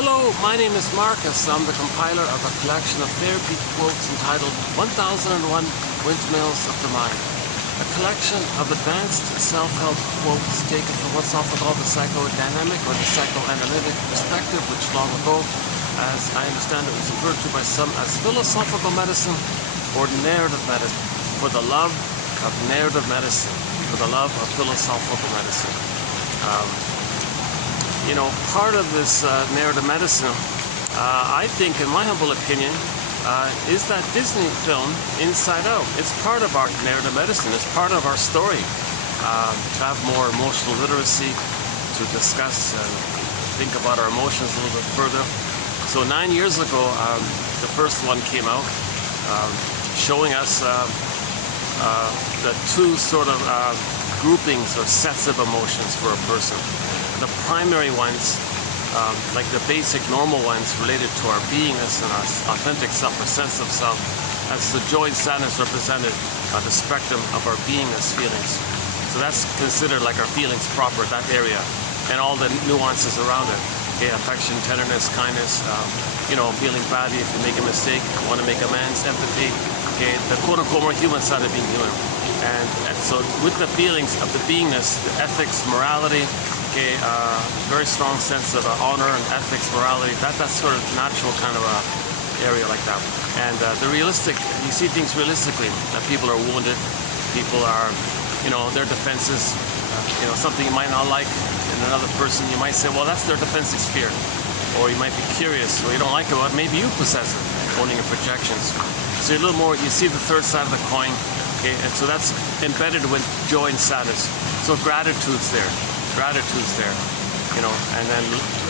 Hello, my name is Marcus. I'm the compiler of a collection of therapy quotes entitled 1001 Windmills of the Mind. A collection of advanced self-help quotes taken from what's often called the psychodynamic or the psychoanalytic perspective, which long ago, as I understand it, was referred to by some as philosophical medicine or narrative medicine, for the love of narrative medicine, for the love of philosophical medicine. Part of this narrative medicine, I think, in my humble opinion, is that Disney film, Inside Out. It's part of our narrative medicine. It's part of our story. To have more emotional literacy, to discuss and think about our emotions a little bit further. So 9 years ago, the first one came out, showing us the two sort of groupings or sets of emotions for a person. The primary ones, like the basic normal ones related to our beingness and our authentic self or sense of self, as the joy and sadness represented the spectrum of our beingness feelings. So that's considered like our feelings proper, that area, and all the nuances around it. Okay, affection, tenderness, kindness, feeling badly if you make a mistake, want to make amends, empathy, okay, the quote-unquote more human side of being human. And so with the feelings of the beingness, the ethics, morality, okay, very strong sense of honor and ethics, morality, that's sort of natural kind of a area like that. And the realistic, you see things realistically, that people are wounded, people are, their defenses, something you might not like in another person, you might say, well, that's their defensive sphere. Or you might be curious, or you don't like it, well, maybe you possess it, owning your projections. So you're a little more, you see the third side of the coin, okay, and so that's embedded with joy and sadness. So gratitude's there,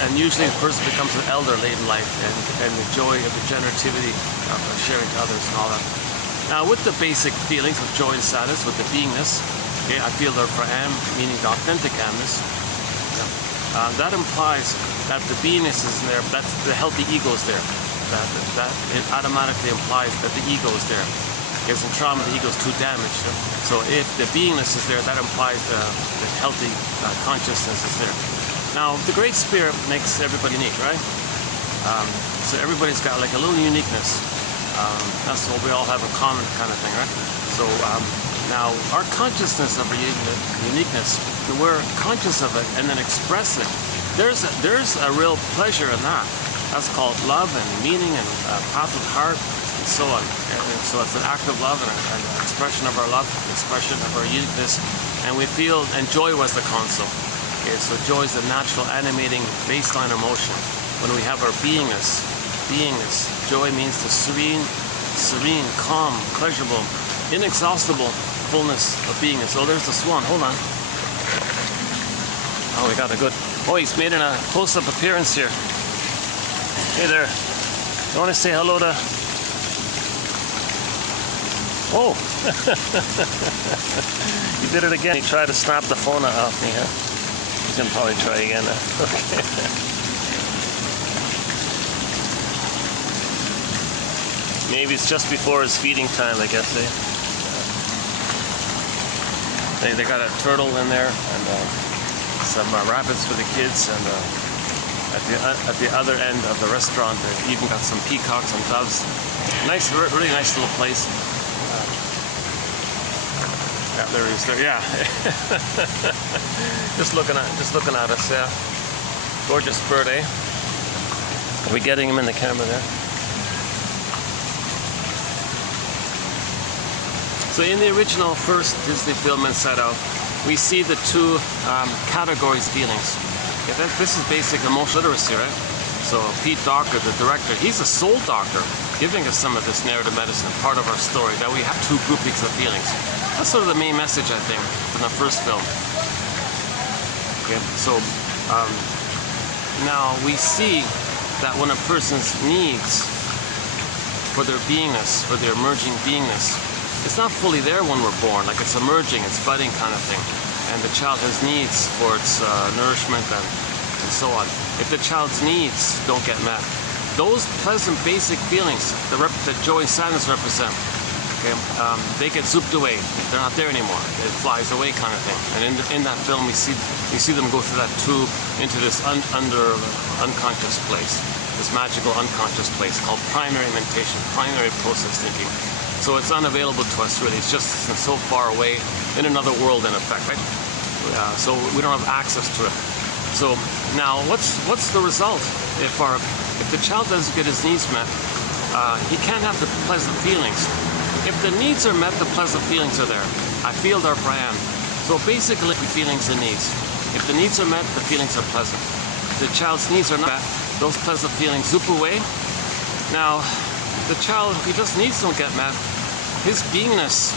and usually the person becomes an elder late in life, and the joy of the generativity of sharing to others and all that. Now with the basic feelings of joy and sadness, with the beingness, okay, I feel therefore I am, meaning the authentic amness. That implies that the beingness is there, that the healthy ego is there. That it automatically implies that the ego is there. Because in trauma, the ego is too damaged. So if the beingness is there, that implies the healthy consciousness is there. Now, the Great Spirit makes everybody unique, right? So everybody's got like a little uniqueness. That's what we all have in common, kind of thing, right? So now, our consciousness of our uniqueness, we're conscious of it and then express it. There's a real pleasure in that. That's called love and meaning and path of heart and so on. And so it's an act of love and an expression of our love, expression of our uniqueness. And we feel, and joy was the console. Okay, so joy is the natural animating baseline emotion. When we have our beingness, joy means the serene, calm, pleasurable, inexhaustible fullness of beingness. Oh, there's the swan. Hold on. Oh, we got a good. Oh, he's made a close-up appearance here. Hey there. You want to say hello to? Oh, he did it again. He tried to snap the phone off me. Huh? He's gonna probably try again. Okay. Maybe it's just before his feeding time, I guess. They got a turtle in there and some rabbits for the kids, and at the other end of the restaurant, they've even got some peacocks and doves. Nice, really nice little place. Yeah, there he is. There, yeah. just looking at us. Yeah. Gorgeous bird, eh? Are we getting him in the camera there? So in the original first Disney film, Inside Out, we see the two categories of feelings. Okay, this is basic emotional literacy, right? So Pete Docter, the director, he's a soul doctor, giving us some of this narrative medicine, part of our story, that we have two groupings of feelings. That's sort of the main message, I think, from the first film. Okay, so now we see that when a person's needs for their beingness, for their emerging beingness, it's not fully there when we're born, like it's emerging, it's budding kind of thing. And the child has needs for its nourishment and so on. If the child's needs don't get met, those pleasant basic feelings that joy and sadness represent, Okay, they get zooped away. They're not there anymore. It flies away, kind of thing. And in that film, we see them go through that tube into this unconscious place, this magical unconscious place called primary mentation, primary process thinking. So it's unavailable to us, really. It's just so far away in another world, in effect, right? So we don't have access to it. So now, what's the result if the child doesn't get his needs met? He can't have the pleasant feelings. If the needs are met, the pleasant feelings are there. I feel therefore I am. So basically, feelings and needs. If the needs are met, the feelings are pleasant. If the child's needs are not met, those pleasant feelings zoop away. Now, the child, if his needs don't get met, his beingness,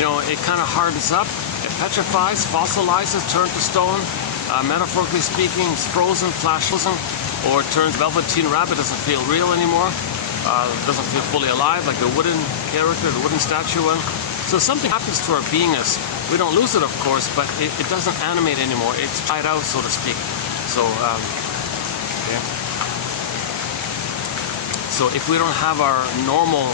it kind of hardens up, it petrifies, fossilizes, turns to stone. Metaphorically speaking, it's frozen, flashes, or it turns velveteen rabbit, doesn't feel real anymore, doesn't feel fully alive, like the wooden character, the wooden statue one. So something happens to our beingness. We don't lose it, of course, but it doesn't animate anymore. It's dried out, so to speak. So, okay. So if we don't have our normal,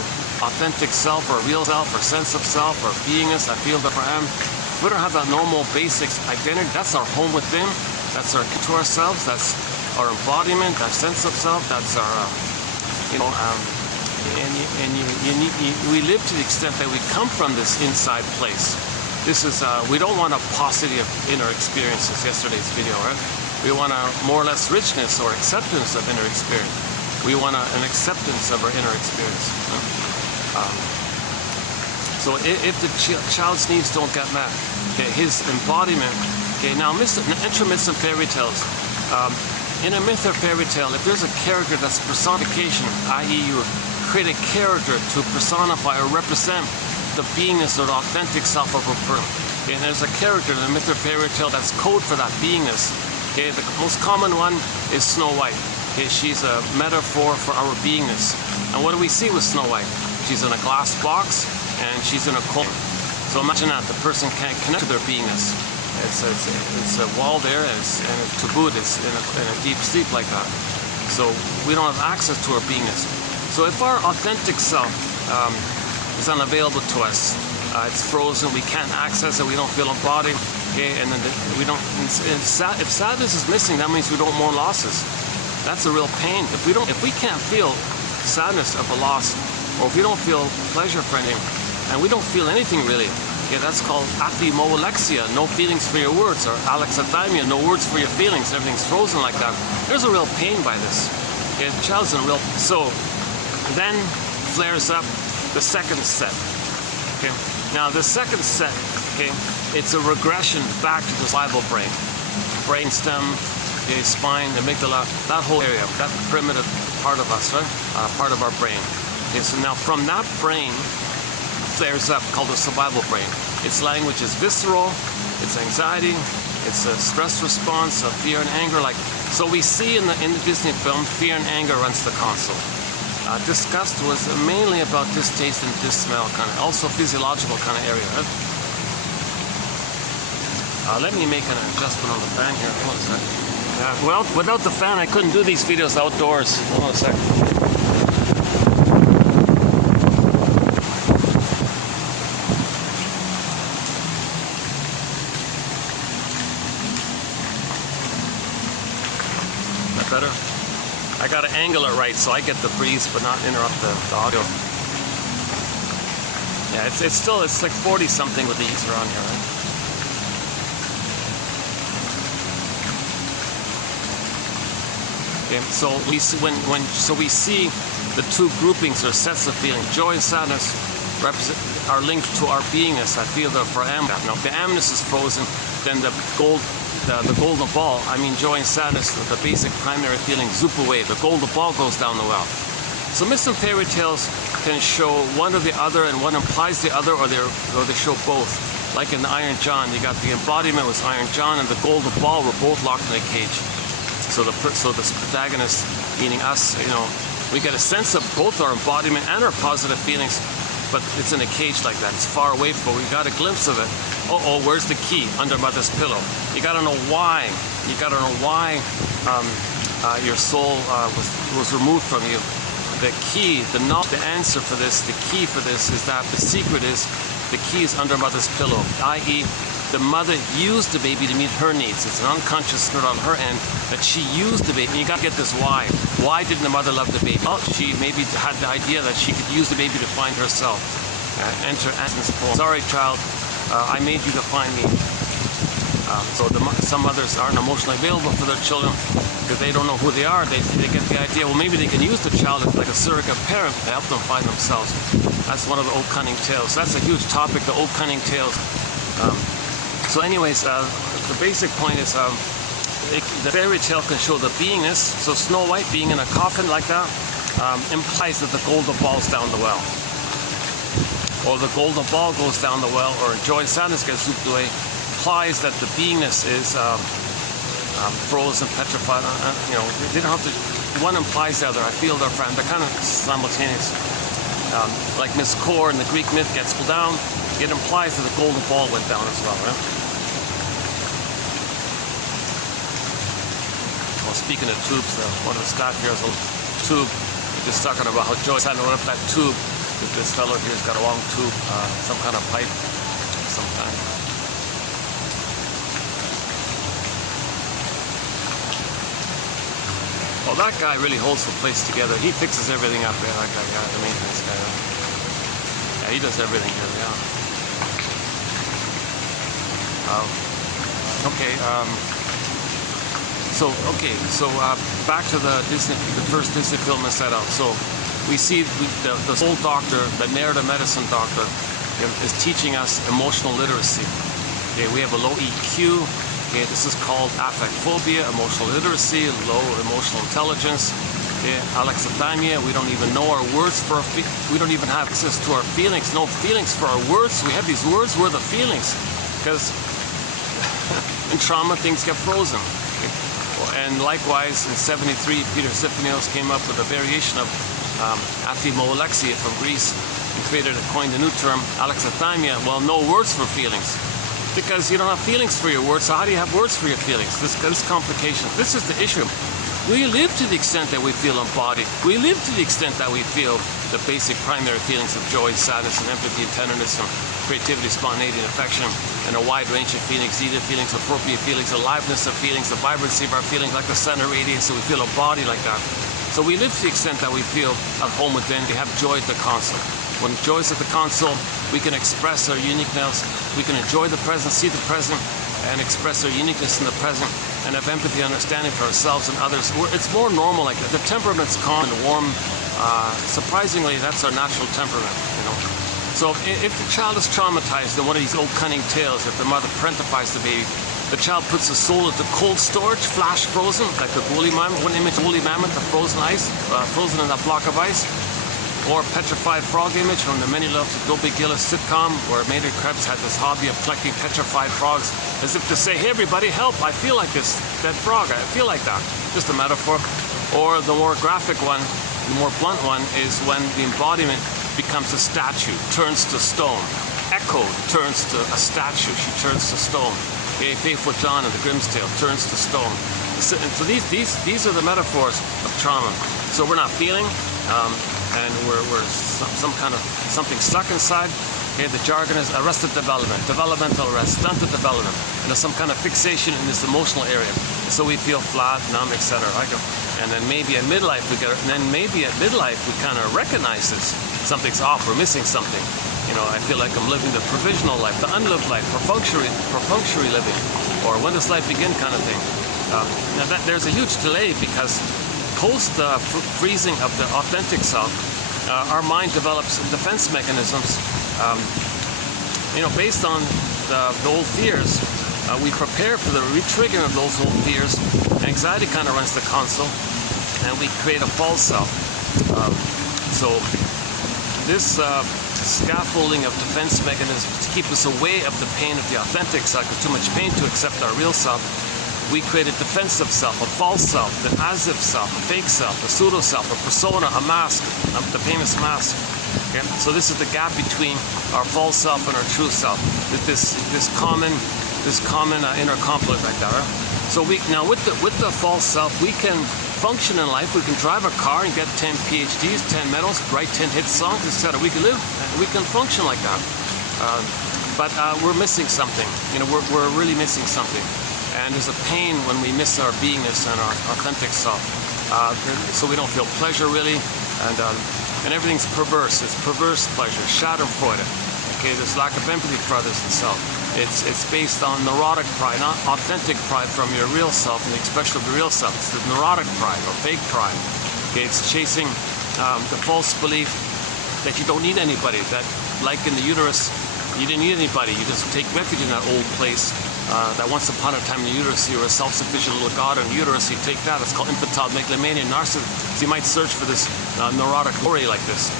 authentic self, or real self, or sense of self, or beingness, I feel that I am, if we don't have that normal basic identity, that's our home within, that's our to ourselves, that's our embodiment, that sense of self, that's our, we live to the extent that we come from this inside place. This is, we don't want a paucity of inner experiences, yesterday's video, right? We want a more or less richness or acceptance of inner experience. We want an acceptance of our inner experience. So if the child's needs don't get met, okay, his embodiment, okay, now enter myths and fairy tales. In a myth or fairy tale, if there's a character that's personification, i.e. you create a character to personify or represent the beingness or the authentic self of a person, okay, and there's a character in a myth or fairy tale that's code for that beingness. Okay, the most common one is Snow White. Okay, she's a metaphor for our beingness. And what do we see with Snow White? She's in a glass box and she's in a cauldron. So imagine that the person can't connect to their beingness. It's a wall there, and to boot, it's in a deep sleep like that. So we don't have access to our beingness. So if our authentic self is unavailable to us, it's frozen, we can't access it, we don't feel embodied, okay, and then if sadness is missing, that means we don't mourn losses. That's a real pain. If we can't feel sadness of a loss, or if we don't feel pleasure for anything, and we don't feel anything really, okay, that's called athimoalexia, no feelings for your words, or alexithymia, no words for your feelings, everything's frozen like that. There's a real pain by this. Okay, the child's in a real, so then flares up the second set. Okay, now the second set, okay, it's a regression back to the survival brain, brainstem, okay, spine, amygdala, that whole area, that primitive part of us, right? Part of our brain. Okay, so now from that brain flares up, called the survival brain. Its language is visceral, it's anxiety, it's a stress response of fear and anger. Like, so we see in the Disney film, fear and anger runs the console. Disgust was mainly about distaste and dis-smell, kind of, also physiological kind of area. Right? Let me make an adjustment on the fan here. Hold on a sec. Well, without the fan, I couldn't do these videos outdoors. Hold on a sec. Better. I got to angle it right so I get the breeze but not interrupt the audio. Yeah, it's like 40 something with the heat around here, right? Okay, so we see we see the two groupings or sets of feelings. Joy and sadness are linked to our beingness. I feel that for am. Now, if the amness is frozen, then the golden ball, I mean joy and sadness, the basic primary feelings zoop away. The golden ball goes down the well. So myths and fairy tales can show one or the other, and one implies the other, or they show both. Like in the Iron John, you got the embodiment was Iron John, and the golden ball were both locked in a cage. So the protagonist, meaning us, we get a sense of both our embodiment and our positive feelings, but it's in a cage like that. It's far away, but we got a glimpse of it. Uh-oh, where's the key? Under mother's pillow. You got to know why. You got to know why your soul was removed from you. the key, the answer for this, the key for this is that the secret is the key is under mother's pillow, i.e. the mother used the baby to meet her needs. It's an unconscious note on her end that she used the baby. And you got to get this why. Why didn't the mother love the baby? Well, she maybe had the idea that she could use the baby to find herself. Enter Anthony's poem. Sorry, child, I made you to find me. Some mothers aren't emotionally available for their children because they don't know who they are. They get the idea, well, maybe they can use the child as like a surrogate parent to help them find themselves. That's one of the old cunning tales. That's a huge topic, the old cunning tales. So anyways, the basic point is the fairy tale can show the beingness. So Snow White being in a coffin like that implies that the golden ball's down the well. Or the golden ball goes down the well, or joy and sadness gets swooped away, implies that the beingness is frozen, petrified. They don't have to. One implies the other. I feel their friend. They're kind of simultaneous. Like Miss Core in the Greek myth gets pulled down, it implies that the golden ball went down as well, right? Well, speaking of tubes, one of the staff here has a tube. We're just talking about how Joyce had to run up that tube. This fellow here's got a long tube, some kind of pipe, some kind. Well, that guy really holds the place together. He fixes everything up there, that guy, the maintenance guy. Yeah, he does everything here, yeah. So back to the first Disney film I set out. So we see the old doctor, the narrative medicine doctor, is teaching us emotional literacy. Okay, we have a low EQ. Okay, this is called affect phobia, emotional literacy, low emotional intelligence. Okay, alexithymia, we don't even know our words for we don't even have access to our feelings, no feelings for our words. We have these words, we're the feelings. Because in trauma, things get frozen. Okay? And likewise, in '73, Peter Siponios came up with a variation of aphimolexia from Greece and coined a new term, alexithymia. Well, no words for feelings. Because you don't have feelings for your words, so how do you have words for your feelings? This complication. This is the issue. We live to the extent that we feel embodied. We live to the extent that we feel the basic primary feelings of joy, sadness, and empathy, and tenderness, and creativity, spontaneity, and affection, and a wide range of feelings, needed feelings, appropriate feelings, aliveness of feelings, the vibrancy of our feelings, like the center radius, so we feel embodied like that. So we live to the extent that we feel at home within. We have joy at the console. When joy is at the console, we can express our uniqueness. We can enjoy the present, see the present, and express our uniqueness in the present, and have empathy, understanding for ourselves and others. It's more normal like that. The temperament's calm and warm. Surprisingly, that's our natural temperament, you know. So if the child is traumatized in one of these old cunning tales, if the mother parentifies the baby, the child puts the soul into cold storage, flash frozen, like the woolly mammoth, one image of woolly mammoth, the frozen ice, frozen in that block of ice. Or petrified frog image from the Many Loves of Dobie Gillis sitcom, where Maynard Krebs had this hobby of collecting petrified frogs, as if to say, hey everybody, help, I feel like this dead frog, I feel like that. Just a metaphor. Or the more graphic one, the more blunt one, is when the embodiment becomes a statue, turns to stone. Echo turns to a statue, she turns to stone. Okay, Faithful John in the Grimm's Tale turns to stone. So these are the metaphors of trauma. So we're not feeling, and we're some kind of something stuck inside. Okay, the jargon is arrested development, developmental arrest, stunted development, and there's some kind of fixation in this emotional area. So we feel flat, numb, etc. And then maybe at midlife we kind of recognize this. Something's off, we're missing something. You know, I feel like I'm living the provisional life, the unlived life, perfunctory living, or when does life begin kind of thing. Now there's a huge delay because post the freezing of the authentic self, our mind develops defense mechanisms. Based on the old fears, we prepare for the re-triggering of those old fears. Anxiety kind of runs the console, and we create a false self. So this scaffolding of defense mechanisms to keep us away of the pain of the authentic self, with too much pain to accept our real self. We create a defensive self, a false self, an as-if self, a fake self, a pseudo-self, a persona, a mask, the famous mask. Okay? So this is the gap between our false self and our true self. This common inner conflict like that. Right? So now with the false self, we can function in life. We can drive a car and get 10 PhDs, 10 medals, write 10 hit songs, etc. We can live, we can function like that. But we're missing something. We're really missing something. And there's a pain when we miss our beingness and our authentic self. So we don't feel pleasure really, and everything's perverse. It's perverse pleasure, Schadenfreude. Okay, there's lack of empathy for others and self. It's based on neurotic pride, not authentic pride from your real self and the expression of the real self. It's the neurotic pride or fake pride. Okay, it's chasing the false belief that you don't need anybody. That, like in the uterus, you didn't need anybody. You just take refuge in that old place. That once upon a time in the uterus, you were a self-sufficient little god in the uterus. You take that. It's called infantile megalomania, narcissism. So you might search for this neurotic glory like this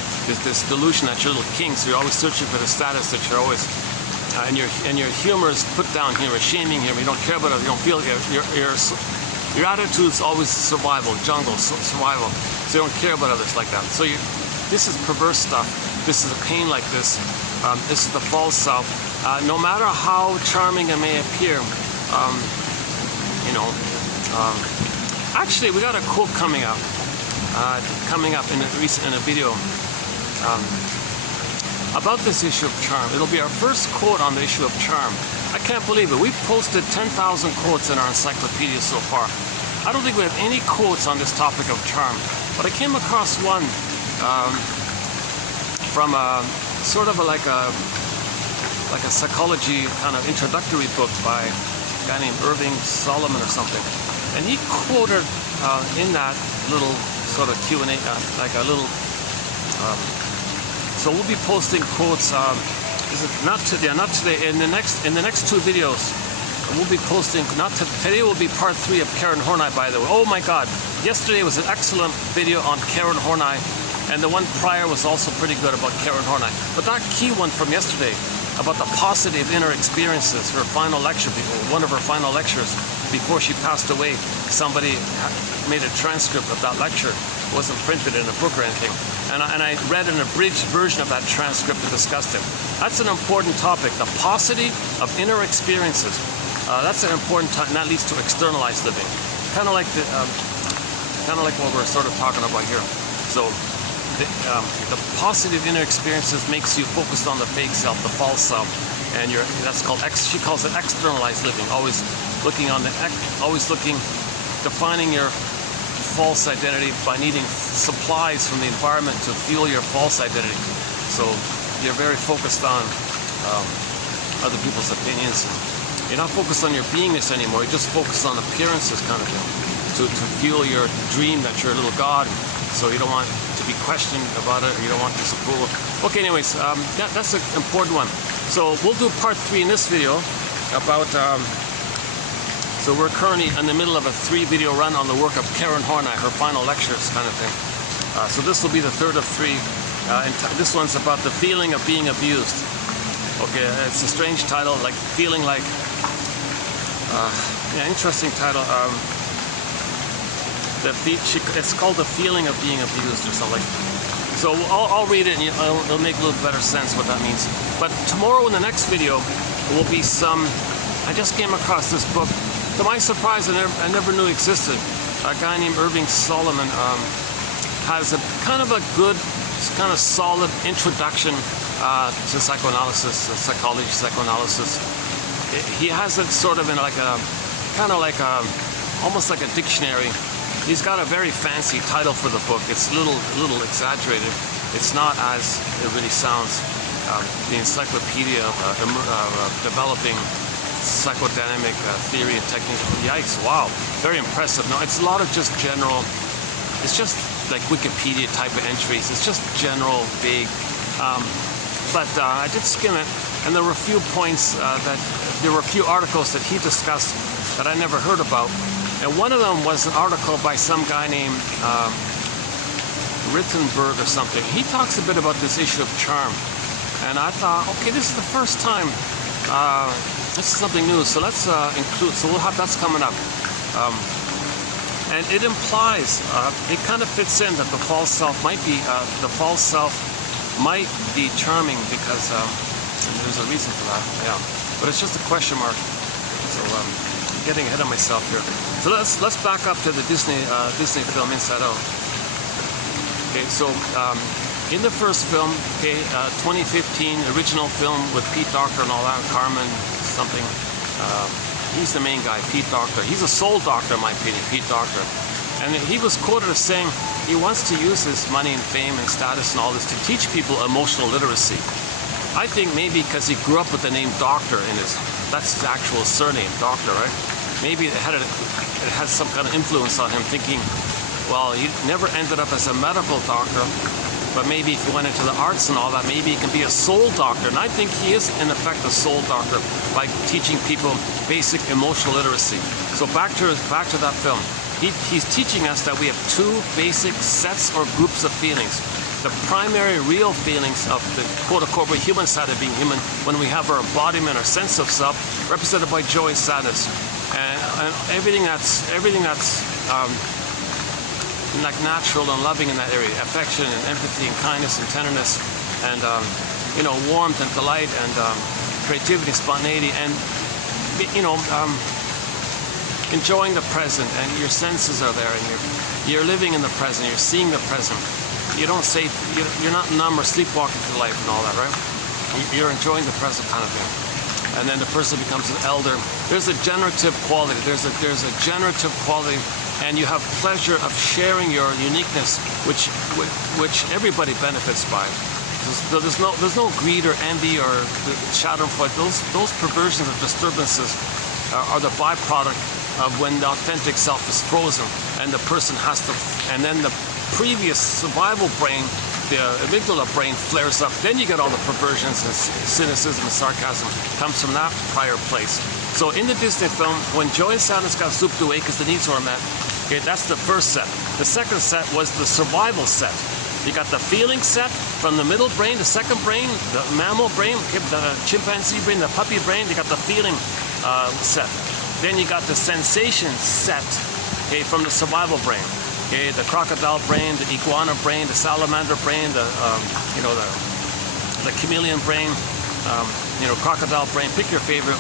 delusion that you're a little king. So you're always searching for the status that you're always. And your humor is put down here, shaming here. You don't care about it. You don't feel it. Your attitude is always survival, jungle, survival. So you don't care about others like that. So this is perverse stuff. This is a pain like this. This is the false self. No matter how charming it may appear, actually, we got a quote coming up in a video. About this issue of charm. It'll be our first quote on the issue of charm. I can't believe it. We've posted 10,000 quotes in our encyclopedia so far. I don't think we have any quotes on this topic of charm, but I came across one from a sort of like a psychology kind of introductory book by a guy named Irving Solomon or something, and he quoted in that little sort of Q&A like a little. So we'll be posting quotes. Not today. In the next two videos, we'll be posting. Today will be part 3 of Karen Horney. By the way, oh my God! Yesterday was an excellent video on Karen Horney, and the one prior was also pretty good about Karen Horney. But that key one from yesterday about the paucity of inner experiences, her final lecture, one of her final lectures before she passed away. Somebody made a transcript of that lecture. It wasn't printed in a book or anything. And I read an abridged version of that transcript and discussed it. That's an important topic, the paucity of inner experiences. That's an important topic, and that leads to externalized living. Kind of like what we're sort of talking about here. So the paucity of inner experiences makes you focused on the fake self, the false self, and that's called she calls it externalized living. Always defining your false identity by needing supplies from the environment to fuel your false identity. So you're very focused on other people's opinions. You're not focused on your beingness anymore. You're just focused on appearances, kind of thing, to fuel your dream that you're a little god. So you don't want to be questioned about it, or you don't want disapproval. Okay, anyways, that's an important one. So we'll do part 3 in this video about. So we're currently in the middle of a 3-video run on the work of Karen Horney, her final lectures, kind of thing. So this will be the 3rd of 3. And this one's about the feeling of being abused. Okay, it's a strange title, like feeling like. Interesting title. It's called the feeling of being abused or something. So I'll read it and it'll make a little better sense what that means. But tomorrow in the next video will be some. I just came across this book. To my surprise, I never knew existed. A guy named Irving Solomon has a kind of a good, kind of solid introduction to psychoanalysis, psychology, psychoanalysis. He has it sort of in like a, kind of like a, almost like a dictionary. He's got a very fancy title for the book. It's a little exaggerated. It's not as it really sounds. The Encyclopedia of Developing Psychodynamic Theory and Technique. Yikes, wow, very impressive. No, it's a lot of just general, it's just like Wikipedia type of entries. It's just general, big, but I did skim it, and there were a few points there were a few articles that he discussed that I never heard about. And one of them was an article by some guy named Rittenberg or something. He talks a bit about this issue of charm. And I thought, okay, this is the first time, this is something new, so let's include, so we'll have, that's coming up. And it implies, it kind of fits in that the false self might be, charming because there's a reason for that, yeah. But it's just a question mark. So getting ahead of myself here. So let's back up to the Disney film Inside Out. Okay, so in the first film, okay, 2015 original film with Pete Docter and all that, Carmen something. He's the main guy, Pete Docter. He's a soul doctor, in my opinion, Pete Docter. And he was quoted as saying he wants to use his money and fame and status and all this to teach people emotional literacy. I think maybe because he grew up with the name Doctor in that's his actual surname, Doctor, right? Maybe it had some kind of influence on him, thinking, well, he never ended up as a medical doctor, but maybe if he went into the arts and all that, maybe he can be a soul doctor. And I think he is, in effect, a soul doctor by teaching people basic emotional literacy. So back to that film. He's teaching us that we have two basic sets or groups of feelings. The primary real feelings of the quote-unquote human side of being human, when we have our embodiment, our sense of self, represented by joy and sadness. And everything that's like natural and loving in that area, affection and empathy and kindness and tenderness and warmth and delight and creativity and spontaneity and enjoying the present, and your senses are there, and you're living in the present, you're seeing the present. You don't say, you're not numb or sleepwalking through life and all that, right? You're enjoying the present kind of thing. And then the person becomes an elder. There's a generative quality. There's a generative quality, and you have pleasure of sharing your uniqueness, which everybody benefits by. There's no greed or envy or schadenfreude. Those perversions or disturbances are the byproduct of when the authentic self is frozen, and the person has to, and then the previous survival brain, the amygdala brain, flares up. Then you get all the perversions and cynicism and sarcasm comes from that prior place. So in the Disney film, when joy and sadness got souped away because the needs were met, okay, that's the first set. The second set was the survival set. You got the feeling set from the middle brain, the second brain, the mammal brain, the chimpanzee brain, the puppy brain. You got the feeling set. Then you got the sensation set, okay, from the survival brain. Okay, the crocodile brain, the iguana brain, the salamander brain, the chameleon brain, crocodile brain. Pick your favorite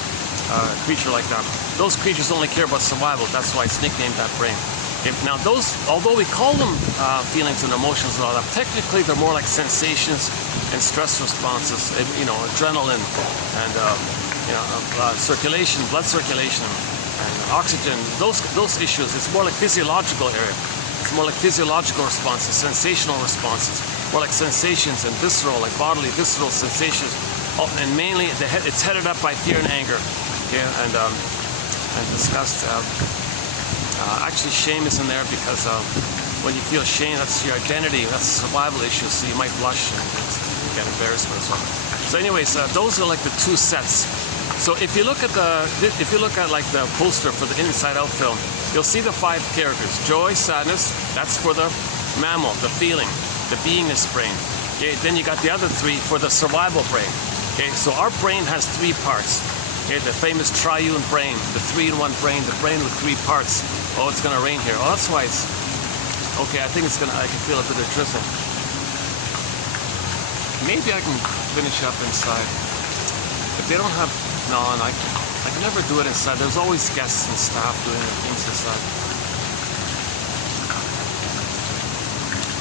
creature like that. Those creatures only care about survival. That's why it's nicknamed that brain. Okay, now those, although we call them feelings and emotions and all that, technically they're more like sensations and stress responses. Adrenaline and circulation, blood circulation, and oxygen. Those issues. It's more like physiological area. It's more like physiological responses, sensational responses, more like sensations and visceral, like bodily, visceral sensations. Oh, and mainly, it's headed up by fear and anger, okay, and disgust. Actually, shame is in there because when you feel shame, that's your identity, that's a survival issue. So you might blush and get embarrassment as well. So, anyways, those are like the two sets. So if you look at like the poster for the Inside Out film, you'll see the 5 characters: joy, sadness. That's for the mammal, the feeling, the beingness brain. Okay, then you got the other 3 for the survival brain. Okay, so our brain has 3 parts. Okay, the famous triune brain, the 3-in-1 brain, the brain with 3 parts. Oh, it's gonna rain here. Oh, that's why it's okay. I think it's gonna. I can feel a bit of drizzle. Maybe I can finish up inside. If they don't have. No, and I can never do it inside. There's always guests and staff doing things inside.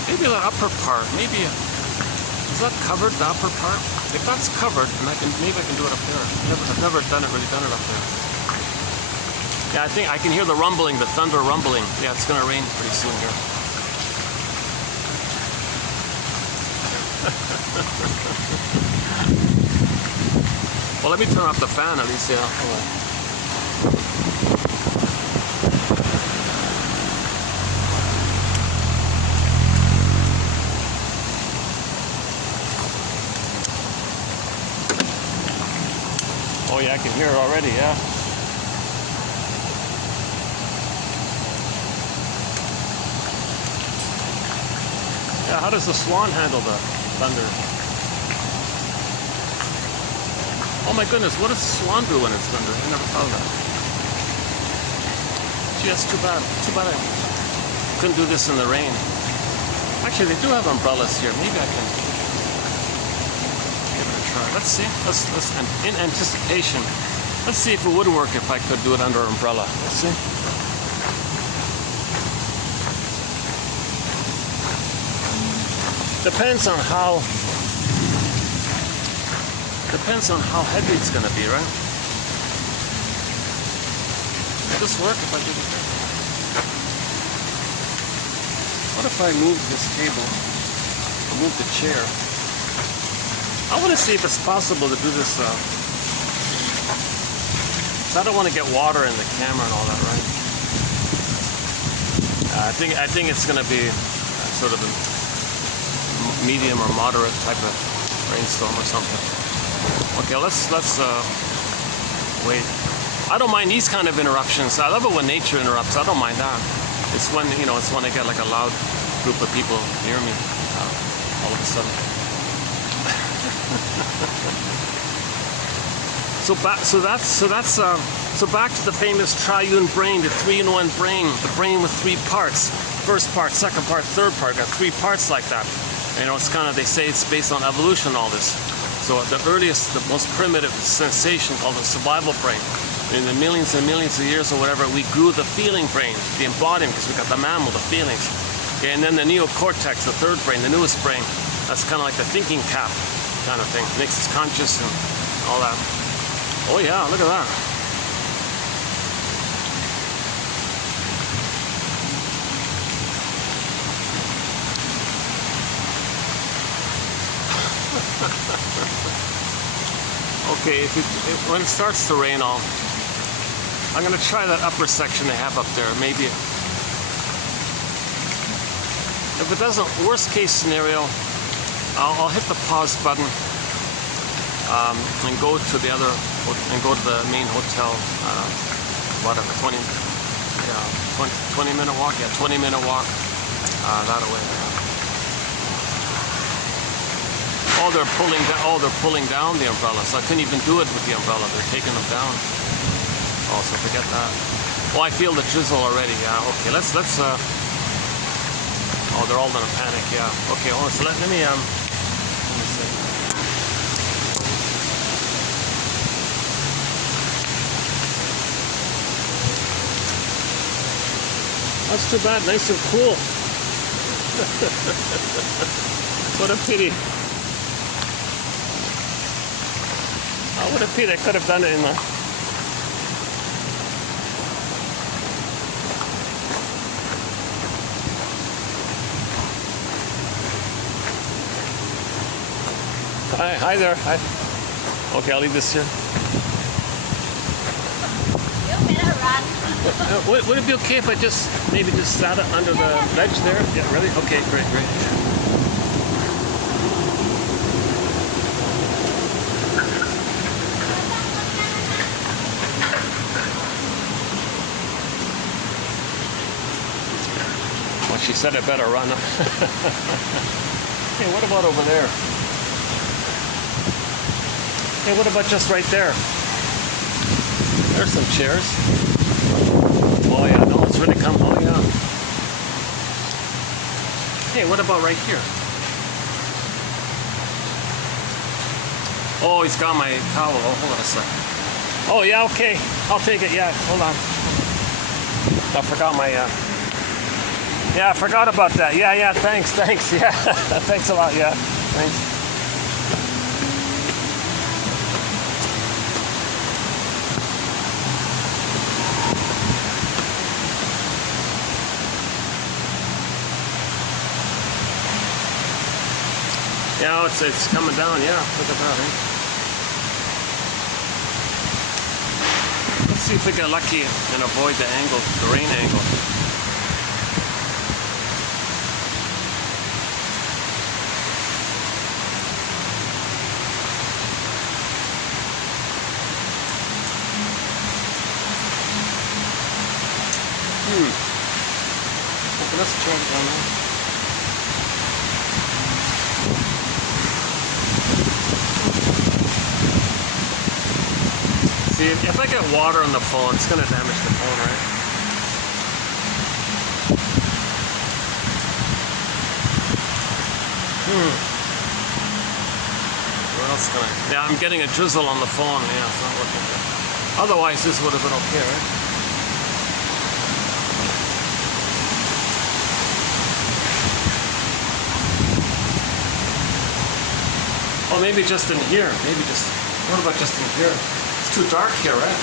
Maybe the upper part. Maybe is that covered? The upper part. If that's covered, then maybe I can do it up there. I've never really done it up there. Yeah, I think I can hear the rumbling, the thunder rumbling. Yeah, it's gonna rain pretty soon here. Well, let me turn off the fan at least, yeah. Oh yeah, I can hear it already, yeah. Yeah, how does the swan handle the thunder? Oh my goodness, what does the swan do when it's thunder? I never thought of that. Gee, that's too bad. Too bad I couldn't do this in the rain. Actually, they do have umbrellas here. Maybe I can give it a try. Let's see. Let's in anticipation. Let's see if it would work if I could do it under umbrella. Let's see. Depends on how heavy it's going to be, right? Would this work if I did it there? What if I move this table, or move the chair? I want to see if it's possible to do this. I don't want to get water in the camera and all that, right? I think it's going to be sort of a medium or moderate type of rainstorm or something. Okay, let's wait. I don't mind these kind of interruptions. I love it when nature interrupts. I don't mind that. It's when I get like a loud group of people near me all of a sudden. So back to the famous triune brain, the 3-in-1 brain, the brain with 3 parts. First part, second part, third part. Got 3 parts like that. It's kind of, they say it's based on evolution, all this. So the earliest, the most primitive sensation called the survival brain. In the millions and millions of years or whatever, we grew the feeling brain, the embodiment, because we got the mammal, the feelings. Okay, and then the neocortex, the third brain, the newest brain, that's kind of like the thinking cap kind of thing. Makes us conscious and all that. Oh yeah, look at that. Okay, when it starts to rain, I'm going to try that upper section they have up there. Maybe if it doesn't, worst case scenario, I'll hit the pause button and go to the main hotel. Whatever, 20 minute walk. Yeah, 20-minute walk that way. Oh, they're pulling down the umbrella, so I couldn't even do it with the umbrella. They're taking them down. Oh, so forget that. Oh, I feel the drizzle already. Yeah. Okay, let's. Oh, they're all in a panic. Yeah. Okay. Oh, so let me see. That's too bad. Nice and cool. What a pity. Oh, what a pity. I could have done it in the... Hi there. Hi. Okay, I'll leave this here. You better run. Would it be okay if I maybe just sat under the ledge there? Yeah, really? Okay, great. Well, she said I better run. Hey, what about over there? Hey, what about just right there? There's some chairs. Oh yeah, no, it's really come. Oh yeah. Hey, what about right here? Oh, he's got my towel. Oh, hold on a sec. Oh yeah, okay. I'll take it. Yeah, hold on. I forgot my. Yeah, I forgot about that. Yeah. Thanks. Yeah, thanks a lot. Yeah, thanks. Yeah, it's coming down. Yeah, look at that. Eh? Let's see if we get lucky and avoid the angle, the rain angle. Okay, let's try it down now. See, if I get water on the phone, it's going to damage the phone, right? What else can I... Yeah, I'm getting a drizzle on the phone. Yeah, it's not working good. Otherwise, this would have been okay, right? Oh, maybe just in here. Maybe just. What about just in here? It's too dark here, right?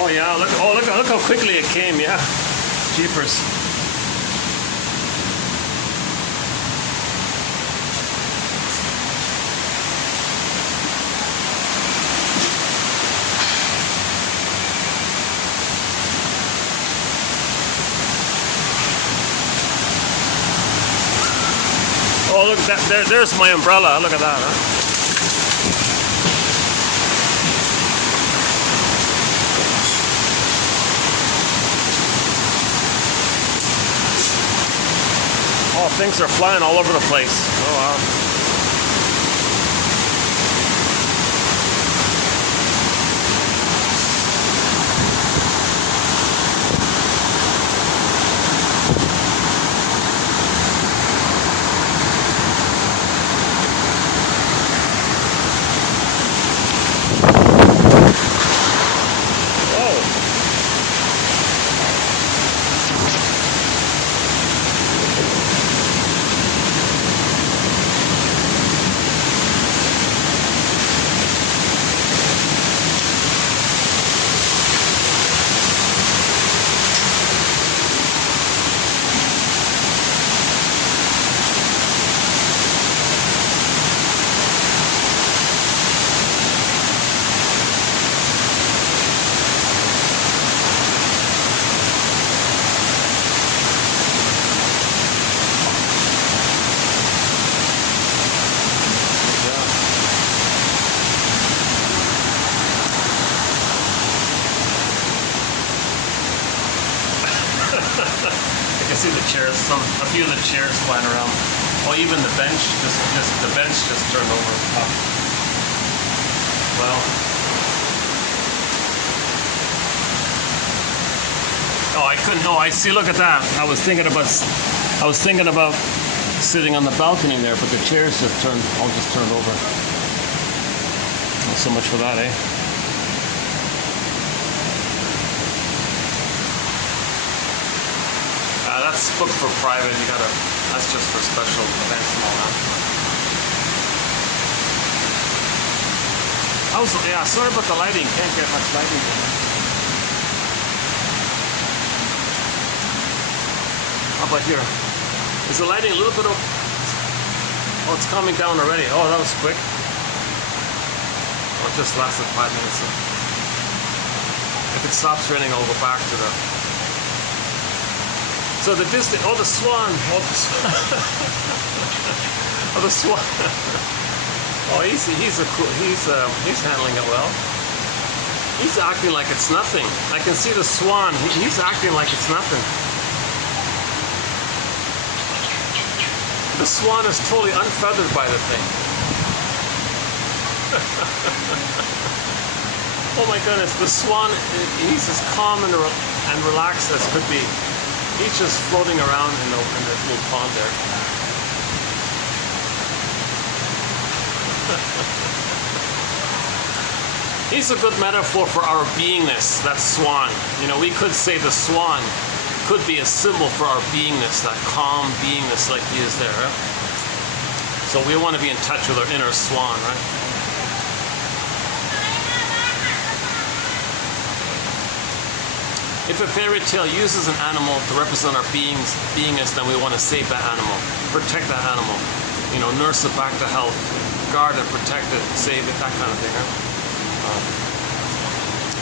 Oh yeah, look how quickly it came, yeah. Jeepers. Oh look, there's my umbrella, look at that, huh? Oh, things are flying all over the place. Oh, wow. I can see the chairs, a few of the chairs flying around. Oh, even the bench, the bench just turned over. Oh. Well. Oh, I couldn't. Oh, I see. Look at that. I was thinking about sitting on the balcony there, but the chairs all just turned over. Well, so much for that, eh? That's booked for private. That's just for special events and all that. Yeah, sorry about the lighting. Can't get much lighting. How about here? Is the lighting a little bit of... Oh, it's calming down already. Oh, that was quick. Oh, it just lasted 5 minutes. If it stops raining, I'll go back to the... So the distance, oh the swan, oh the swan, oh he's handling it well. He's acting like it's nothing. I can see the swan. He's acting like it's nothing. The swan is totally unfeathered by the thing. Oh my goodness, the swan, he's as calm and relaxed as could be. He's just floating around in the little pond there. He's a good metaphor for our beingness, that swan. You know, we could say the swan could be a symbol for our beingness, that calm beingness like he is there. Right? So we want to be in touch with our inner swan, right? If a fairy tale uses an animal to represent our beingness, then we want to save that animal, protect that animal, you know, nurse it back to health, guard it, protect it, save it, that kind of thing. Right?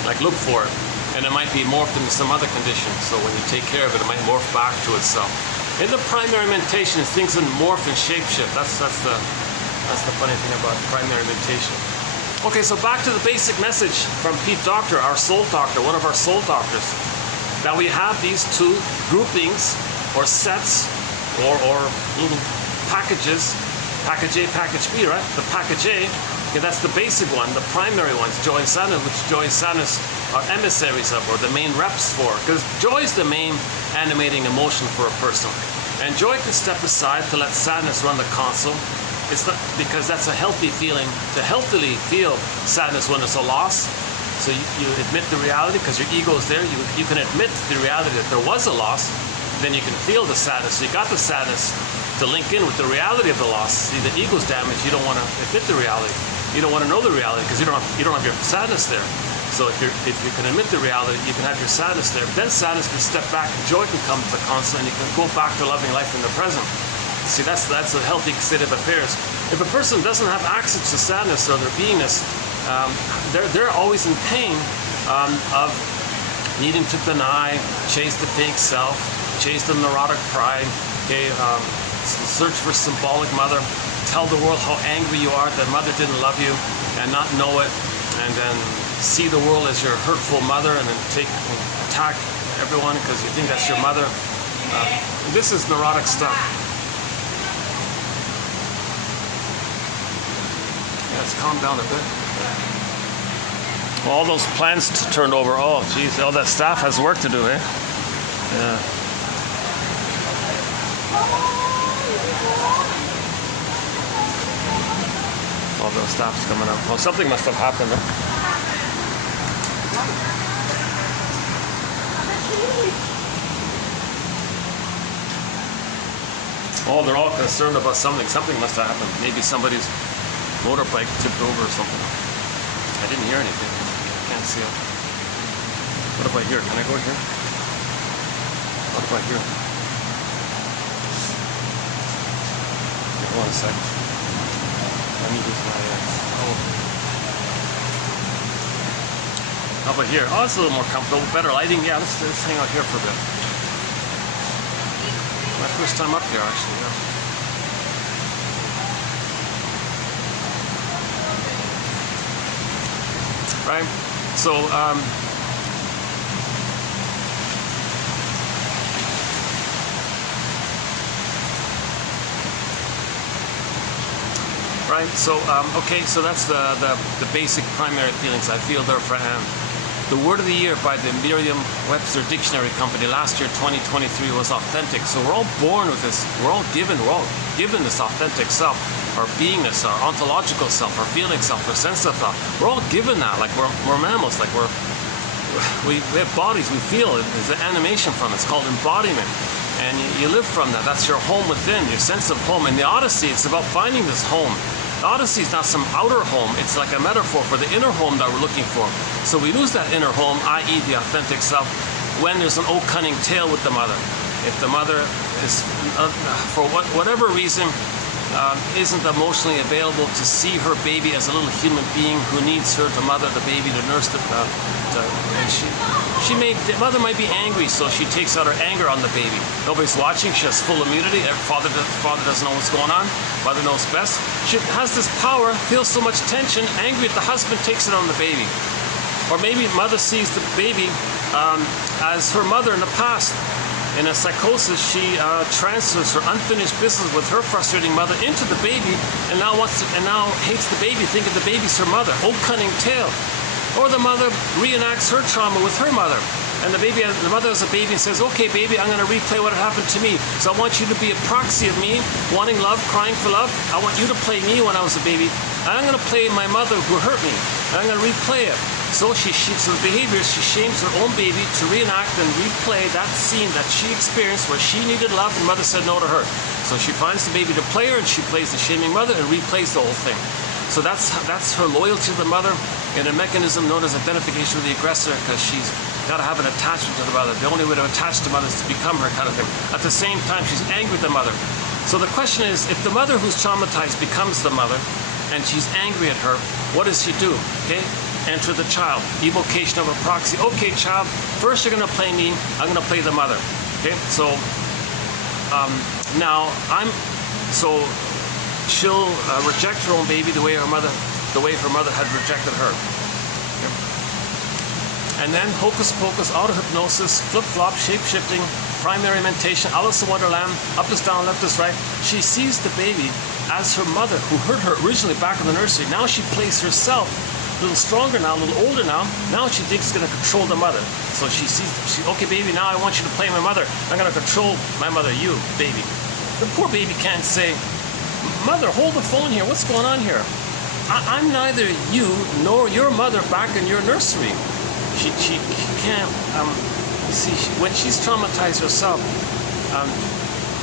Like look for it, and it might be morphed into some other condition. So when you take care of it, it might morph back to itself. In the primary mentation, things can morph and shapeshift. That's the funny thing about primary mentation. Okay, so back to the basic message from Pete Doctor, our soul doctor, one of our soul doctors. That we have these two groupings or sets or little packages, package A, package B, right? The package A, okay, that's the basic one, the primary ones, joy and sadness, which joy and sadness are emissaries of, or the main reps for, because joy is the main animating emotion for a person. And joy can step aside to let sadness run the console. It's not, because that's a healthy feeling. To healthily feel sadness when there's a loss, so you admit the reality because your ego is there. You can admit the reality that there was a loss, then you can feel the sadness. So you got the sadness to link in with the reality of the loss. See, the ego's damaged. You don't want to admit the reality. You don't want to know the reality because you don't have your sadness there. So if you can admit the reality, you can have your sadness there. Then sadness can step back, and joy can come to the console, and you can go back to loving life in the present. See, that's a healthy state of affairs. If a person doesn't have access to sadness or their beingness, they're always in pain of needing to deny, chase the fake self, chase the neurotic pride, okay, search for symbolic mother, tell the world how angry you are that mother didn't love you and not know it, and then see the world as your hurtful mother and then attack everyone because you think that's your mother. This is neurotic stuff. Yeah, let's calm down a bit. All those plans turned over. Oh, geez, all that staff has work to do, eh? Yeah. All those staff's coming up. Well, something must have happened. Oh, they're all concerned about something. Something must have happened. Maybe somebody's motorbike tipped over or something. I didn't hear anything. I can't see it. What about here? Can I go here? What about here? Hold on a second. Let me use my How about here? Oh, it's a little more comfortable, better lighting. Yeah, let's hang out here for a bit. My first time up here, actually. Yeah. Right. So. Right. So okay. So that's the basic primary feelings I feel there for the word of the year by the Merriam-Webster Dictionary Company last year, 2023, was authentic. So we're all born with this. We're all given this authentic self, our beingness, our ontological self, our feeling self, our sense of thought. We're all given that. Like we're mammals. Like we have bodies. We feel it. There's an animation from it. It's called embodiment. And you live from that. That's your home within, your sense of home. In the Odyssey, it's about finding this home. The Odyssey is not some outer home. It's like a metaphor for the inner home that we're looking for. So we lose that inner home, i.e. the authentic self, when there's an old cunning tale with the mother. If the mother is, for whatever reason, isn't emotionally available to see her baby as a little human being who needs her to mother the baby, to nurse the the mother might be angry, so she takes out her anger on the baby. Nobody's watching. She has full immunity. Father doesn't know what's going on. Mother knows best. She has this power, feels so much tension, angry at the husband, takes it on the baby. Or maybe mother sees the baby as her mother in the past. In a psychosis, she transfers her unfinished business with her frustrating mother into the baby, and now hates the baby, thinking the baby's her mother. Old cunning tale. Or the mother reenacts her trauma with her mother, and the mother has a baby and says, "Okay, baby, I'm going to replay what happened to me. So I want you to be a proxy of me, wanting love, crying for love. I want you to play me when I was a baby. And I'm going to play my mother who hurt me. And I'm going to replay it." So so the behavior, she shames her own baby to reenact and replay that scene that she experienced where she needed love and mother said no to her. So she finds the baby to play her, and she plays the shaming mother and replays the whole thing. So that's her loyalty to the mother in a mechanism known as identification with the aggressor, because she's got to have an attachment to the mother. The only way to attach to mother is to become her, kind of thing. At the same time, she's angry at the mother. So the question is, if the mother who's traumatized becomes the mother and she's angry at her, what does she do? Okay, enter the child. Evocation of a proxy. Okay, child, first you're going to play me, I'm going to play the mother. Okay, so now she'll reject her own baby the way her mother had rejected her. Okay. And then hocus pocus, auto hypnosis, flip flop, shape shifting, primary mentation, Alice in Wonderland, up is down, left is right. She sees the baby as her mother who hurt her originally back in the nursery. Now she plays herself little stronger now, a little older now. Now she thinks she's going to control the mother. So she sees, okay, baby, now I want you to play my mother. I'm going to control my mother, you, baby. The poor baby can't say, mother, hold the phone here. What's going on here? I'm neither you nor your mother back in your nursery. She can't, you see, when she's traumatized herself,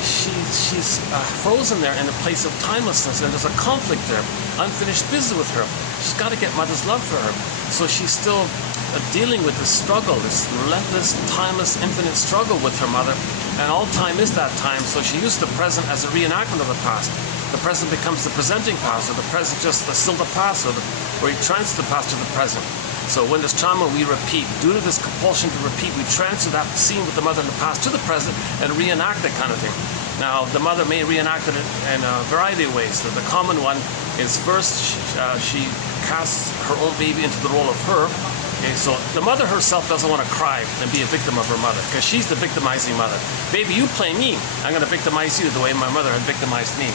she's frozen there in a place of timelessness, and there's a conflict there, unfinished business with her. She's got to get mother's love for her. So she's still dealing with this struggle, this relentless, timeless, infinite struggle with her mother, and all time is that time. So she used the present as a reenactment of the past. The present becomes the presenting past, or the present just still the past, or you transfer the past to the present. So when there's trauma, we repeat. Due to this compulsion to repeat, we transfer that scene with the mother in the past to the present and reenact that kind of thing. Now, the mother may reenact it in a variety of ways. The common one is first, she casts her own baby into the role of her. Okay, so the mother herself doesn't want to cry and be a victim of her mother, because she's the victimizing mother. Baby, you play me. I'm going to victimize you the way my mother had victimized me.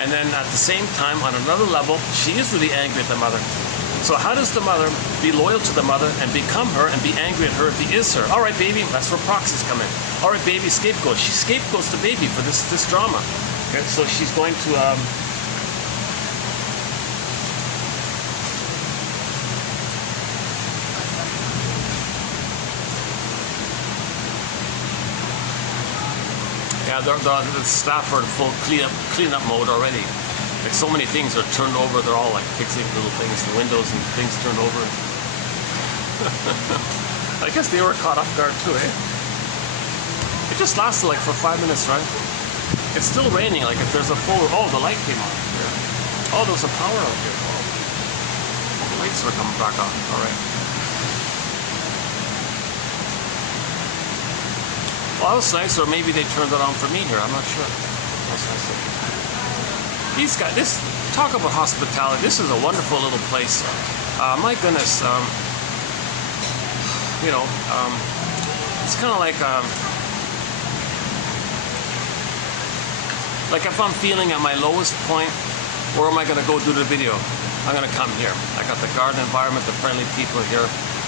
And then at the same time, on another level, she is really angry at the mother. So how does the mother be loyal to the mother and become her and be angry at her if he is her? All right, baby, that's where proxies come in. All right, baby, scapegoat. She scapegoats the baby for this drama. Okay, so she's going to yeah, the staff are in full cleanup mode already. Like, so many things are turned over. They're all like fixing little things, the windows and things turned over. I guess they were caught off guard too, eh? It just lasted like for 5 minutes, right? It's still raining. Like if there's a full, oh, the light came on here. Oh, there's a power out here. Oh, the lights are coming back on. All right. Well, that was nice, or maybe they turned it on for me here. I'm not sure. That's nice. These guys, talk about hospitality. This is a wonderful little place. My goodness, it's kind of like if I'm feeling at my lowest point, where am I going to go do the video? I'm going to come here. I got the garden environment, the friendly people here.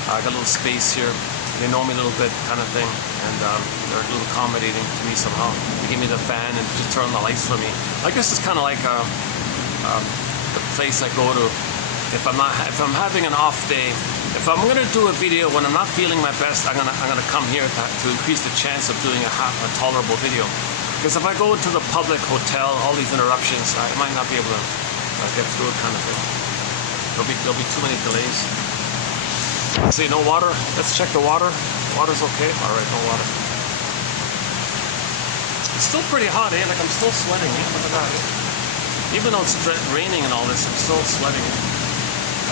I got a little space here. They know me a little bit, kind of thing, and they're a little accommodating to me somehow. They give me the fan and just turn on the lights for me. I guess it's kind of like the place I go to if I'm having an off day. If I'm going to do a video when I'm not feeling my best, I'm gonna come here to increase the chance of doing a tolerable video. Because if I go to the public hotel, all these interruptions, I might not be able to get through it, kind of thing. There'll be too many delays. See, no water. Let's check the water. Water's okay. All right, no water. It's still pretty hot, eh? Like I'm still sweating. Eh? Look at that. Eh? Even though it's raining and all this, I'm still sweating.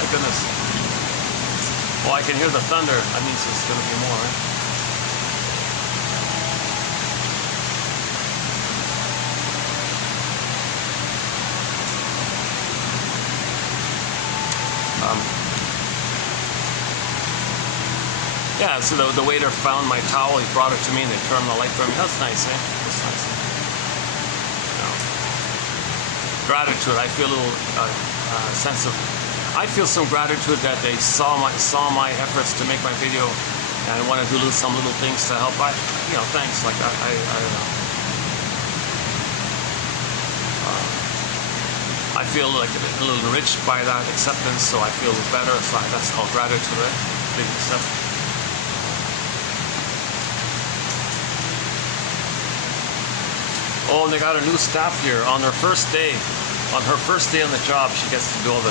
My goodness. Oh, I can hear the thunder. That means there's going to be more, right? Yeah, so the waiter found my towel, he brought it to me, and they turned the light for me. That's nice, eh? That's nice. Gratitude, I feel a little sense of, I feel some gratitude that they saw my efforts to make my video and want to do some little things to help. Thanks. Like I don't know. I feel like a little enriched by that acceptance, so I feel better. So that's called gratitude, right? Big acceptance. Oh, and they got a new staff here on their first day. On her first day on the job, she gets to do all.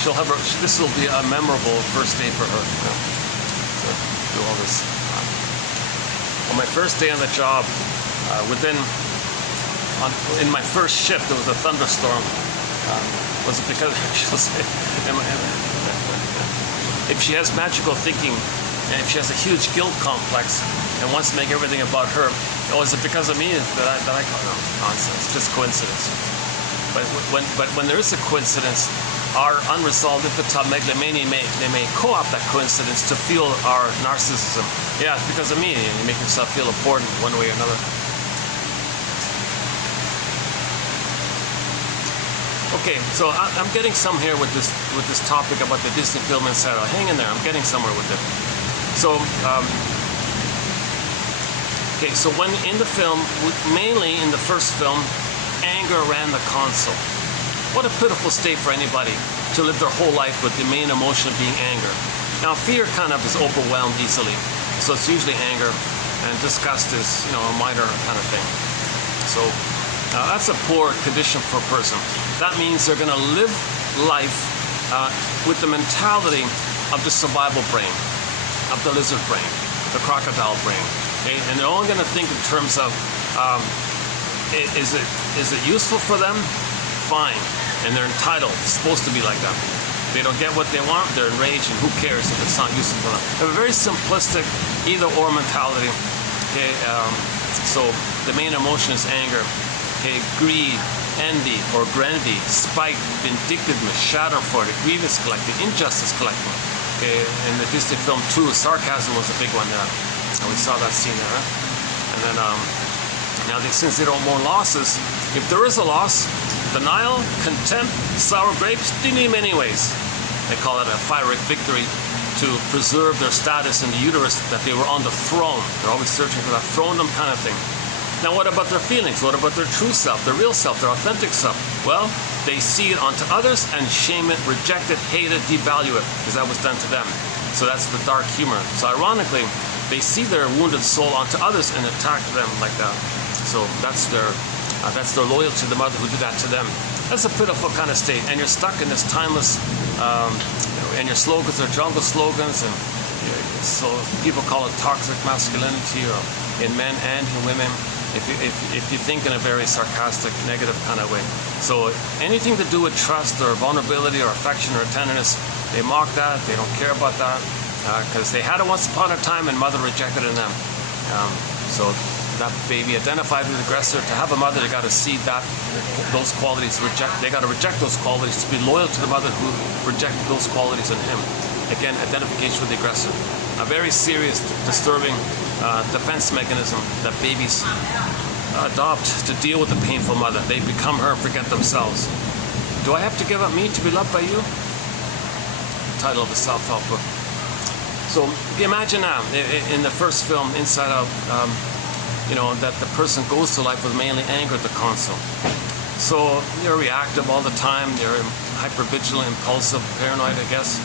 She'll have this will be a memorable first day for her. To do all this. On my first day on the job, in my first shift, there was a thunderstorm. Was it because she'll say, if she has magical thinking, and if she has a huge guilt complex and wants to make everything about her, is it because of me that I call it nonsense? Just coincidence. But when there is a coincidence, our unresolved infantile megalomania may co-opt that coincidence to fuel our narcissism. Yeah, it's because of me, and you make yourself feel important one way or another. Okay, so I'm getting some here with this topic about the Disney film Inside Out. Hang in there, I'm getting somewhere with it. So, okay, so when in the film, mainly in the first film, anger ran the console. What a pitiful state for anybody to live their whole life with the main emotion being anger. Now, fear kind of is overwhelmed easily, so it's usually anger, and disgust is, a minor kind of thing. So that's a poor condition for a person. That means they're going to live life with the mentality of the survival brain, of the lizard brain, the crocodile brain. Okay? And they're only going to think in terms of, is it useful for them? Fine. And they're entitled. It's supposed to be like that. They don't get what they want, they're enraged, and who cares if it's not useful for them? They have a very simplistic either-or mentality. Okay, so the main emotion is anger. Okay, greed, envy, or grenady, spite, vindictiveness, schadenfreude, grievance collecting, injustice collecting. Okay, in the Disney film too, sarcasm was a big one there. And we saw that scene there. Huh? And then now since they don't want losses, if there is a loss, denial, contempt, sour grapes, they need them anyways. They call it a pyrrhic victory to preserve their status in the uterus, that they were on the throne. They're always searching for that throne-dom kind of thing. Now what about their feelings? What about their true self, their real self, their authentic self? Well, they see it onto others and shame it, reject it, hate it, devalue it, because that was done to them. So that's the dark humor. So ironically, they see their wounded soul onto others and attack them like that. So that's their loyalty to the mother who did that to them. That's a pitiful kind of state, and you're stuck in this timeless, and your slogans are jungle slogans, and so people call it toxic masculinity, or in men and in women, if you think in a very sarcastic, negative kind of way. So anything to do with trust or vulnerability or affection or tenderness, they mock that, they don't care about that, because they had it once upon a time and mother rejected it in them. So that baby identified with the aggressor. To have a mother, they got to see those qualities, they got to reject those qualities to be loyal to the mother who rejected those qualities in him. Again, identification with the aggressor. A very serious, disturbing defense mechanism that babies adopt to deal with the painful mother. They become her and forget themselves. Do I have to give up me to be loved by you? Title of a self-help book. So imagine now, in the first film, Inside Out, that the person goes to life with mainly anger at the console. So you're reactive all the time, you're hypervigilant, impulsive, paranoid, I guess.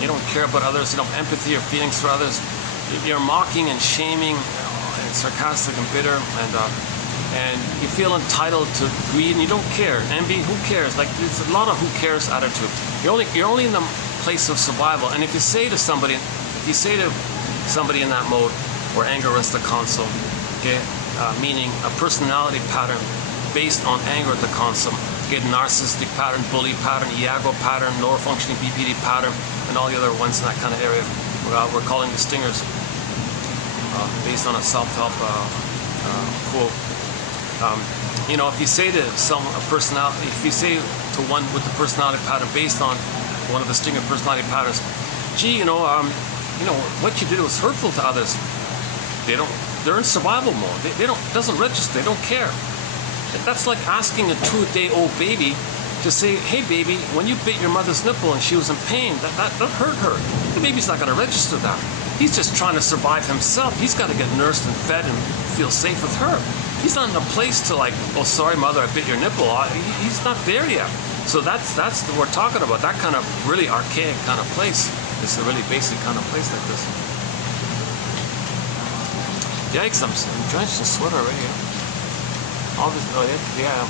You don't care about others, you don't have empathy or feelings for others. You're mocking and shaming, and sarcastic and bitter, and you feel entitled to greed, and you don't care. Envy, who cares? Like, there's a lot of who cares attitude. You're only in the place of survival. And if you say to somebody in that mode, where anger runs the console, okay, meaning a personality pattern based on anger at the console, okay, narcissistic pattern, bully pattern, Iago pattern, lower functioning BPD pattern, and all the other ones in that kind of area. We're calling the stingers, based on a self-help quote. If you say to if you say to one with the personality pattern based on one of the stinger personality patterns, gee, what you did was hurtful to others. They're in survival mode. Doesn't register. They don't care. That's like asking a 2-day-old baby to say, hey baby, when you bit your mother's nipple and she was in pain, that hurt her. The baby's not going to register that. He's just trying to survive himself. He's got to get nursed and fed and feel safe with her. He's not in a place to like, oh sorry mother, I bit your nipple. He's not there yet. So that's what we're talking about. That kind of really archaic kind of place. It's a really basic kind of place like this. Yikes, I'm drenched in sweat already. All this, yeah.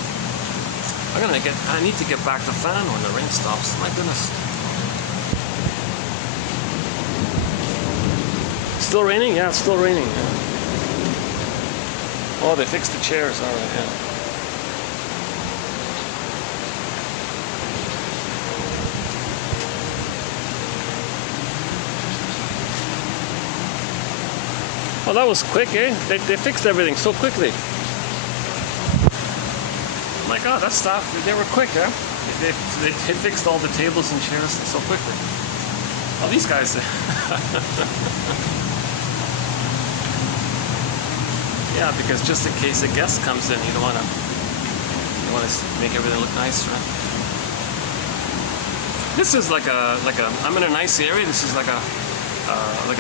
I need to get back the fan when the rain stops. My goodness. Still raining? Yeah, it's still raining. Yeah. Oh, they fixed the chairs. All right, yeah. Well, that was quick, eh? They fixed everything so quickly. My God, that stuff, they were quick, huh? They fixed all the tables and chairs so quickly. Well, these guys... Yeah, because just in case a guest comes in, you want to make everything look nice, right? This is like a I'm in a nice area. This is like an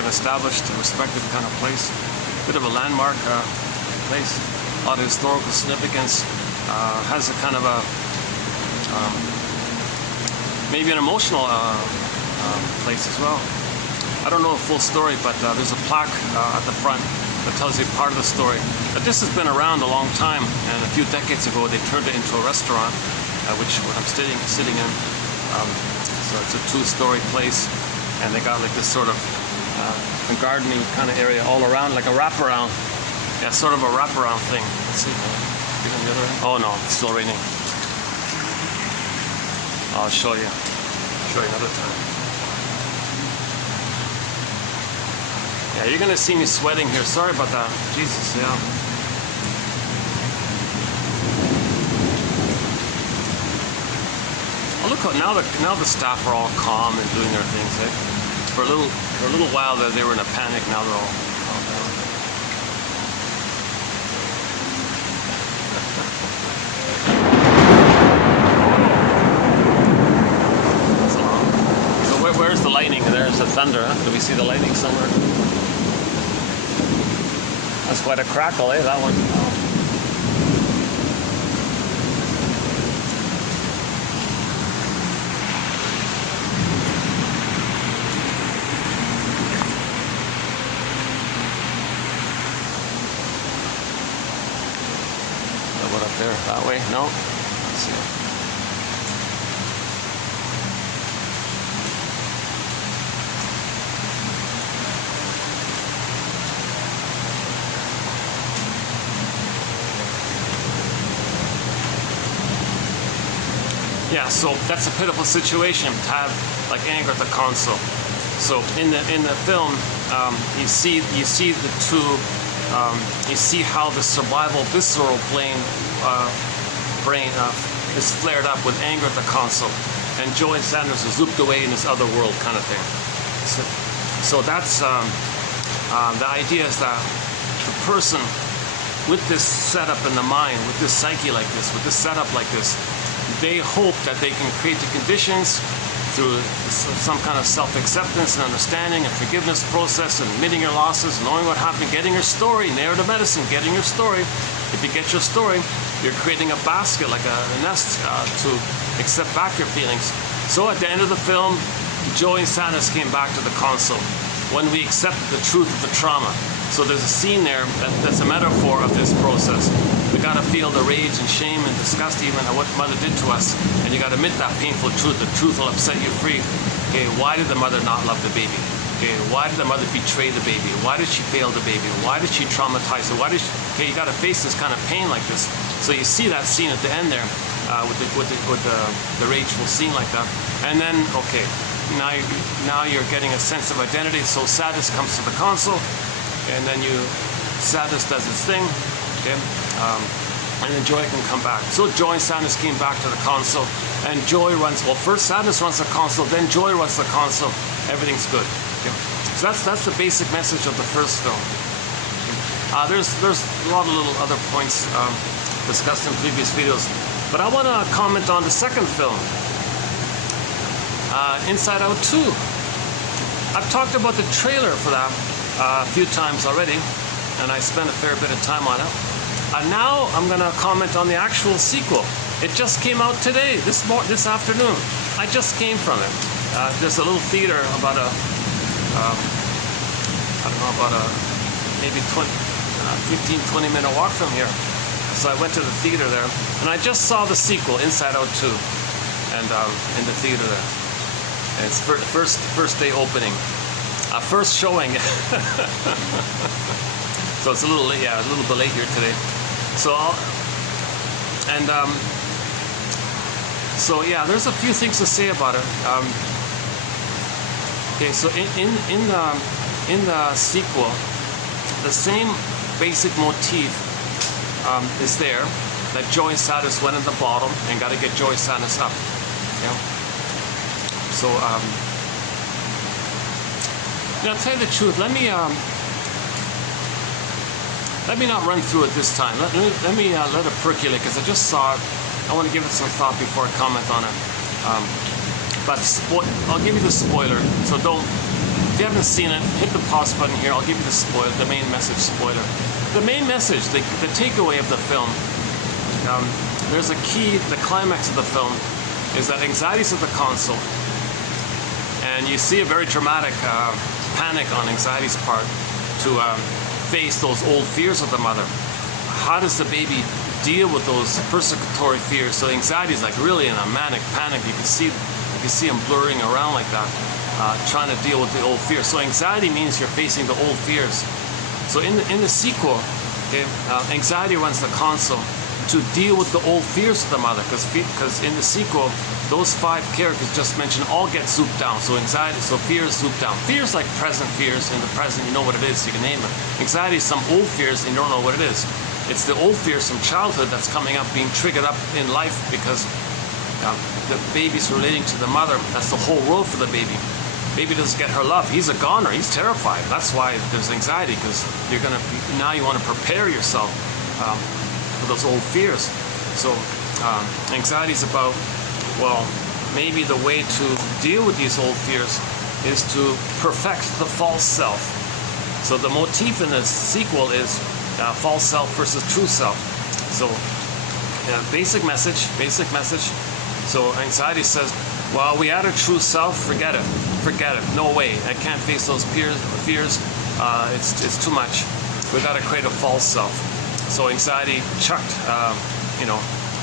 established, respected kind of place. Bit of a landmark place. A lot of historical significance. Has a kind of a maybe an emotional place as well. I don't know the full story, but there's a plaque at the front that tells you part of the story. But this has been around a long time, and a few decades ago they turned it into a restaurant, which I'm sitting in. So it's a two-story place, and they got like this sort of a gardening kind of area all around, like a wraparound. Yeah, sort of a wraparound thing. Let's see. On the other end. Oh no, it's still raining. I'll show you. Show you another time. Yeah, you're gonna see me sweating here. Sorry about that. Jesus, yeah. Oh, look how now the staff are all calm and doing their things. Eh? For a little while there, they were in a panic. Now they're all calm down. So where's the lightning? There's the thunder. Huh? Do we see the lightning somewhere? That's quite a crackle, eh? That one. What up there? That way? No. Let's see. Yeah, so that's a pitiful situation to have like anger at the console. So in the film, you see the two. You see how the survival visceral brain is flared up with anger at the console, and joy and sadness is looped away in this other world kind of thing. So that's the idea is that the person with this setup in the mind, with this psyche like this, with this setup like this, they hope that they can create the conditions through some kind of self-acceptance and understanding and forgiveness process and admitting your losses, knowing what happened, getting your story, narrative medicine, getting your story. If you get your story, you're creating a basket, like a nest to accept back your feelings. So at the end of the film, joy and sadness came back to the console when we accepted the truth of the trauma. So there's a scene there that's a metaphor of this process. We gotta feel the rage and shame and disgust even at what mother did to us, and you gotta admit that painful truth. The truth will upset you free. Okay, why did the mother not love the baby? Okay, why did the mother betray the baby? Why did she fail the baby? Why did she traumatize it? Okay, you gotta face this kind of pain like this. So you see that scene at the end there with the rageful scene like that, and then okay, now you're getting a sense of identity. So sadness comes to the console, and then sadness does its thing. Okay. And then joy can come back. So joy and sadness came back to the console, and joy runs. Well, first sadness runs the console, then joy runs the console. Everything's good. Okay. So that's the basic message of the first film. Okay. There's a lot of little other points discussed in previous videos, but I want to comment on the second film, Inside Out 2. I've talked about the trailer for that a few times already, and I spent a fair bit of time on it. Now I'm going to comment on the actual sequel. It just came out today, this afternoon. I just came from it. There's a little theater about maybe 15-20 minute walk from here. So I went to the theater there, and I just saw the sequel, Inside Out 2, and in the theater there. And it's first day opening, first showing. So it's a little late, yeah, a little bit late here today. So yeah, there's a few things to say about it. Okay, so in the sequel, the same basic motif is there, that joy and sadness went in the bottom and got to get joy and sadness up. Yeah. So now, to tell you the truth, let me not run through it this time. Let me let it percolate, because I just saw it. I want to give it some thought before I comment on it. But I'll give you the spoiler. So if you haven't seen it, hit the pause button here. I'll give you the spoiler, the main message spoiler. The main message, the takeaway of the film, there's a key, the climax of the film is that anxiety's at the console. And you see a very dramatic panic on anxiety's part to face those old fears of the mother. How does the baby deal with those persecutory fears? So anxiety is like really in a manic panic. You can see him blurring around like that, trying to deal with the old fears. So anxiety means you're facing the old fears. So in the sequel, okay, anxiety runs the console to deal with the old fears of the mother, because in the sequel, those 5 characters just mentioned all get zooped down. So anxiety, so fears zooped down. Fears like present fears in the present, you know what it is, you can name it. Anxiety is some old fears and you don't know what it is. It's the old fears from childhood that's coming up, being triggered up in life because the baby's relating to the mother. That's the whole world for the baby. Baby doesn't get her love. He's a goner. He's terrified. That's why there's anxiety, because now you want to prepare yourself for those old fears. So anxiety is about, well, maybe the way to deal with these old fears is to perfect the false self. So the motif in the sequel is false self versus true self. So basic message. So anxiety says, well, we had a true self, forget it, no way, I can't face those fears, it's too much, we got to create a false self. So anxiety chucked,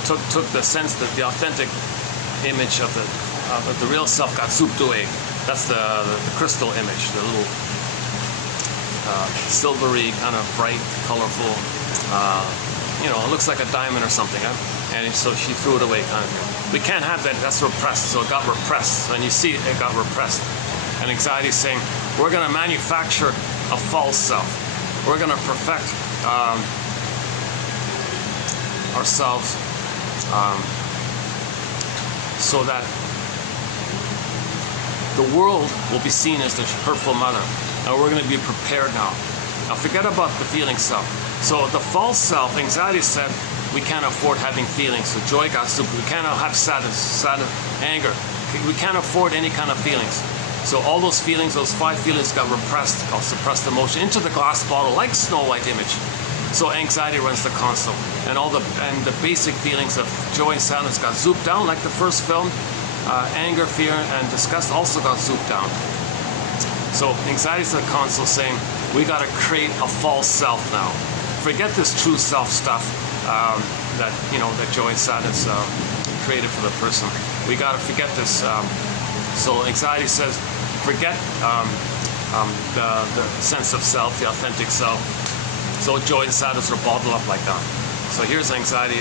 took the sense that the authentic image of the real self got zooped away. That's the crystal image, the little silvery, kind of bright, colorful, it looks like a diamond or something, huh? And so she threw it away, kind of. We can't have that, that's repressed, so it got repressed. And you see it got repressed. And anxiety is saying, we're going to manufacture a false self. We're going to perfect ourselves so that the world will be seen as the hurtful mother. And we're going to be prepared now. Now forget about the feeling self. So the false self, anxiety said, we can't afford having feelings. So joy got stupid. We can't have sadness, anger. We can't afford any kind of feelings. So all those feelings, those 5 feelings got repressed, called suppressed emotion, into the glass bottle, like Snow White image. So anxiety runs the console. And the basic feelings of joy and sadness got zooped down, like the first film. Anger, fear, and disgust also got zooped down. So anxiety is the console saying, we got to create a false self now. Forget this true self stuff that joy and sadness created for the person. We got to forget this. So anxiety says, forget the sense of self, the authentic self. So joy and sadness are bottled up like that. So here's anxiety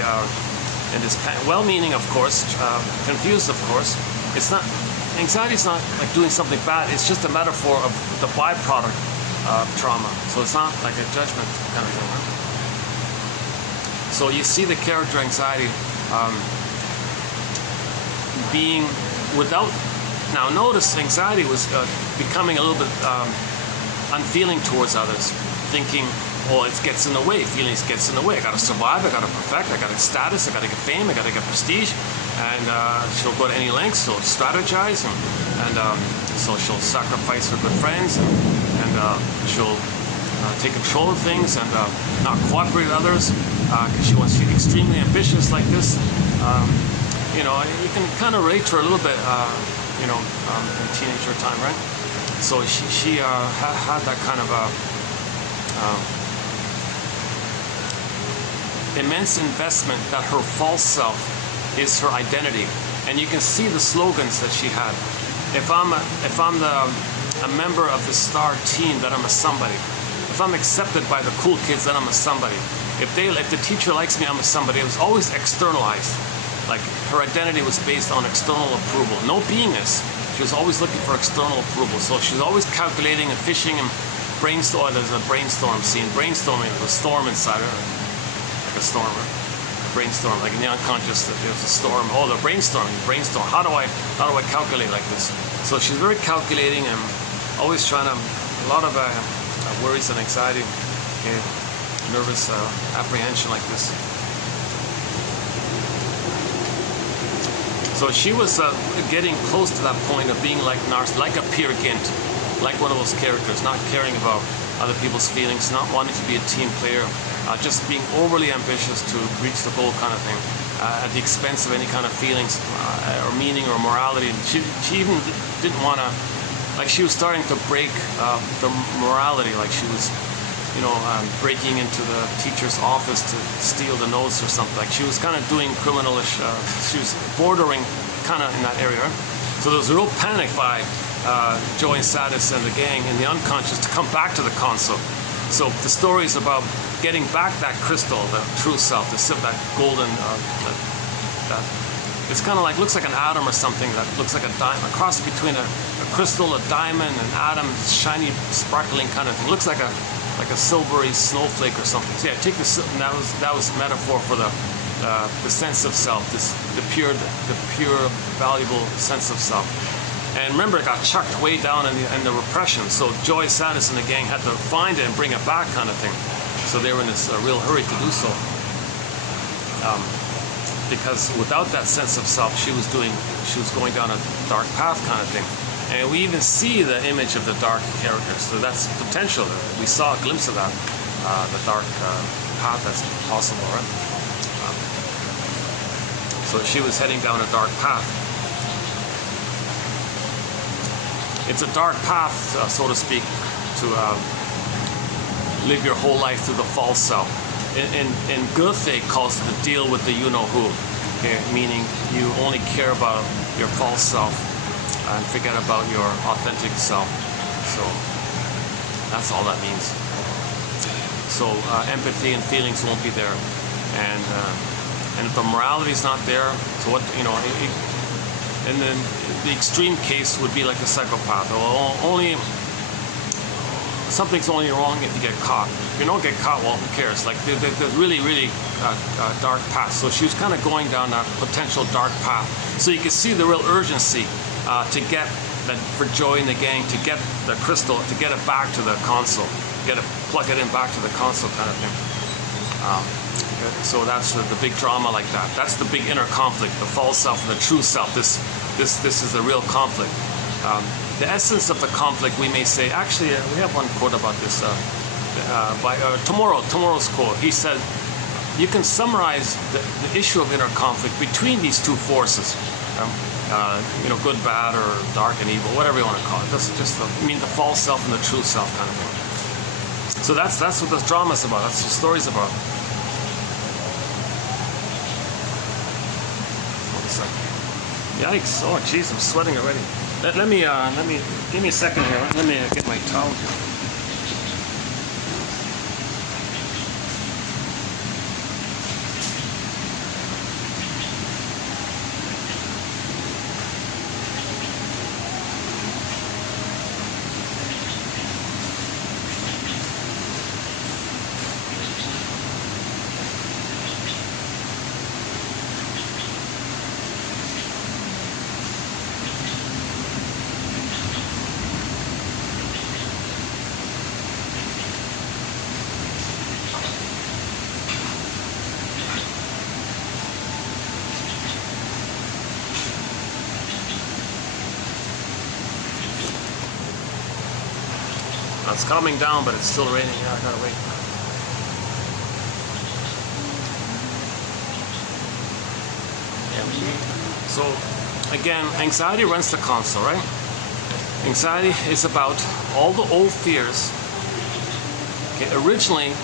in this well-meaning, of course, confused, of course. It's not. Anxiety is not like doing something bad. It's just a metaphor of the byproduct of trauma. So it's not like a judgment kind of thing. Right? So you see the character anxiety being without. Now notice anxiety was becoming a little bit unfeeling towards others, thinking, well, it gets in the way. Feelings gets in the way. I got to survive. I got to perfect. I got to get status. I got to get fame. I got to get prestige. And she'll go to any lengths. She'll strategize, and so she'll sacrifice her good friends, and she'll take control of things and not cooperate with others because she wants to be extremely ambitious like this. You can kind of relate to her a little bit, in teenager time, right? So she had that kind of immense investment that her false self is her identity, and you can see the slogans that she had. If I'm a member of the star team, then I'm a somebody. If I'm accepted by the cool kids, then I'm a somebody. If the teacher likes me, I'm a somebody. It was always externalized. Like her identity was based on external approval, no beingness. She was always looking for external approval. So she's always calculating and fishing and brainstorming. There's a brainstorm scene, brainstorming with a storm inside her, like a storm. Brainstorm, like in the unconscious, there's a storm. Oh, the brainstorm. How do I calculate like this? So she's very calculating and always trying to. A lot of worries and anxiety, nervous apprehension like this. So she was getting close to that point of being like like a Peer Gynt, like one of those characters, not caring about other people's feelings, not wanting to be a team player, just being overly ambitious to reach the goal kind of thing, at the expense of any kind of feelings or meaning or morality. She even didn't want to, like she was starting to break the morality, like she was, breaking into the teacher's office to steal the notes or something. Like she was kind of doing criminalish, she was bordering kind of in that area. So there was a real panic by Joy and Sadis and the gang in the unconscious to come back to the console. So the story is about getting back that crystal, the true self, that golden, it's kind of like, looks like an atom or something that looks like a diamond, a cross between a crystal, a diamond, an atom, shiny, sparkling kind of thing. Looks like a silvery snowflake or something. So yeah, take this, and that was metaphor for the sense of self, the pure, valuable sense of self. And remember, it got chucked way down in the repression. So Joy, Sadis, and the gang had to find it and bring it back, kind of thing. So they were in this real hurry to do so. Because without that sense of self, she was going down a dark path, kind of thing. And we even see the image of the dark character. So that's potential. We saw a glimpse of that, the dark path that's possible, right? So she was heading down a dark path. It's a dark path, so to speak, to live your whole life through the false self. And Goethe calls it the deal with the you-know-who, okay? Meaning you only care about your false self and forget about your authentic self. So that's all that means. So empathy and feelings won't be there, and if the morality is not there, so what, and then the extreme case would be like a psychopath. Something's only wrong if you get caught. If you don't get caught, well, who cares? Like there's really dark path. So she was kind of going down that potential dark path. So you can see the real urgency to get that for Joy and the gang, to get the crystal, to get it back to the console, plug it in back to the console, kind of thing. So that's the big drama like that. That's the big inner conflict, the false self and the true self. This is the real conflict. The essence of the conflict, we may say, actually, we have one quote about this by tomorrow's quote. He said, you can summarize the issue of inner conflict between these two forces, good, bad, or dark and evil, whatever you want to call it. That's just the false self and the true self kind of thing. So that's what this drama is about. That's what the story's about. Yikes! Oh, jeez, I'm sweating already. Let me give me a second here. Let me get my towel here. It's calming down, but it's still raining. Yeah, I gotta wait. So, again, anxiety runs the console, right? Anxiety is about all the old fears. Okay, originally,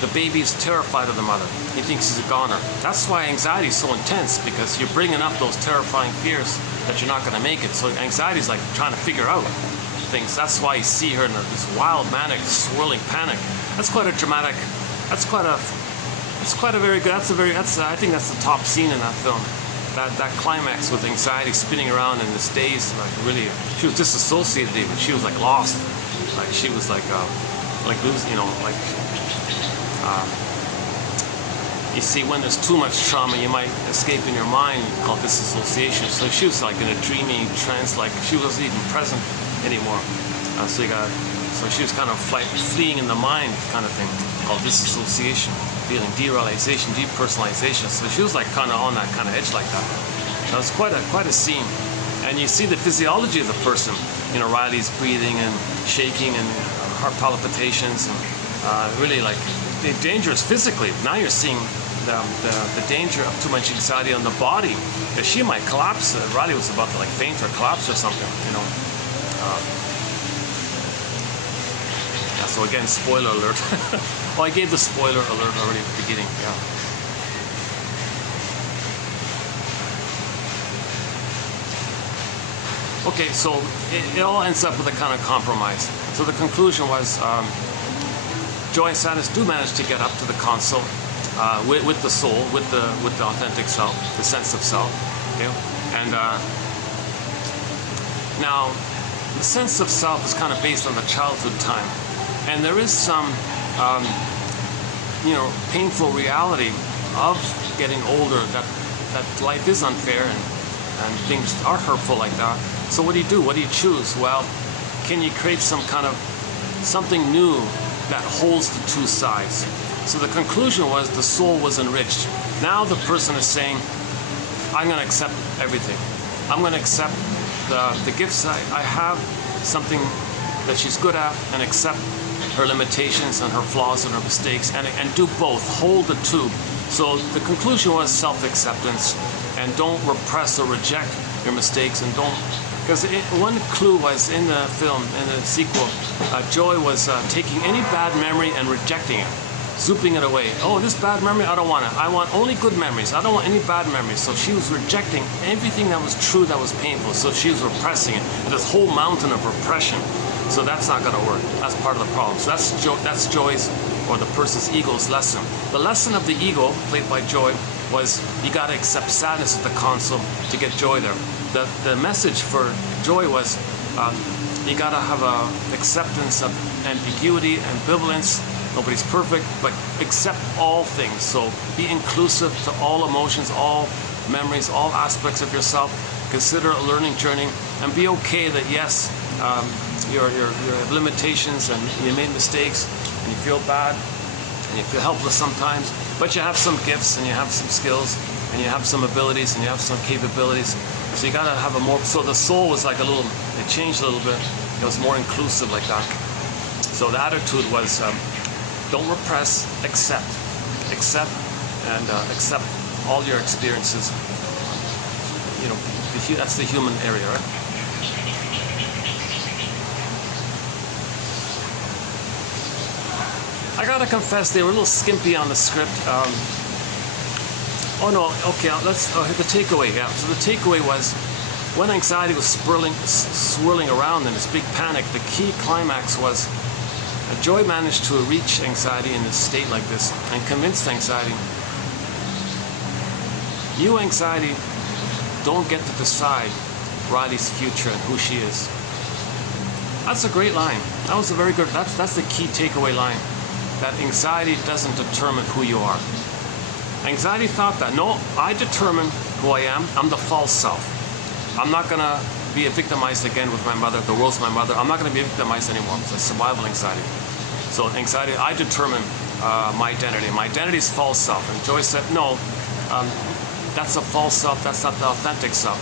the baby is terrified of the mother. He thinks he's a goner. That's why anxiety is so intense, because you're bringing up those terrifying fears that you're not going to make it. So anxiety is like trying to figure out things. That's why you see her in this wild, manic, swirling panic. That's quite a dramatic. I think that's the top scene in that film. That climax with anxiety spinning around in this daze, like really, she was disassociated even. She was like lost. Like she was losing, you see, when there's too much trauma, you might escape in your mind, called disassociation. So she was like in a dreamy trance, like she wasn't even present anymore. So she was kind of fleeing in the mind, kind of thing, called disassociation, feeling derealization, depersonalization. So she was like kind of on that kind of edge like that. That was quite a scene. And you see the physiology of the person. You know, Riley's breathing and shaking and heart palpitations, and really like dangerous physically. Now you're seeing the danger of too much anxiety on the body. Because she might collapse. Riley was about to like faint or collapse or something, you know. Yeah, so again, spoiler alert. Well, I gave the spoiler alert already at the beginning, yeah. Okay, so it all ends up with a kind of compromise. So the conclusion was Joy and Sadness do manage to get up to the console with the soul, with the authentic self, the sense of self. Okay? And now, the sense of self is kind of based on the childhood time. And there is some, you know, painful reality of getting older, that life is unfair and things are hurtful like that. So what do you do? What do you choose? Well, can you create some kind of something new that holds the two sides? So the conclusion was the soul was enriched. Now the person is saying, I'm going to accept everything. I'm going to accept the gifts I have, something that she's good at, and accept her limitations and her flaws and her mistakes, and do both, hold the two. So the conclusion was self-acceptance, and don't repress or reject your mistakes, and don't, because one clue was in the film, in the sequel, Joy was taking any bad memory and rejecting it, zooping it away. Oh, this bad memory, I don't want it. I want only good memories. I don't want any bad memories. So she was rejecting everything that was true, that was painful. So she was repressing it. This whole mountain of repression. So that's not going to work. That's part of the problem. So that's Joy's, or the person's ego's lesson. The lesson of the ego, played by Joy, was you got to accept sadness at the console to get joy there. The message for Joy was you got to have a acceptance of ambiguity, ambivalence. Nobody's perfect, but accept all things. So be inclusive to all emotions, all memories, all aspects of yourself. Consider a learning journey, and be okay that yes, you have limitations and you made mistakes and you feel bad and you feel helpless sometimes, but you have some gifts and you have some skills and you have some abilities and you have some capabilities. So you gotta have a more, so the soul was like it changed a little bit. It was more inclusive like that. So the attitude was, don't repress, accept, and accept all your experiences. You know, that's the human area, right? I gotta confess, they were a little skimpy on the script. Oh no, okay, the takeaway, yeah. So the takeaway was, when anxiety was swirling around in this big panic, the key climax was Joy managed to reach anxiety in a state like this and convinced anxiety, you, anxiety, don't get to decide Riley's future and who she is. That's a great line. That was a very good, that's the key takeaway line. That anxiety doesn't determine who you are. Anxiety thought that, no, I determine who I am. I'm the false self. I'm not going to be victimized again with my mother. The world's my mother. I'm not going to be victimized anymore. It's a survival anxiety. So anxiety, I determine my identity. My identity is false self. And Joy said, no, that's a false self. That's not the authentic self.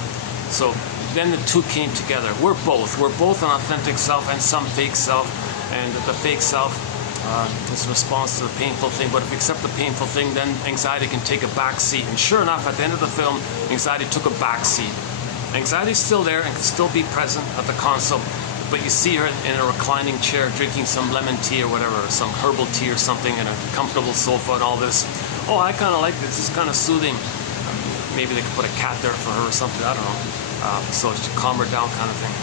So then the two came together. We're both an authentic self and some fake self. And the fake self is a response to the painful thing, but if we accept the painful thing, then anxiety can take a back seat. And sure enough, at the end of the film, anxiety took a back seat. Anxiety's still there and can still be present at the console, but you see her in a reclining chair drinking some lemon tea or whatever, or some herbal tea or something, in a comfortable sofa and all this. Oh, I kind of like this. It's kind of soothing. Maybe they could put a cat there for her or something. I don't know. So to calm her down, kind of thing.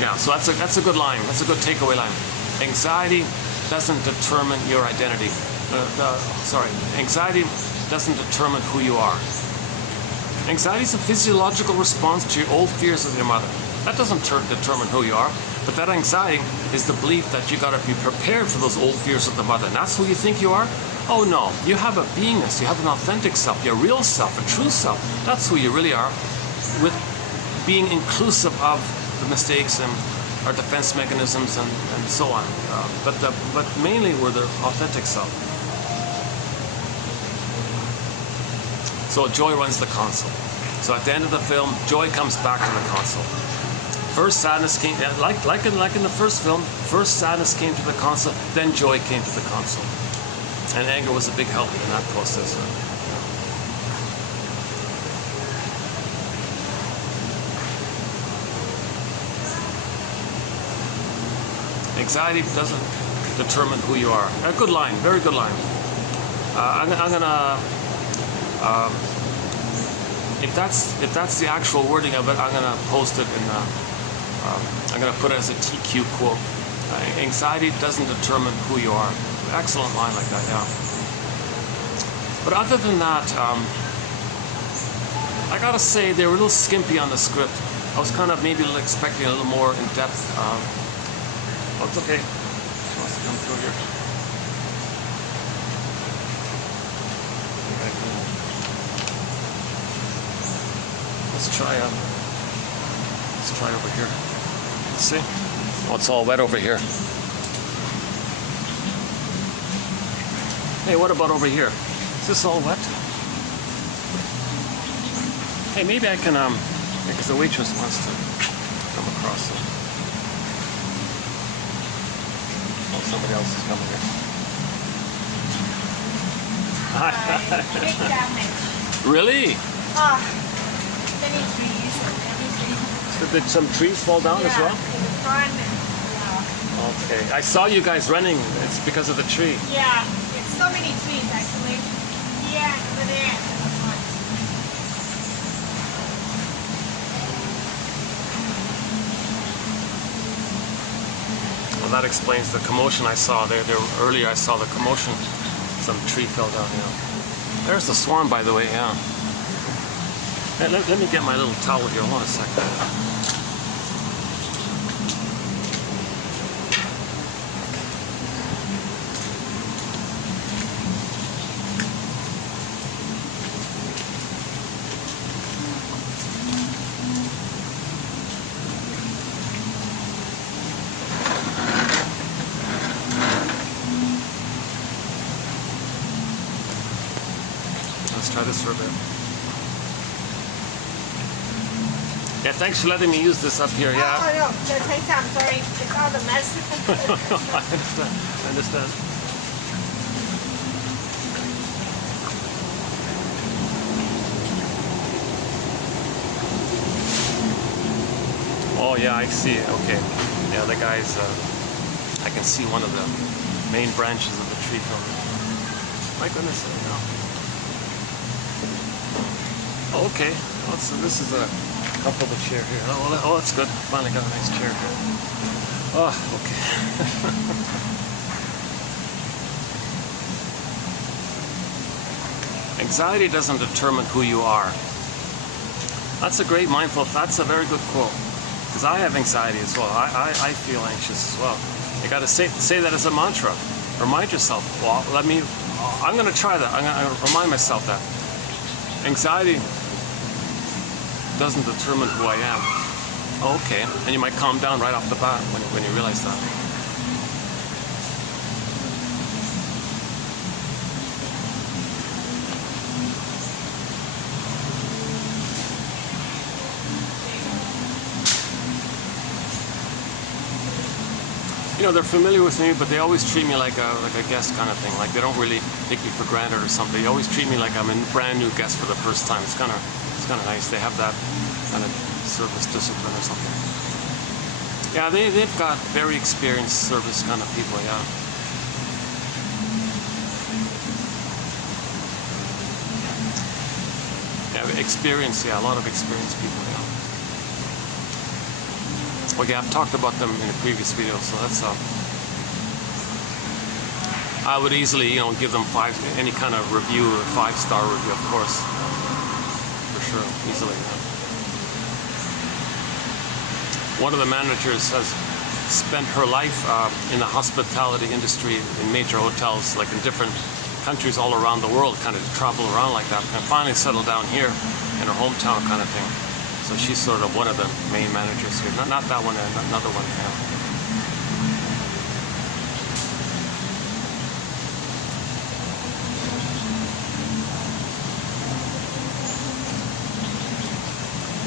Yeah, so that's a good line. That's a good takeaway line. Anxiety doesn't determine your identity. Anxiety doesn't determine who you are. Anxiety is a physiological response to your old fears of your mother. That doesn't determine who you are, but that anxiety is the belief that you got to be prepared for those old fears of the mother. And that's who you think you are? Oh no, you have a beingness, you have an authentic self, your real self, a true self. That's who you really are, with being inclusive of the mistakes and our defense mechanisms and so on. But mainly we're the authentic self. So joy runs the console. So at the end of the film, joy comes back to the console. First sadness came, like in the first film, first sadness came to the console, then joy came to the console. And anger was a big help in that process. Anxiety doesn't determine who you are. A good line, very good line. I'm gonna, if that's the actual wording of it, I'm gonna post it in. I'm gonna put it as a TQ quote. Anxiety doesn't determine who you are. Excellent line like that, yeah. But other than that, I gotta say they were a little skimpy on the script. I was kind of maybe expecting a little more in depth. Oh, it's okay. She wants to come through here. Let's try over here. Let's see. Oh, it's all wet over here. Hey, what about over here? Is this all wet? Hey, maybe I can, because the waitress wants to come across. So. Oh, somebody else is coming here. Big damage. Really? Many trees and everything. So did some trees fall down as well? In the front and Okay. I saw you guys running. It's because of the tree. yeah, it's so many trees actually. Here and over there and in the front. Well, that explains the commotion I saw there. Earlier I saw the commotion. Some tree fell down, yeah. There's the swan, by the way, yeah. Hey, let me get my little towel here. Hold on a second. Let's try this for a bit. Yeah, thanks for letting me use this up here, yeah. Oh no, I'm sorry, it's all the mess. I understand. Oh yeah, I see. Okay. Yeah, the guys, I can see one of the main branches of the tree from. My goodness, okay. Oh, so this is a comfortable chair here. Oh, that's good. Finally got a nice chair here. Oh, okay. Anxiety doesn't determine who you are. That's a great mindful. That's a very good quote. Because I have anxiety as well. I feel anxious as well. You got to say that as a mantra. Remind yourself. Well, I'm going to try that. I'm going to remind myself that anxiety doesn't determine who I am. Oh, okay. And you might calm down right off the bat when you realize that. You know, they're familiar with me, but they always treat me like a guest kind of thing. Like they don't really take me for granted or something. They always treat me like I'm a brand new guest for the first time. It's kind of nice. They have that kind of service discipline or something. Yeah, they've got very experienced service kind of people. Yeah. Yeah, experience. Yeah, a lot of experienced people. Yeah. Okay, I've talked about them in a previous video, so that's I would easily, give them any kind of review, a 5-star review, of course, for sure, easily. Yeah. One of the managers has spent her life in the hospitality industry in major hotels, like in different countries all around the world, kind of travel around like that, and finally settled down here in her hometown, kind of thing. So she's sort of one of the main managers here. Not that one, another one. Yeah.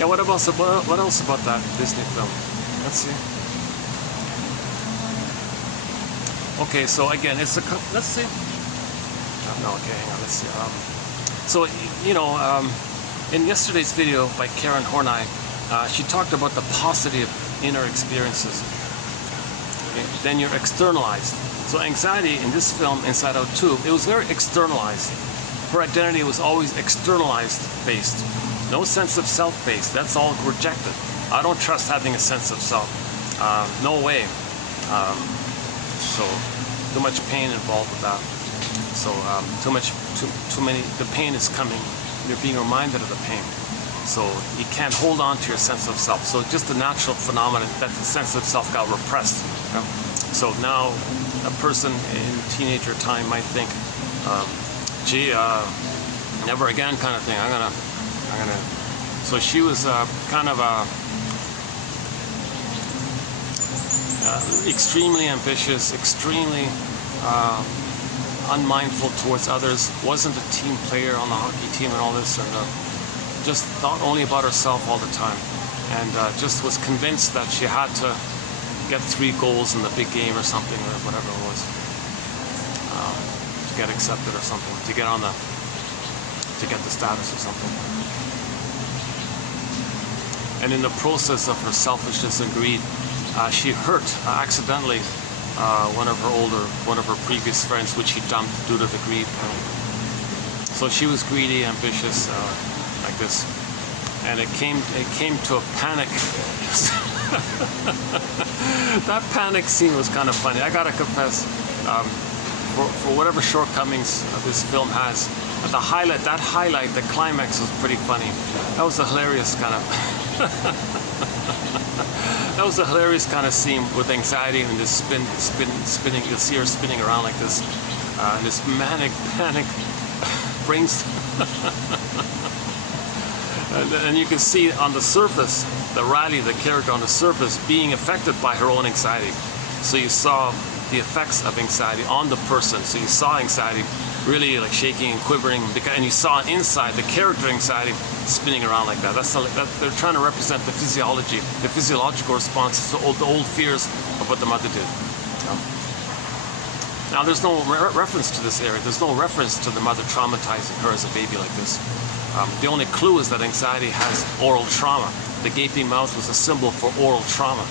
Yeah, what else about that Disney film? Let's see. Okay, so again, it's a, let's see. No, okay, hang on, let's see. So, you know, in yesterday's video by Karen Horney, she talked about the paucity of inner experiences. Okay? Then you're externalized. So anxiety in this film, Inside Out 2, it was very externalized. Her identity was always externalized based. No sense of self based. That's all rejected. I don't trust having a sense of self. No way. So too much pain involved with that. So too many, the pain is coming. You're being reminded of the pain. So you can't hold on to your sense of self. So just the natural phenomenon that the sense of self got repressed. You know? So now a person in teenager time might think, gee, never again kind of thing. I'm gonna. So she was kind of extremely ambitious, extremely unmindful towards others, wasn't a team player on the hockey team and all this, and just thought only about herself all the time, and just was convinced that she had to get 3 goals in the big game or something, or whatever it was, to get accepted or something, to get the status or something. And in the process of her selfishness and greed, she hurt accidentally one of her previous friends, which she dumped due to the greed. So she was greedy, ambitious, like this, and it came to a panic. That panic scene was kind of funny. I gotta confess, for whatever shortcomings this film has, the climax was pretty funny. That was a hilarious kind of. That was a hilarious kind of scene with anxiety and this spinning. You'll see her spinning around like this, and this manic panic brings. And you can see on the surface, the character on the surface, being affected by her own anxiety. So you saw the effects of anxiety on the person. So you saw anxiety really like shaking and quivering, and you saw inside the character anxiety spinning around like that. They're trying to represent the physiology, the physiological response to the old fears of what the mother did. Now there's no reference to this area. There's no reference to the mother traumatizing her as a baby like this. The only clue is that anxiety has oral trauma. The gaping mouth was a symbol for oral trauma.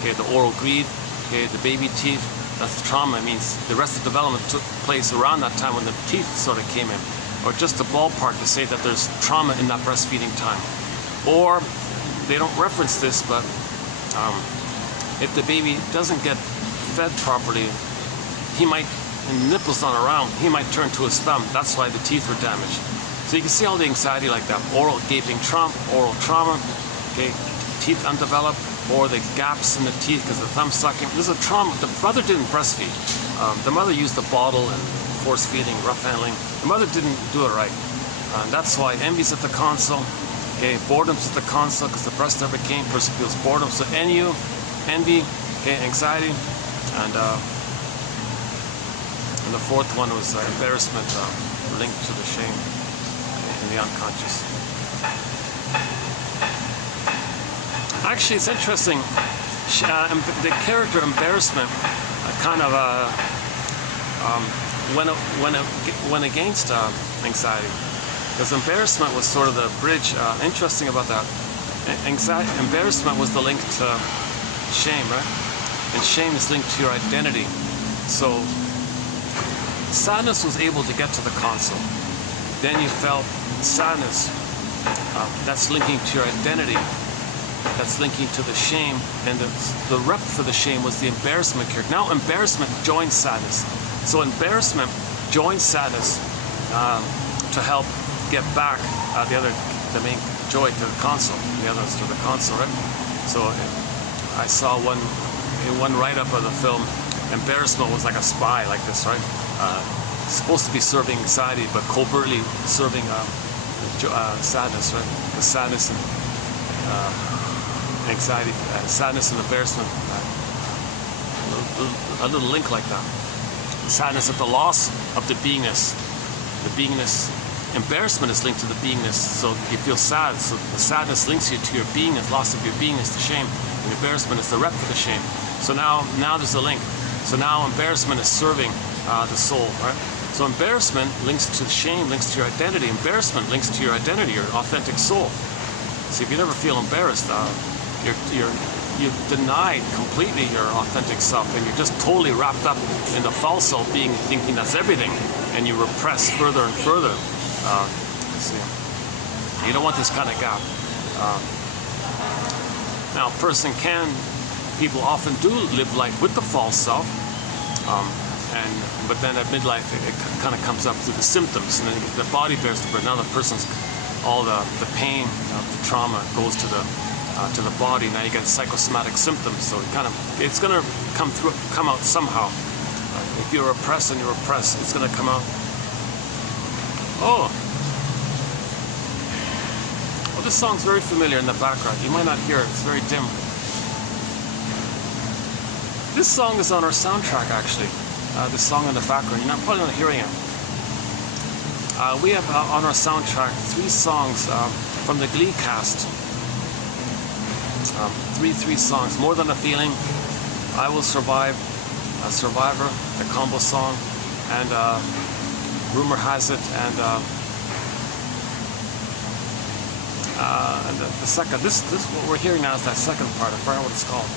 Okay, the oral greed, okay, the baby teeth, that's trauma. It means the rest of development took place around that time when the teeth sort of came in. Or just a ballpark to say that there's trauma in that breastfeeding time. Or they don't reference this, but if the baby doesn't get fed properly, he might, and the nipples not around, he might turn to his thumb. That's why the teeth are damaged. So you can see all the anxiety like that. Oral gaping trauma, oral trauma, okay, teeth undeveloped, or the gaps in the teeth because the thumb sucking. This is a trauma. The mother didn't breastfeed. The mother used the bottle and force feeding, rough handling. The mother didn't do it right. That's why envy's at the console. Okay, boredom's at the console because the breast never came. Person feels boredom. So NU, envy, okay, anxiety, and the fourth one was embarrassment linked to the shame in the unconscious. Actually, it's interesting. The character embarrassment kind of went against anxiety, because embarrassment was sort of the bridge. Interesting about that. Embarrassment was the link to shame, right? And shame is linked to your identity. So sadness was able to get to the console. Then you felt sadness. That's linking to your identity. That's linking to the shame, and the rep for the shame was the embarrassment character. Now embarrassment joins sadness. So embarrassment joins sadness to help get back the main joy to the console, the others to the console, right? So I saw in one write-up of the film, embarrassment was like a spy like this, right? Supposed to be serving anxiety, but covertly serving sadness, right? Because sadness and anxiety, sadness and embarrassment, a little link like that. Sadness at the loss of the beingness Embarrassment is linked to the beingness, so you feel sad. So the sadness links you to your beingness, loss of your beingness, the shame. And embarrassment is the rep for the shame. So now there's a link. So now embarrassment is serving the soul, right? So embarrassment links to shame, links to your identity. Embarrassment links to your identity, your authentic soul. See, if you never feel embarrassed, you've denied completely your authentic self, and you're just totally wrapped up in the false self thinking that's everything, and you repress further and further. See, you don't want this kind of gap. Now, people often do live life with the false self, but then at midlife it kind of comes up through the symptoms, and then the body bears the burden. Now the person's all the pain, the trauma goes to the body. Now you get psychosomatic symptoms, so it's going to come out somehow. If you repress and you repress, it's going to come out. Oh, this song's very familiar in the background. You might not hear it; it's very dim. This song is on our soundtrack, actually. This song in the background. You're probably not hearing it. We have on our soundtrack 3 songs from the Glee cast. 3 songs. More Than a Feeling, I Will Survive, Survivor, the combo song, and Rumor Has It, and the second. This what we're hearing now is that second part. I forgot what it's called.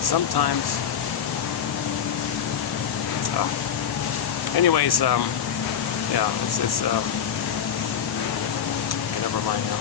Sometimes. Anyways, yeah, it's okay, never mind now.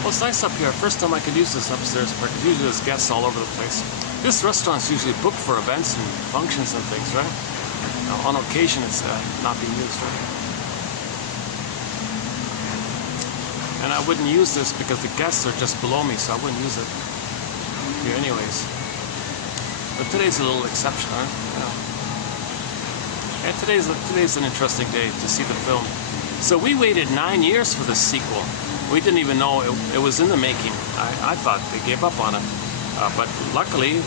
Well, it's nice up here. First time I could use this upstairs, but I could use it as guests all over the place. This restaurant's usually booked for events and functions and things, right? Now, on occasion, it's not being used, right? And I wouldn't use this because the guests are just below me, so I wouldn't use it here anyways. But today's a little exception, right? Yeah. And today's an interesting day to see the film. So we waited 9 years for the sequel. We didn't even know it was in the making. I thought they gave up on it. But luckily,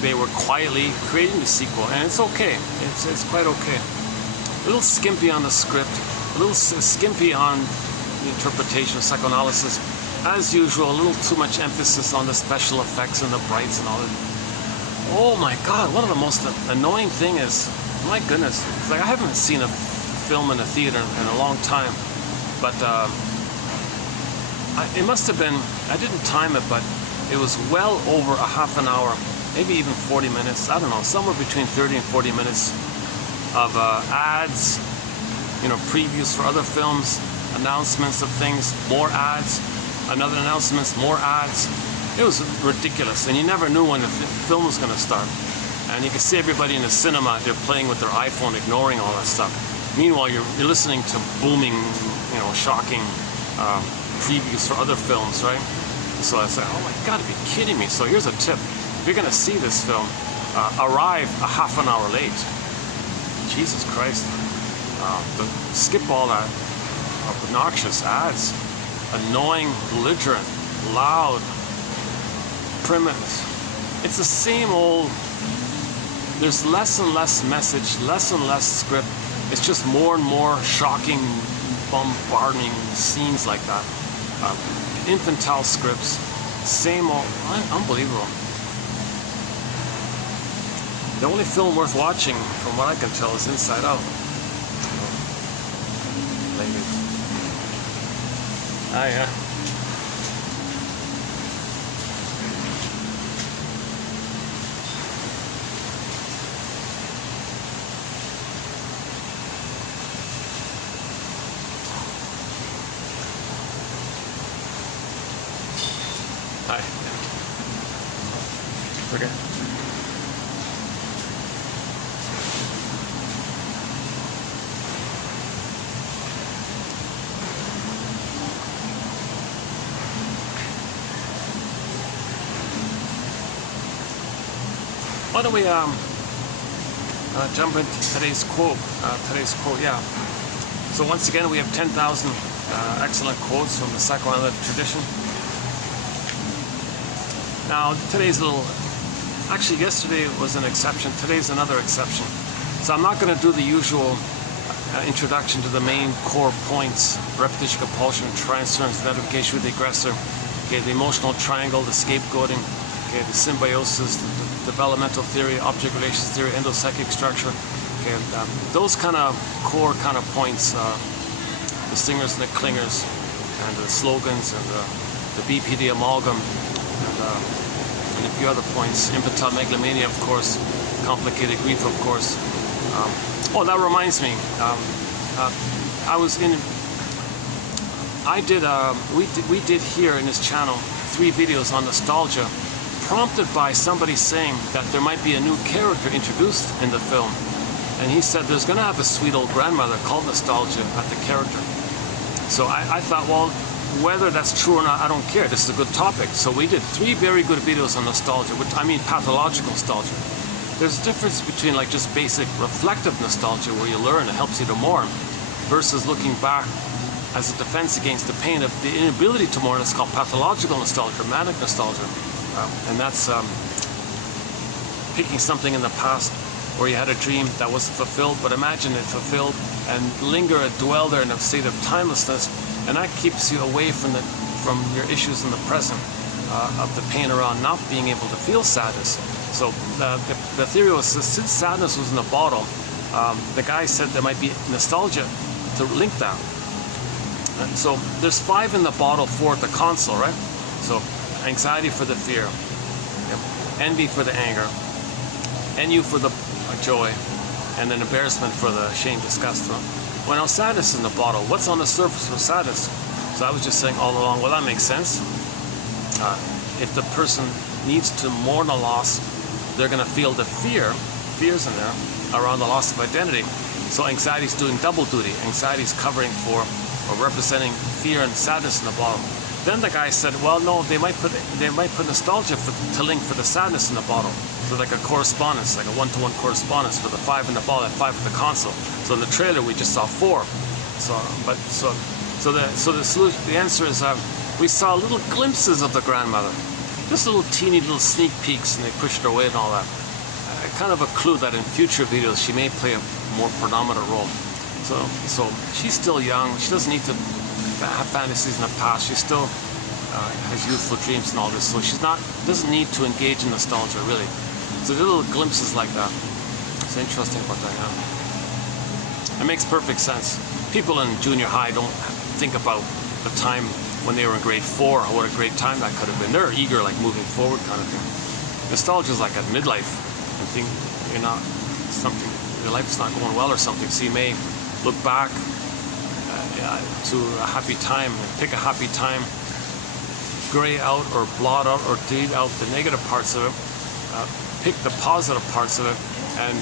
they were quietly creating the sequel, and it's okay. It's quite okay. A little skimpy on the script, a little skimpy on the interpretation, psychoanalysis. As usual, a little too much emphasis on the special effects and the brights and all that. Oh my God, one of the most annoying thing is, my goodness, it's like I haven't seen a film in a theater in a long time, but it must have been, I didn't time it, but it was well over a half an hour, maybe even 40 minutes, I don't know, somewhere between 30 and 40 minutes of ads, previews for other films, announcements of things, more ads, another announcements, more ads. It was ridiculous, and you never knew when the film was going to start. And you could see everybody in the cinema, they're playing with their iPhone, ignoring all that stuff. Meanwhile, you're listening to booming, shocking previews for other films, right? So I said, oh my God, be kidding me. So here's a tip. If you're going to see this film, arrive a half an hour late. Jesus Christ. Skip all that obnoxious ads. Annoying, belligerent, loud, primitive. It's the same old, there's less and less message, less and less script. It's just more and more shocking, bombarding scenes like that. Infantile scripts, same old, unbelievable. The only film worth watching, from what I can tell, is Inside Out. Maybe. Yeah. Hi. Okay. Why don't we jump into today's quote. Yeah. So once again, we have 10,000 excellent quotes from the psychoanalytic tradition. Now, today's actually yesterday was an exception, today's another exception. So I'm not going to do the usual introduction to the main core points: repetition, compulsion, transference, identification with the aggressor, okay, the emotional triangle, the scapegoating, okay, the symbiosis, the developmental theory, object relations theory, endopsychic structure, okay, those kind of core kind of points, the stingers and the clingers, and the slogans, and the BPD amalgam, and a few other points, infantile megalomania, of course, complicated grief, of course. Oh, that reminds me. We did here in this channel 3 videos on nostalgia, prompted by somebody saying that there might be a new character introduced in the film, and he said there's going to have a sweet old grandmother called Nostalgia at the character. So I thought, well, whether that's true or not, I don't care. This is a good topic. So we did 3 very good videos on nostalgia, which I mean pathological nostalgia. There's a difference between like just basic reflective nostalgia, where you learn, it helps you to mourn, versus looking back as a defense against the pain of the inability to mourn. It's called pathological nostalgia, manic nostalgia. And that's picking something in the past where you had a dream that wasn't fulfilled, but imagine it fulfilled and linger and dwell there in a state of timelessness, and that keeps you away from your issues in the present, of the pain around not being able to feel sadness. So the theory was, since sadness was in a bottle, the guy said there might be nostalgia to link that. And so there's 5 in the bottle, 4 at the console, right? So anxiety for the fear, envy for the anger, NU for the joy, and then embarrassment for the shame, disgust. Well, now sadness in the bottle. What's on the surface of sadness? So I was just saying all along, well, that makes sense. If the person needs to mourn a loss, they're going to feel the fears in there around the loss of identity. So anxiety is doing double duty. Anxiety is covering for or representing fear and sadness in the bottle. Then the guy said, well, no, they might put nostalgia to link for the sadness in the bottle. So like a correspondence, like a one-to-one correspondence for the 5 in the bottle and 5 at the console. So in the trailer we just saw 4. The answer is we saw little glimpses of the grandmother, just little teeny little sneak peeks, and they pushed her away and all that. Kind of a clue that in future videos she may play a more predominant role. So she's still young. She doesn't need to have fantasies in the past. She still has youthful dreams and all this. So doesn't need to engage in nostalgia, really. So little glimpses like that. It's interesting about that, yeah. It makes perfect sense. People in junior high don't think about the time when they were in grade 4, or what a great time that could have been. They're eager, like moving forward kind of thing. Nostalgia is like at midlife. I think your life's not going well or something, so you may look back to a happy time and pick a happy time, gray out or blot out or delete out the negative parts of it, pick the positive parts of it and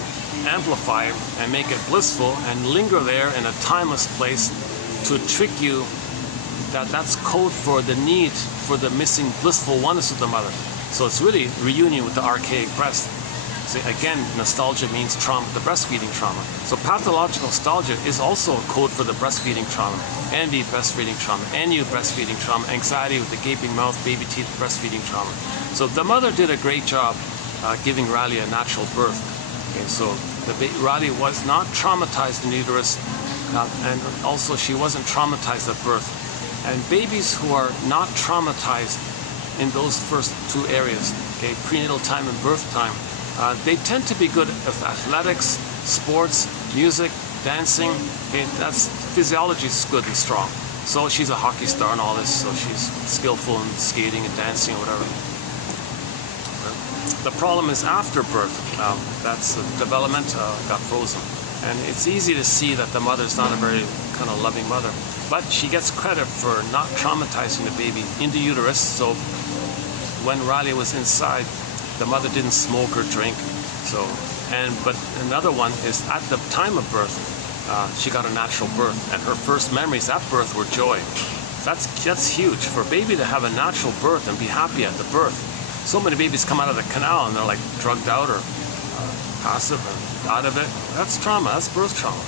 amplify it and make it blissful and linger there in a timeless place to trick you that that's code for the need for the missing blissful oneness of the mother. So it's really reunion with the archaic breast. See, again, nostalgia means trauma, the breastfeeding trauma. So pathological nostalgia is also a code for the breastfeeding trauma. Envy, breastfeeding trauma. NU, breastfeeding trauma. Anxiety with the gaping mouth, baby teeth, breastfeeding trauma. So the mother did a great job giving Riley a natural birth. Okay, so Riley was not traumatized in uterus, and also she wasn't traumatized at birth. And babies who are not traumatized in those first 2 areas, okay, prenatal time and birth time, they tend to be good at athletics, sports, music, dancing. Okay, that's physiology is good and strong. So she's a hockey star and all this, so she's skillful in skating and dancing or whatever. The problem is after birth. That's development got frozen. And it's easy to see that the mother's not a very kind of loving mother. But she gets credit for not traumatizing the baby in the uterus. So when Riley was inside, the mother didn't smoke or drink. But another one is at the time of birth, she got a natural birth, and her first memories at birth were joy. That's huge for a baby to have a natural birth and be happy at the birth. So many babies come out of the canal and they're like drugged out or passive and out of it. That's trauma. That's birth trauma.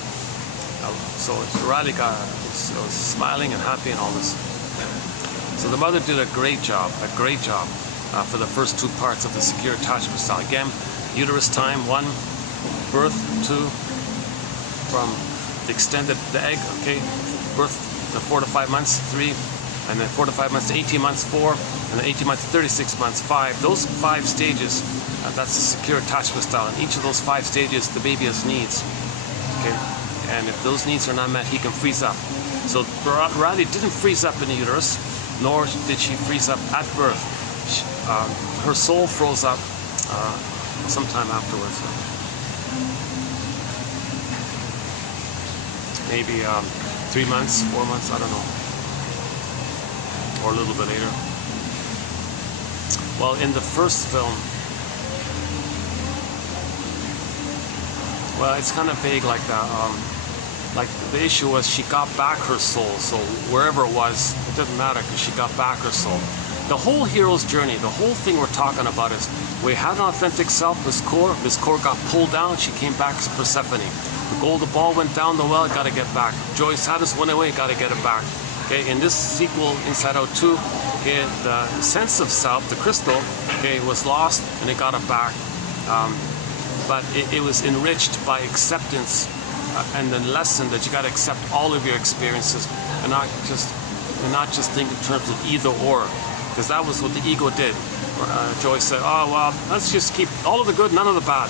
So Riley was smiling and happy and all this. So the mother did a great job for the first 2 parts of the secure attachment style. Again, uterus time 1, birth 2, from the egg, okay, birth to 4 to 5 months 3, and then 4 to 5 months to 18 months 4, and then 18 months to 36 months 5. Those 5 stages, that's the secure attachment style. In each of those 5 stages, the baby has needs, okay, and if those needs are not met, he can freeze up. So Riley didn't freeze up in the uterus, nor did she freeze up at birth. Her soul froze up sometime afterwards. Maybe 3 months, 4 months, I don't know, or a little bit later. Well, in the first film, well, it's kind of vague like that. Like the issue was she got back her soul, so wherever it was, it doesn't matter because she got back her soul. The whole hero's journey, the whole thing we're talking about is we had an authentic self, this core got pulled down, she came back as Persephone. The golden ball went down the well, got to get back. Joyce Saddis went away, got to get it back. Okay, in this sequel, Inside Out 2, okay, the sense of self, the crystal, okay, was lost and it got it back. But it was enriched by acceptance and the lesson that you got to accept all of your experiences and not just think in terms of either or, because that was what the ego did. Joyce said, oh well, let's just keep all of the good, none of the bad.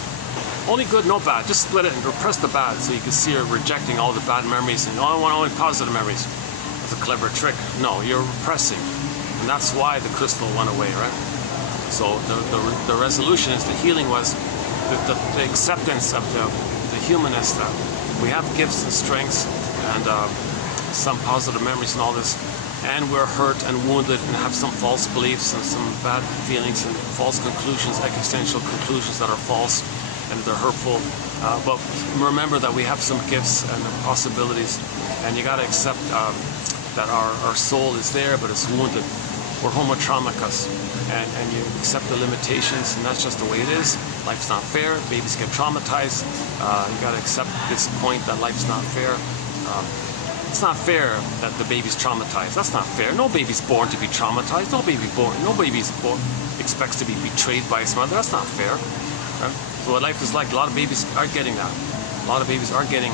Only good, no bad. Just split it and repress the bad, so you can see her rejecting all the bad memories and I want only positive memories. That's a clever trick. No, you're repressing, and that's why the crystal went away, right? So the resolution is the healing was the acceptance of the humanness that we have gifts and strengths and some positive memories and all this, and we're hurt and wounded and have some false beliefs and some bad feelings and false conclusions, existential conclusions that are false and they're hurtful. But remember that we have some gifts and possibilities, and you got to accept that our soul is there, but it's wounded. We're homotraumicus, and you accept the limitations, and that's just the way it is. Life's not fair. Babies get traumatized. You got to accept this point that life's not fair. It's not fair that the baby's traumatized. That's not fair. No baby's born to be traumatized. No baby's born expects to be betrayed by his mother. That's not fair. Right? So what life is like, a lot of babies are getting that. A lot of babies are getting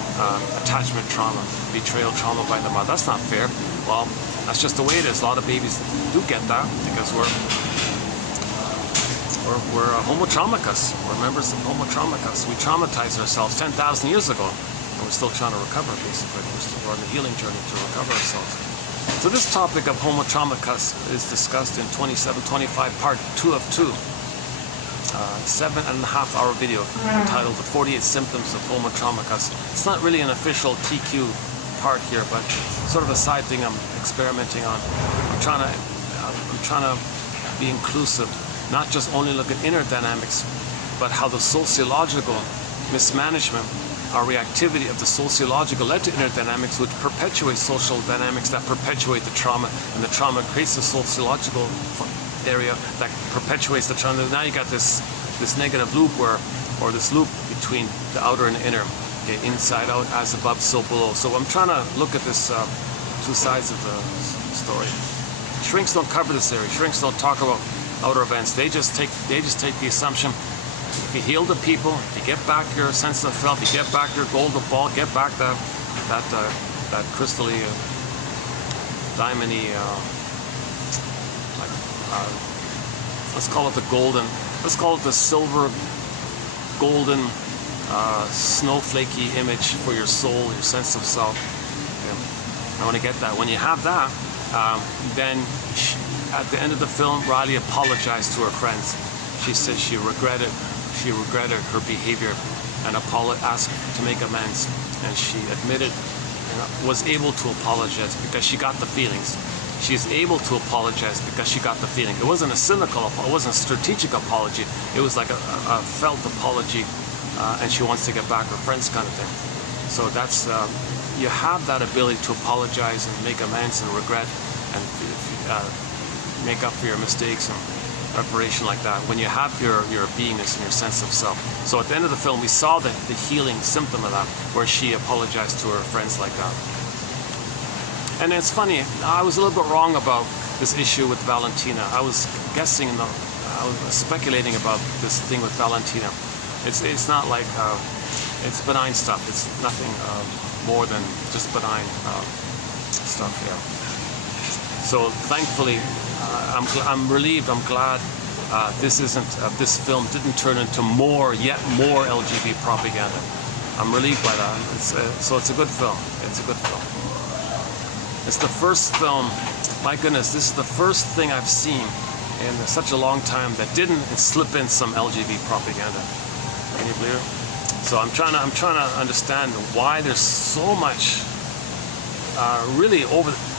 attachment trauma, betrayal trauma by the mother. That's not fair. Well, that's just the way it is. A lot of babies do get that because we're homotraumicus. We're members of homotraumicus. We traumatized ourselves 10,000 years ago, and we're still trying to recover, basically. We're on the healing journey to recover ourselves. So this topic of homotraumicus is discussed in 2725, part 2 of 2. 7.5-hour video entitled The 48 Symptoms of Homotraumicus. It's not really an official TQ part here, but sort of a side thing I'm experimenting on. I'm trying to be inclusive, not just only look at inner dynamics, but how the sociological mismanagement, our reactivity of the sociological led to inner dynamics, which perpetuate social dynamics that perpetuate the trauma, and the trauma creates a sociological area that perpetuates the trauma. Now you got this negative loop or this loop between the outer and the inner. Okay, inside out, as above, so below. So I'm trying to look at this two sides of the story. Shrinks don't cover this area. Shrinks don't talk about outer events. They just take the assumption: if you heal the people, if you get back your sense of self, you get back your golden ball, get back that crystally, diamondy, let's call it the golden. Let's call it the silver, golden, snowflakey image for your soul, your sense of self. Okay. I want to get that. When you have that, then at the end of the film, Riley apologized to her friends. She said she regretted her behavior and asked to make amends. And she admitted and was able to apologize because she got the feelings. She's able to apologize because she got the feeling. It wasn't a cynical, it wasn't a strategic apology. It was like a felt apology, and she wants to get back her friends kind of thing. So that's, you have that ability to apologize and make amends and regret and make up for your mistakes. And reparation like that when you have your beingness and your sense of self. So at the end of the film, we saw the healing symptom of that, where she apologized to her friends like that. And it's funny, I was a little bit wrong about this issue with Valentina. I was guessing, I was speculating about this thing with Valentina. It's not like, it's benign stuff. It's nothing more than just benign stuff, yeah. So thankfully, I'm relieved, I'm glad this film didn't turn into yet more LGBT propaganda. I'm relieved by that. So it's a good film. It's a good film. It's the first film, my goodness, this is the first thing I've seen in such a long time that didn't slip in some LGBT propaganda. Can you believe it? So I'm trying to understand why there's so much really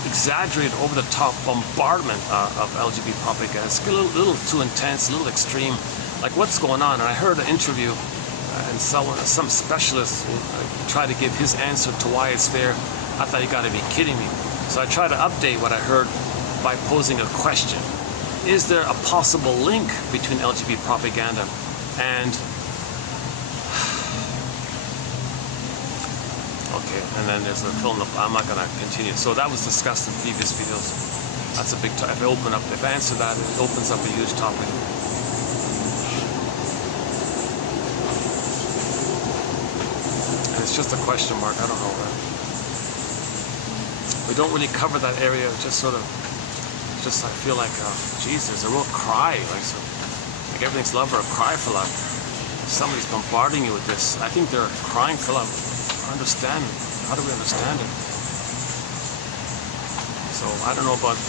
exaggerated, over-the-top bombardment of LGBT propaganda. It's a little too intense, a little extreme. Like, what's going on? And I heard an interview, and some specialist tried to give his answer to why it's there. I thought, you got to be kidding me. So I tried to update what I heard by posing a question. Is there a possible link between LGBT propaganda and... Okay, and then there's a film that I'm not going to continue. So that was discussed in previous videos. That's a big topic. If I answer that, it opens up a huge topic. And it's just a question mark. I don't know. We don't really cover that area. Just sort of, I feel like, geez, there's a real cry. Like everything's love or a cry for love. Somebody's bombarding you with this. I think they're crying for love. Understand. How do we understand it? So I don't know about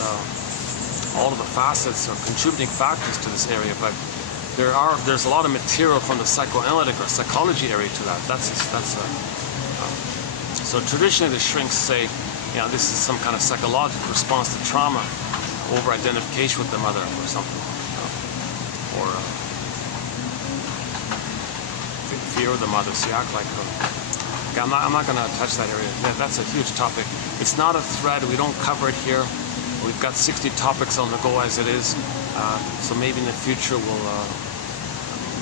all of the facets or contributing factors to this area, but there's a lot of material from the psychoanalytic or psychology area to that. So traditionally the shrinks say, you know, this is some kind of psychological response to trauma, over-identification with the mother or something, or fear of the mother, so you act like her. I'm not going to touch that area. That's a huge topic. It's not a thread. We don't cover it here. We've got 60 topics on the go as it is. So maybe in the future we'll,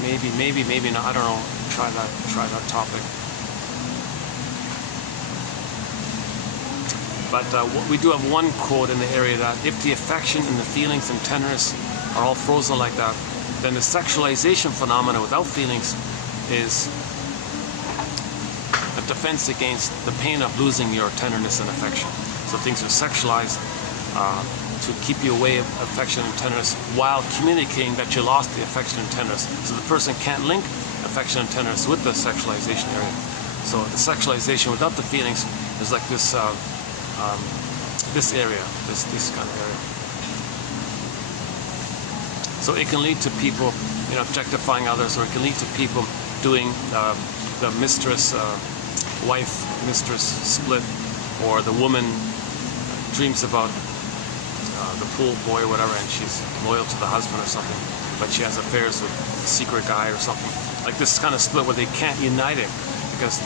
maybe not. I don't know. Try that topic. But we do have one quote in the area that if the affection and the feelings and tenderness are all frozen like that, then the sexualization phenomena without feelings is a defense against the pain of losing your tenderness and affection. So things are sexualized to keep you away of affection and tenderness while communicating that you lost the affection and tenderness. So the person can't link affection and tenderness with the sexualization area. So the sexualization without the feelings is like this this area, this kind of area. So it can lead to people, you know, objectifying others, or it can lead to people doing the wife-mistress split, or the woman dreams about the pool boy or whatever, and she's loyal to the husband or something, but she has affairs with a secret guy or something. Like this kind of split where they can't unite it because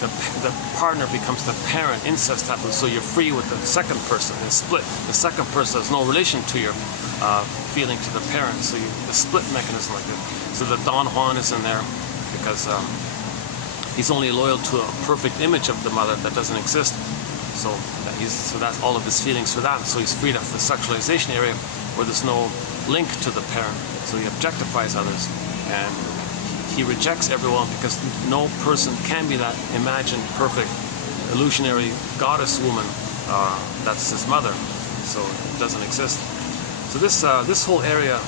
the partner becomes the parent, incest happens, so you're free with the second person and split. The second person has no relation to your feeling to the parent, so the split mechanism like that. So the Don Juan is in there because he's only loyal to a perfect image of the mother that doesn't exist. So that's all of his feelings for that. So he's freed of the sexualization area where there's no link to the parent. So he objectifies others, and he rejects everyone because no person can be that imagined, perfect, illusionary goddess woman that's his mother. So it doesn't exist. So this whole area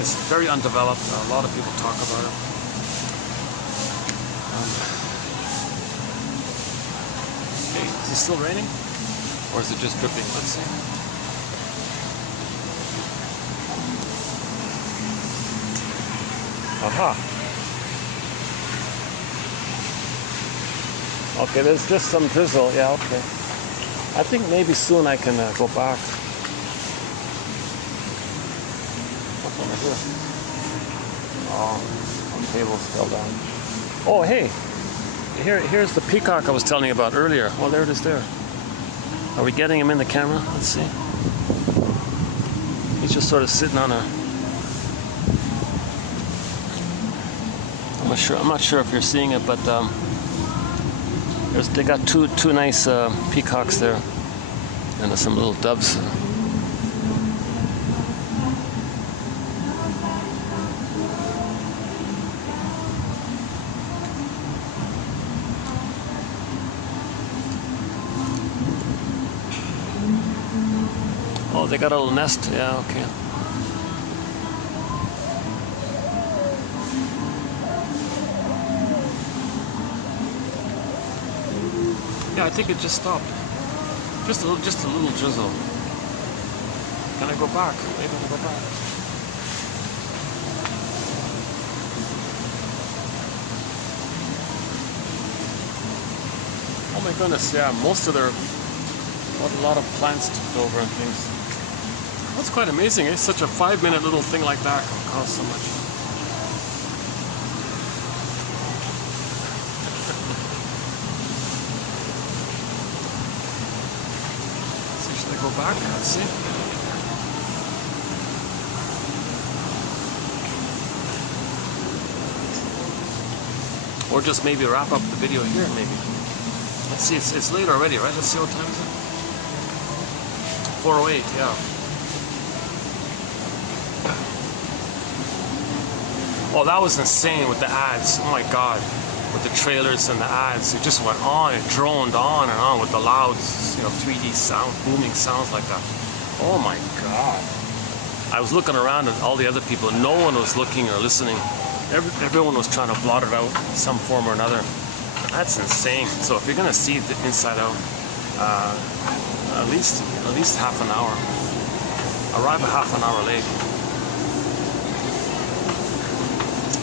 is very undeveloped. A lot of people talk about it. Okay, is it still raining? Or is it just dripping? Let's see. Aha. Okay, there's just some drizzle. Yeah, okay. I think maybe soon I can go back. What's over here? Oh, some tables fell down. Oh, hey. Here's the peacock I was telling you about earlier. Oh, there it is there. Are we getting him in the camera? Let's see. He's just sort of sitting on a. I'm not sure if you're seeing it, but they got two nice peacocks there, and some little doves. Oh, they got a little nest. Yeah, okay. Yeah, I think it just stopped. Just a little drizzle. Can I go back? Maybe I'll go back. Oh my goodness, yeah, most of their, a lot of plants tipped over and things. That's quite amazing. It's such a 5-minute little thing like that can cost so much. Should I go back? Let's see. Or just maybe wrap up the video here, maybe. Let's see, it's late already, right? Let's see what time is it? 4:08, yeah. Oh, that was insane with the ads. Oh my God. With the trailers and the ads. It just went on. It droned on and on with the loud, 3D sound, booming sounds like that. Oh my God. I was looking around at all the other people. No one was looking or listening. Everyone was trying to blot it out in some form or another. That's insane. So if you're going to see the Inside Out, at least half an hour. Arrive a half an hour late.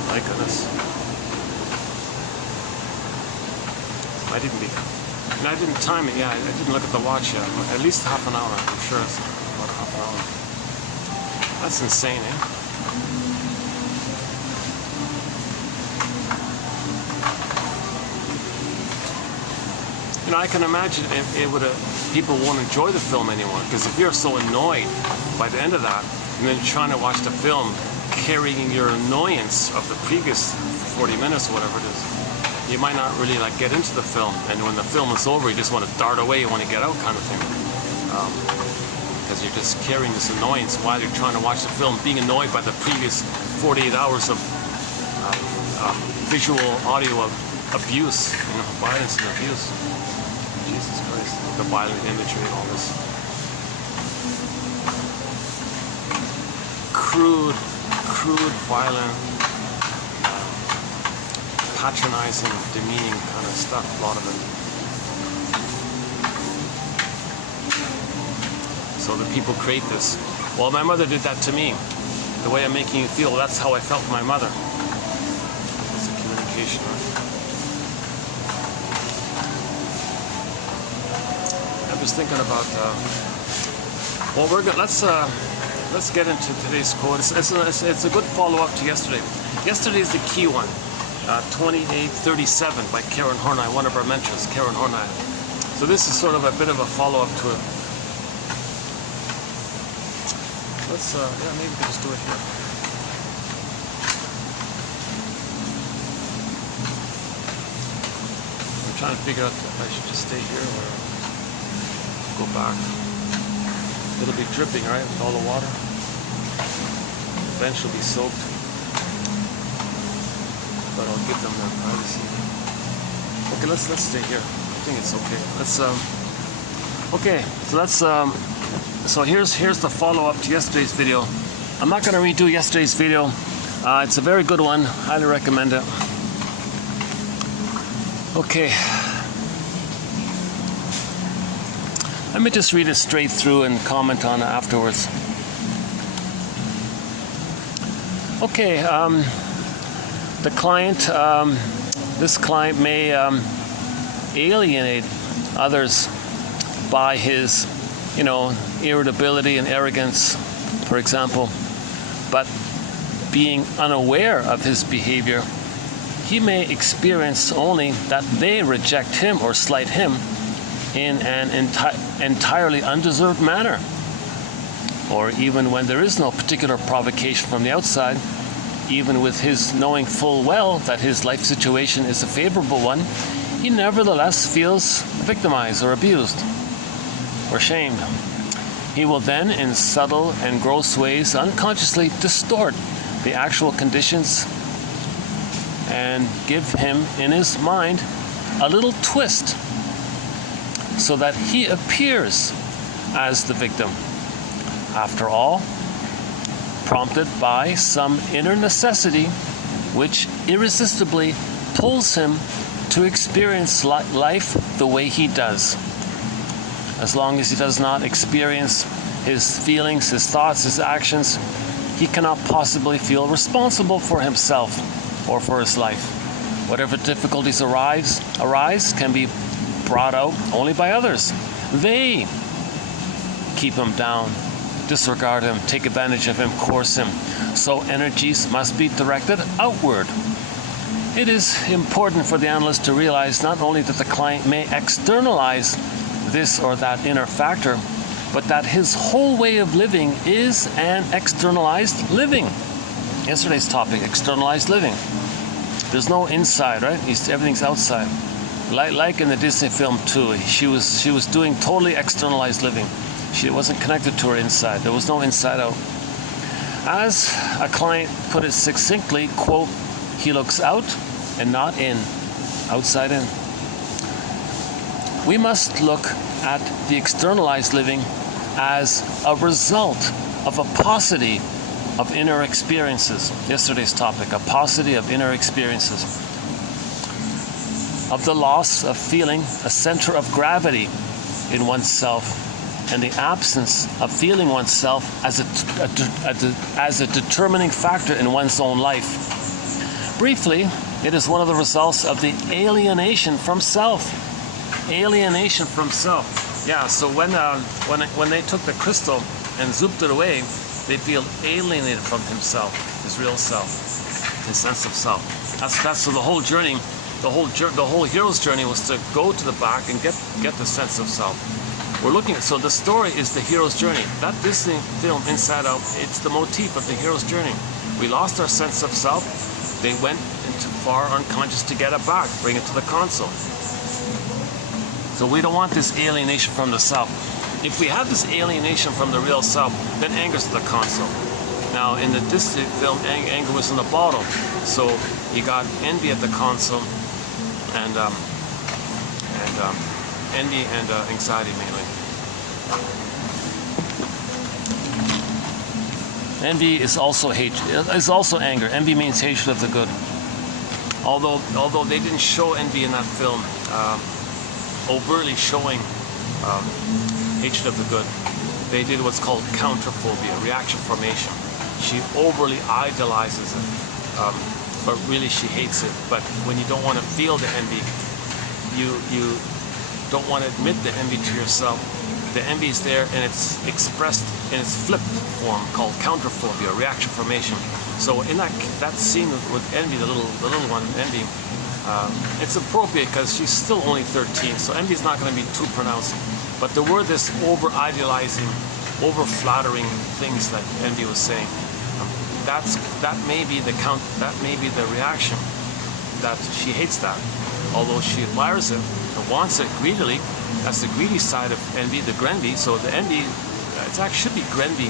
My goodness. I didn't time it. Yeah, I didn't look at the watch yet. At least half an hour. I'm sure it's about half an hour. That's insane, eh? I can imagine it would people won't enjoy the film anymore, because if you're so annoyed by the end of that, and then trying to watch the film carrying your annoyance of the previous 40 minutes, whatever it is, you might not really get into the film. And when the film is over, you just want to dart away, you want to get out, kind of thing, because you're just carrying this annoyance while you're trying to watch the film, being annoyed by the previous 48 hours of visual, audio of abuse, violence and abuse. Jesus Christ, the violent imagery and all this crude, violent, patronizing, demeaning kind of stuff, a lot of it. So the people create this. Well, my mother did that to me. The way I'm making you feel, that's how I felt my mother. It's a communication, right? I was thinking about well, we're good. Let's get into today's quote. It's a good follow-up to yesterday. Yesterday is the key one, 2837 by Karen Horney, one of our mentors, Karen Horney. So this is sort of a bit of a follow-up to it. Let's yeah, maybe we can just do it here. I'm trying to figure out if I should just stay here or go back. It'll be dripping, right, with all the water. The bench will be soaked. But I'll give them their privacy. Okay, let's stay here. I think it's okay. Let's okay, so let's so here's the follow-up to yesterday's video. I'm not gonna redo yesterday's video. It's a very good one. Highly recommend it. Okay. Let me just read it straight through and comment on it afterwards. Okay, the client, this client may alienate others by his, irritability and arrogance, for example, but being unaware of his behavior, he may experience only that they reject him or slight him in an entirely undeserved manner. or even when there is no particular provocation from the outside, even with his knowing full well that his life situation is a favorable one, he nevertheless feels victimized or abused or shamed. He will then, in subtle and gross ways, unconsciously distort the actual conditions and give him, in his mind, a little twist so that he appears as the victim. After all, prompted by some inner necessity which irresistibly pulls him to experience life the way he does. As long as he does not experience his feelings, his thoughts, his actions, he cannot possibly feel responsible for himself or for his life. Whatever difficulties arise can be brought out only by others. They keep him down, disregard him, take advantage of him, coerce him. So energies must be directed outward. It is important for the analyst to realize not only that the client may externalize this or that inner factor, but that his whole way of living is an externalized living. Yesterday's topic, externalized living. There's no inside, right? Everything's outside. Like in the Disney film too, she was doing totally externalized living. She wasn't connected to her inside. There was no inside out. As a client put it succinctly, quote, he looks out and not in, outside in. We must look at the externalized living as a result of a paucity of inner experiences. Yesterday's topic, a paucity of inner experiences. Of the loss of feeling a center of gravity in oneself, and the absence of feeling oneself as a determining factor in one's own life. Briefly, it is one of the results of the alienation from self. Alienation from self. Yeah, so when they took the crystal and zooped it away, they feel alienated from himself, his real self, his sense of self. That's so the whole journey, the whole hero's journey was to go to the back and get the sense of self. We're looking at, so the story is the hero's journey. That Disney film, Inside Out, it's the motif of the hero's journey. We lost our sense of self. They went into far unconscious to get it back, bring it to the console. So we don't want this alienation from the self. If we have this alienation from the real self, then anger's at the console. Now in the Disney film, anger was in the bottle. So you got envy at the console, and envy and anxiety mainly. Envy is also hatred. Is also anger. Envy means hatred of the good. Although they didn't show envy in that film, overtly showing hatred of the good, they did what's called counterphobia, reaction formation. She overly idolizes it, but really she hates it. But when you don't want to feel the envy, you don't want to admit the envy to yourself. The envy is there, and it's expressed in its flipped form called counterphobia, reaction formation. So in that scene with envy, the little one, envy, it's appropriate because she's still only 13, so envy is not going to be too pronounced. But there were this over-idealizing, over-flattering things that envy was saying. That may be the reaction, that she hates that, although she admires it and wants it greedily. That's the greedy side of envy, the grenvy. So the envy, it actually should be grenvy.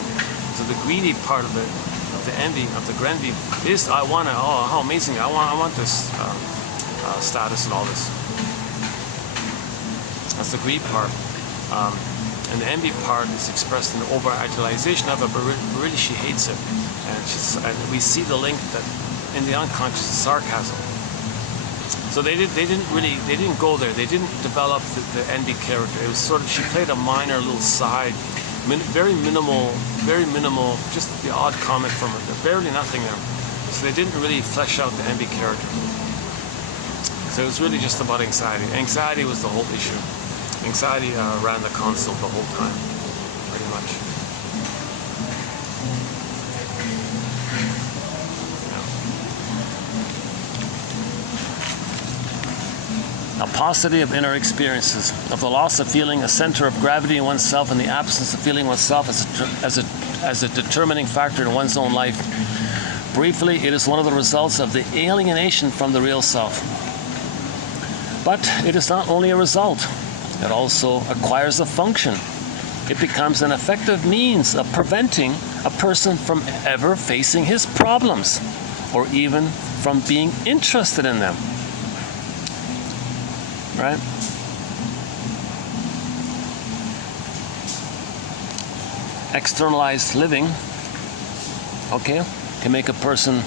So the greedy part of the envy, of the grenvy, is I want to, oh, how amazing, I want this status and all this. That's the greed part. And the envy part is expressed in the over-idealization of it, but really she hates it. And we see the link that in the unconscious is sarcasm. So they didn't go there. They didn't develop the envy character. It was sort of, she played a minor little side, very minimal, just the odd comment from her. Barely nothing there. So they didn't really flesh out the envy character. So it was really just about anxiety. Anxiety was the whole issue. Anxiety ran the console the whole time, pretty much. Yeah. a paucity of inner experiences, of the loss of feeling a center of gravity in oneself and the absence of feeling oneself as a determining factor in one's own life. Briefly, it is one of the results of the alienation from the real self. But it is not only a result, it also acquires a function. It becomes an effective means of preventing a person from ever facing his problems, or even from being interested in them. Right? Externalized living, okay, can make a person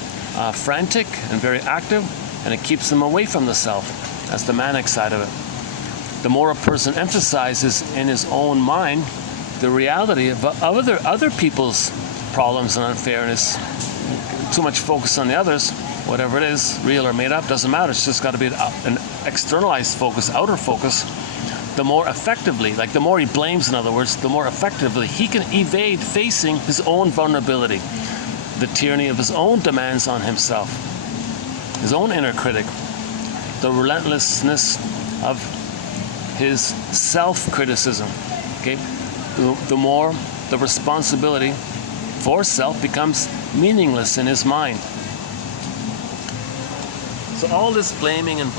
frantic and very active, and it keeps them away from the self. That's the manic side of it. The more a person emphasizes in his own mind the reality of other people's problems and unfairness, too much focus on the others, whatever it is, real or made up, doesn't matter. It's just got to be an externalized focus, outer focus. The more effectively, like the more he blames, in other words, the more effectively he can evade facing his own vulnerability, the tyranny of his own demands on himself, his own inner critic, the relentlessness of his self-criticism. Okay, the more the responsibility for self becomes meaningless in his mind. So all this blaming and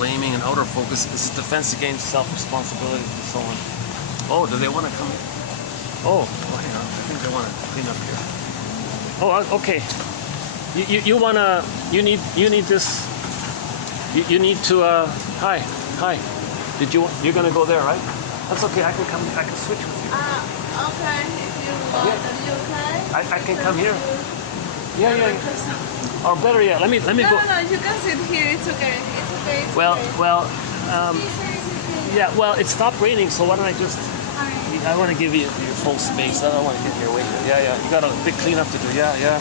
outer focus is a defense against self-responsibility and so on. Oh, do they want to come in? Oh, hang on. I think they want to clean up here. Oh, okay. You need this. You need to. Hi. You're gonna go there, right? That's okay. I can switch with you. Okay. If you want, Yeah. are you okay? I can come here. Yeah. Or better yet, let me go. No, you can sit here. It's okay. It's okay. It's Well, okay. yeah. Well, it stopped raining, so why don't I just? I want to give you your full space. I don't want to get in your way. Yeah. You got a big cleanup to do. Yeah.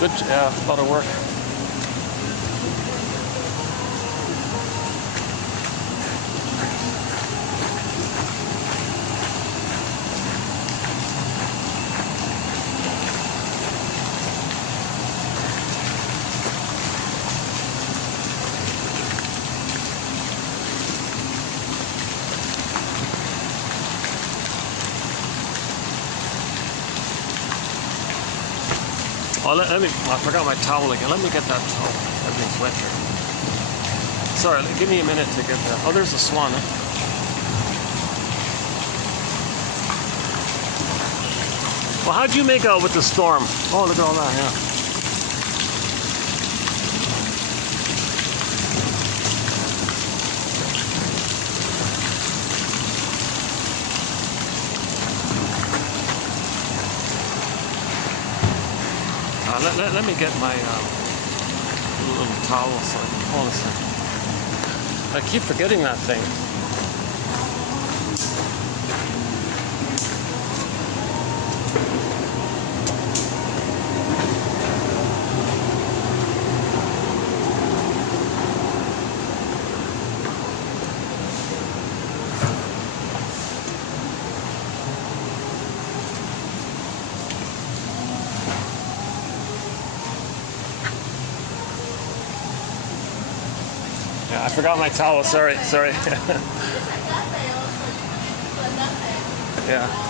Good. Yeah, a lot of work. Oh, I forgot my towel again. Let me get that towel. Everything's wet here. Sorry, give me a minute to get that. Oh, there's a swan. Well, how'd you make out with the storm? Oh, look at all that, yeah. Let me get my little towel so I can hold this. I keep forgetting that thing. Yeah, I forgot my towel. Sorry. Yeah.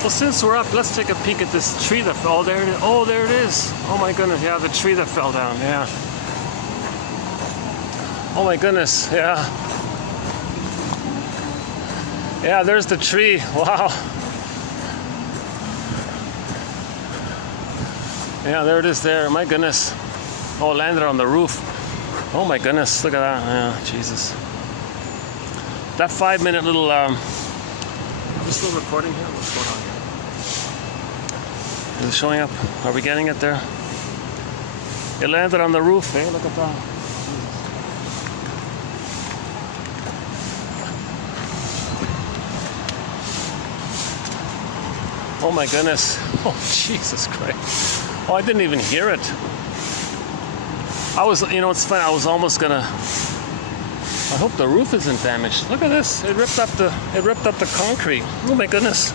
Well, since we're up, let's take a peek at this tree that fell. Oh, there it is. Oh, there it is. Oh my goodness, yeah, the tree that fell down, yeah. Oh my goodness, yeah. Yeah, there's the tree, wow. Yeah, there it is there, my goodness. Oh, it landed on the roof. Oh my goodness, look at that, yeah, Jesus. That 5-minute little, are we still recording here? What's going on here? Is it showing up? Are we getting it there? It landed on the roof, eh? Look at that. Oh my goodness. Oh, Jesus Christ. Oh, I didn't even hear it. I was, you know, it's funny, I was almost gonna, I hope the roof isn't damaged. Look at this. It ripped up the concrete. Oh my goodness.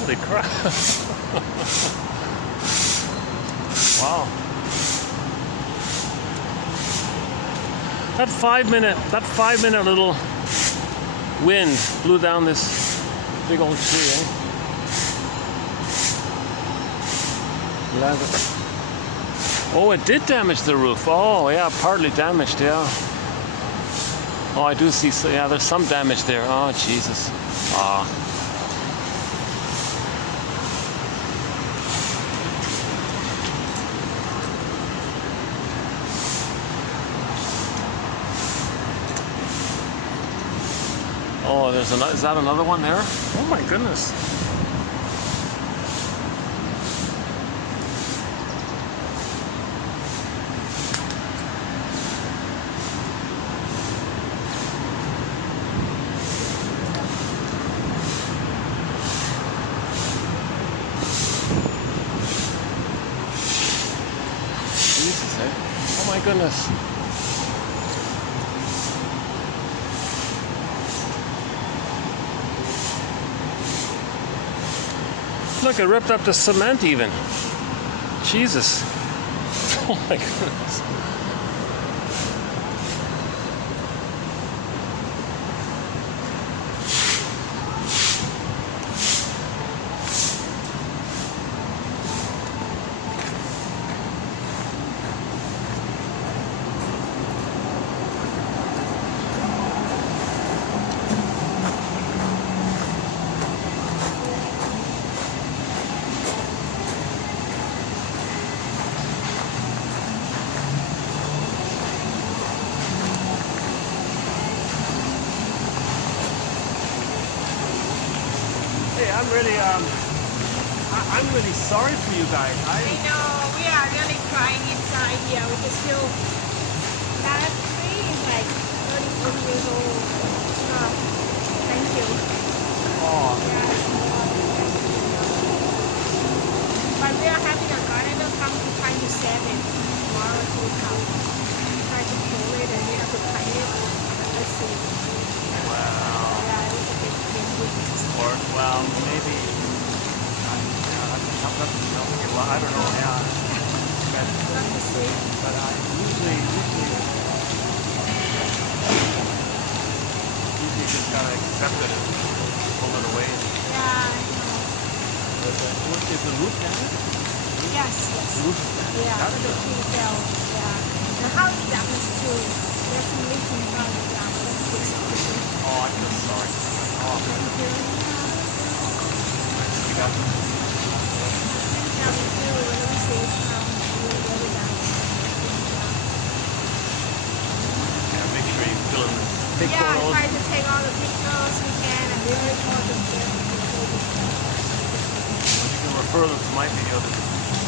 Holy crap. Wow. That 5 minute little wind blew down this big old tree, eh? Oh, it did damage the roof. Oh, yeah, partly damaged, yeah. Oh, I do see, so, yeah, there's some damage there. Oh, Jesus. Ah. Oh, there's another, is that another one there? Oh my goodness. Jesus, eh? Oh my goodness. Look, it ripped up the cement even. Jesus. Oh my goodness. I'm really sorry for you guys. I know, we are really crying inside here. We just feel that tree is like 34 years old. Oh, thank you. Oh. Yeah. But we are having a gardener come to try to save it. Tomorrow to come. Try to pull it and we have to cut it. Let's see. Wow. Yeah, it was a big weakness. Or, well, maybe. Well, I don't know, yeah. But I usually just gotta accept it and pull it away. Yeah, I know. Is the roof damaged? Yes. The roof is damaged. Yeah, How did the it tree fell. Yeah. The house is damaged too. There's some leaking from the ground. Oh, I feel sorry. Oh, Thank you. we got Yeah, we do. Let me see. Really nice. yeah, make sure you fill in the big Yeah, I photos. try to take all the pictures we can and we record them there. You can refer them to my video to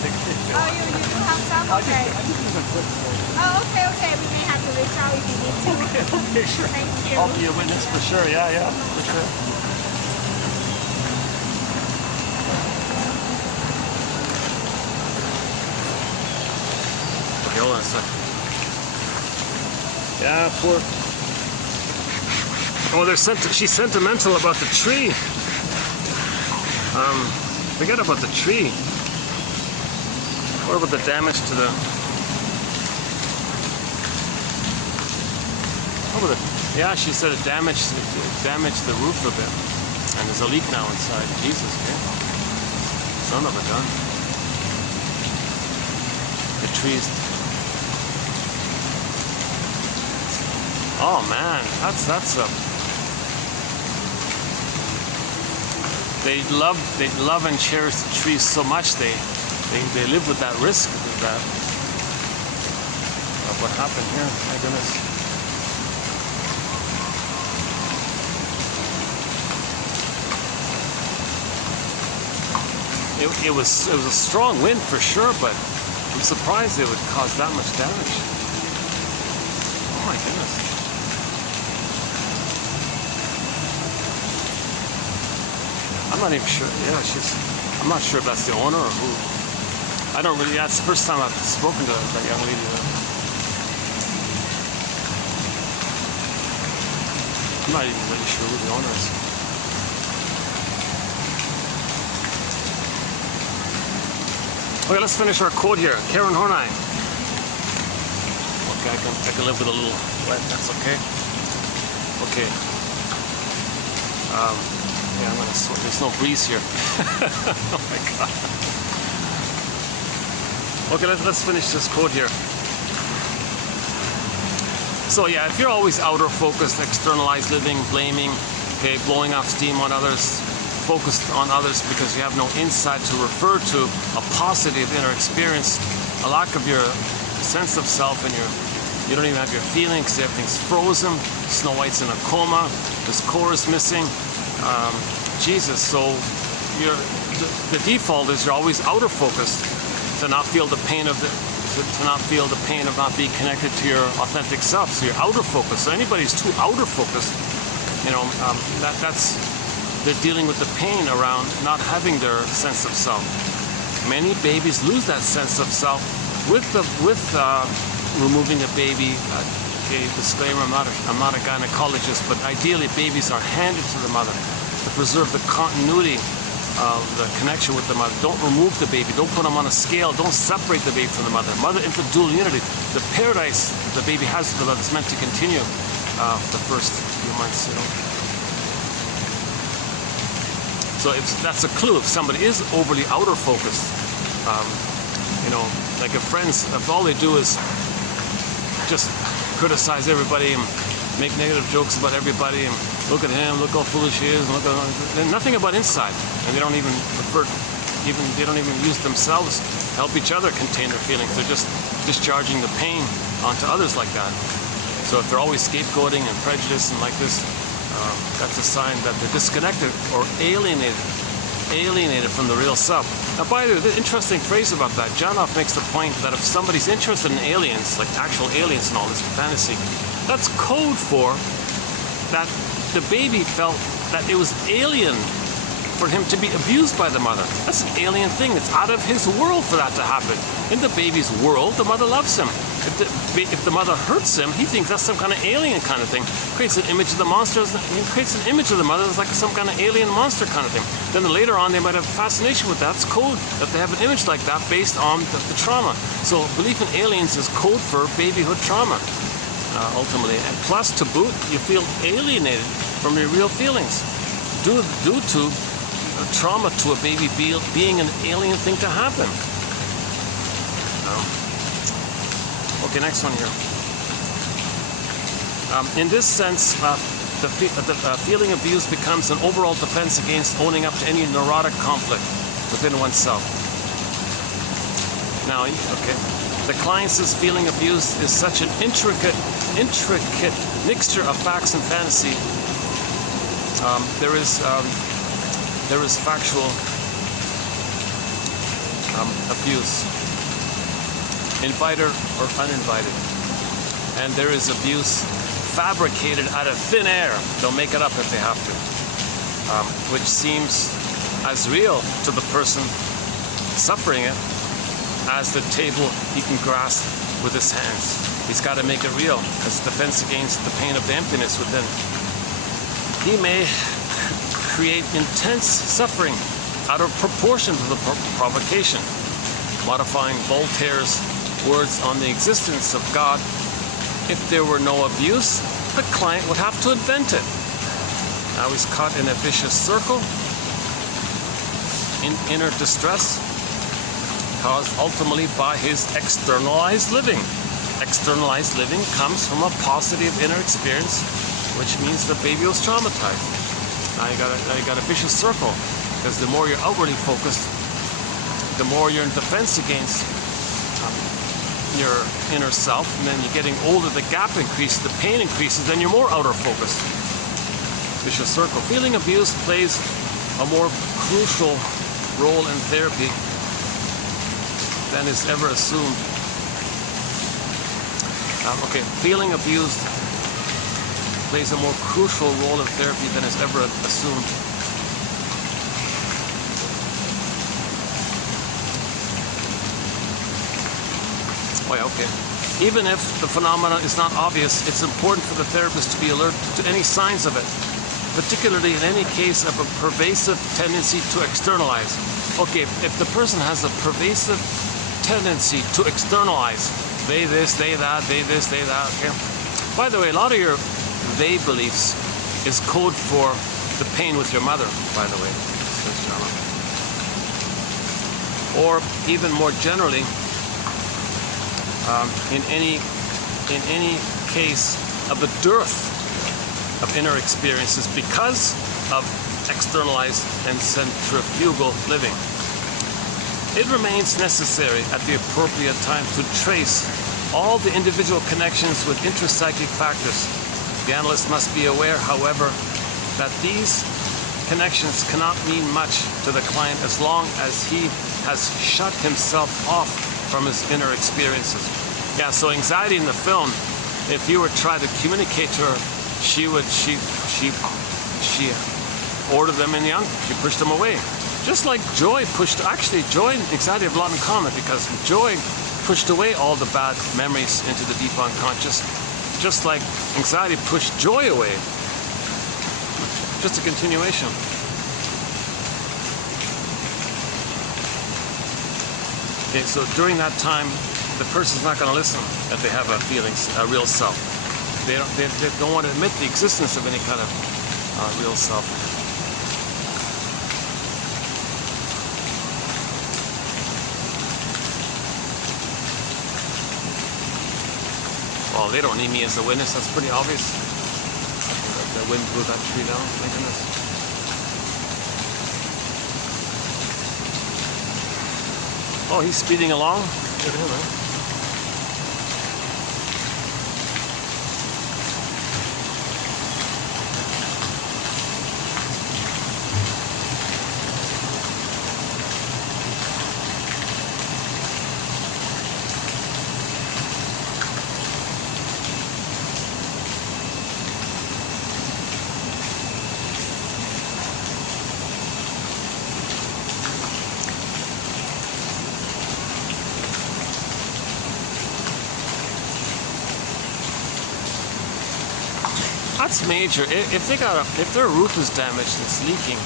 take a picture. Oh, you do have some? Okay. I just need a quick photo. Oh, okay. We may have to reach out if you need to. Okay, sure. Thank you. I'll be a witness for sure. Yeah, for sure. Okay, hold on a second. Yeah, poor. Oh, she's sentimental about the tree. Forget about the tree. What about the damage to the? What about the? Yeah, she said it damaged the roof a bit, and there's a leak now inside. Jesus, okay. Son of a gun. The trees. Oh man, that's a. They love and cherish the trees so much. They live with that risk of that. Of what happened here? My goodness. It was a strong wind for sure, but I'm surprised it would cause that much damage. Oh my goodness. I'm not even sure. Yeah, I'm not sure if that's the owner or who. I don't really. That's the first time I've spoken to that young lady. I'm not even really sure who the owner is. Okay, let's finish our quote here. Karen Horney. Okay, I can live with a little wet. That's okay. Okay. Yeah, I'm gonna sweat. There's no breeze here. Oh my god. Okay, let's finish this quote here. So yeah, if you're always outer focused, externalized living, blaming, okay, blowing off steam on others, focused on others because you have no insight to refer to, a paucity of inner experience, a lack of your sense of self, and you don't even have your feelings, everything's frozen, Snow White's in a coma, there's coerce missing, Jesus, so the default is you're always outer focused to not feel the pain of not being connected to your authentic self. So you're outer focused. So anybody who's too outer focused, that's they're dealing with the pain around not having their sense of self. Many babies lose that sense of self with removing the baby. Okay, disclaimer: I'm not a gynecologist, but ideally babies are handed to the mother to preserve the continuity of the connection with the mother. Don't remove the baby. Don't put them on a scale. Don't separate the baby from the mother. Mother-infant dual unity. The paradise the baby has with the mother is meant to continue the first few months. So that's a clue. If somebody is overly outer focused, like if all they do is just criticize everybody and make negative jokes about everybody and look at him, look how foolish he is, and nothing about inside, and they don't even use themselves to help each other contain their feelings. They're just discharging the pain onto others like that. So if they're always scapegoating and prejudice and like this, that's a sign that they're disconnected or alienated from the real self. Now, by the way, the interesting phrase about that, Janoff makes the point that if somebody's interested in aliens, like actual aliens and all this fantasy, that's code for that the baby felt that it was alien for him to be abused by the mother. That's an alien thing. It's out of his world for that to happen. In the baby's world, the mother loves him. If the mother hurts him, he thinks that's some kind of alien kind of thing. Creates an image of the monster. He creates an image of the mother as like some kind of alien monster kind of thing. Then later on, they might have fascination with that. It's code that they have an image like that based on the trauma. So belief in aliens is code for babyhood trauma, ultimately. And plus, to boot, you feel alienated from your real feelings due to trauma to a baby being an alien thing to happen. Okay, next one here. In this sense, the feeling abused becomes an overall defense against owning up to any neurotic conflict within oneself. Now, okay, the client's feeling abused is such an intricate mixture of facts and fantasy. There is factual abuse, invited or uninvited, and there is abuse fabricated out of thin air. They'll make it up if they have to, which seems as real to the person suffering it as the table he can grasp with his hands. He's got to make it real as defense against the pain of the emptiness within. He may create intense suffering out of proportion to the provocation, modifying Voltaire's words on the existence of God. If there were no abuse, the client would have to invent it. Now he's caught in a vicious circle, in inner distress, caused ultimately by his externalized living. Externalized living comes from a paucity of inner experience, which means the baby was traumatized. Now you got a vicious circle, because the more you're outwardly focused, the more you're in defense against your inner self, and then you're getting older, the gap increases, the pain increases, then you're more outer focused. Vicious circle. Feeling abused plays a more crucial role in therapy than is ever assumed. Okay, feeling abused plays a more crucial role in therapy than is ever assumed. Oh yeah, okay. Even if the phenomenon is not obvious, it's important for the therapist to be alert to any signs of it, particularly in any case of a pervasive tendency to externalize. Okay, if the person has a pervasive tendency to externalize, they this, they that, they this, they that, okay? By the way, a lot of your they beliefs is code for the pain with your mother, by the way, says Jana. Or even more generally, in any case of a dearth of inner experiences because of externalized and centrifugal living. It remains necessary at the appropriate time to trace all the individual connections with intrapsychic factors. The analyst must be aware, however, that these connections cannot mean much to the client as long as he has shut himself off from his inner experiences. Yeah, so anxiety in the film, if you were trying to communicate to her, she ordered them in the she pushed them away. Just like joy joy and anxiety have a lot in common, because joy pushed away all the bad memories into the deep unconscious, just like anxiety pushed joy away. Just a continuation. Okay, so during that time, the person's not going to listen if they have a real self. They don't want to admit the existence of any kind of real self. Well, they don't need me as a witness. That's pretty obvious. The wind blew that tree down. My goodness. Oh, he's speeding along. Good at him, huh? That's major. If their roof is damaged, it's leaking.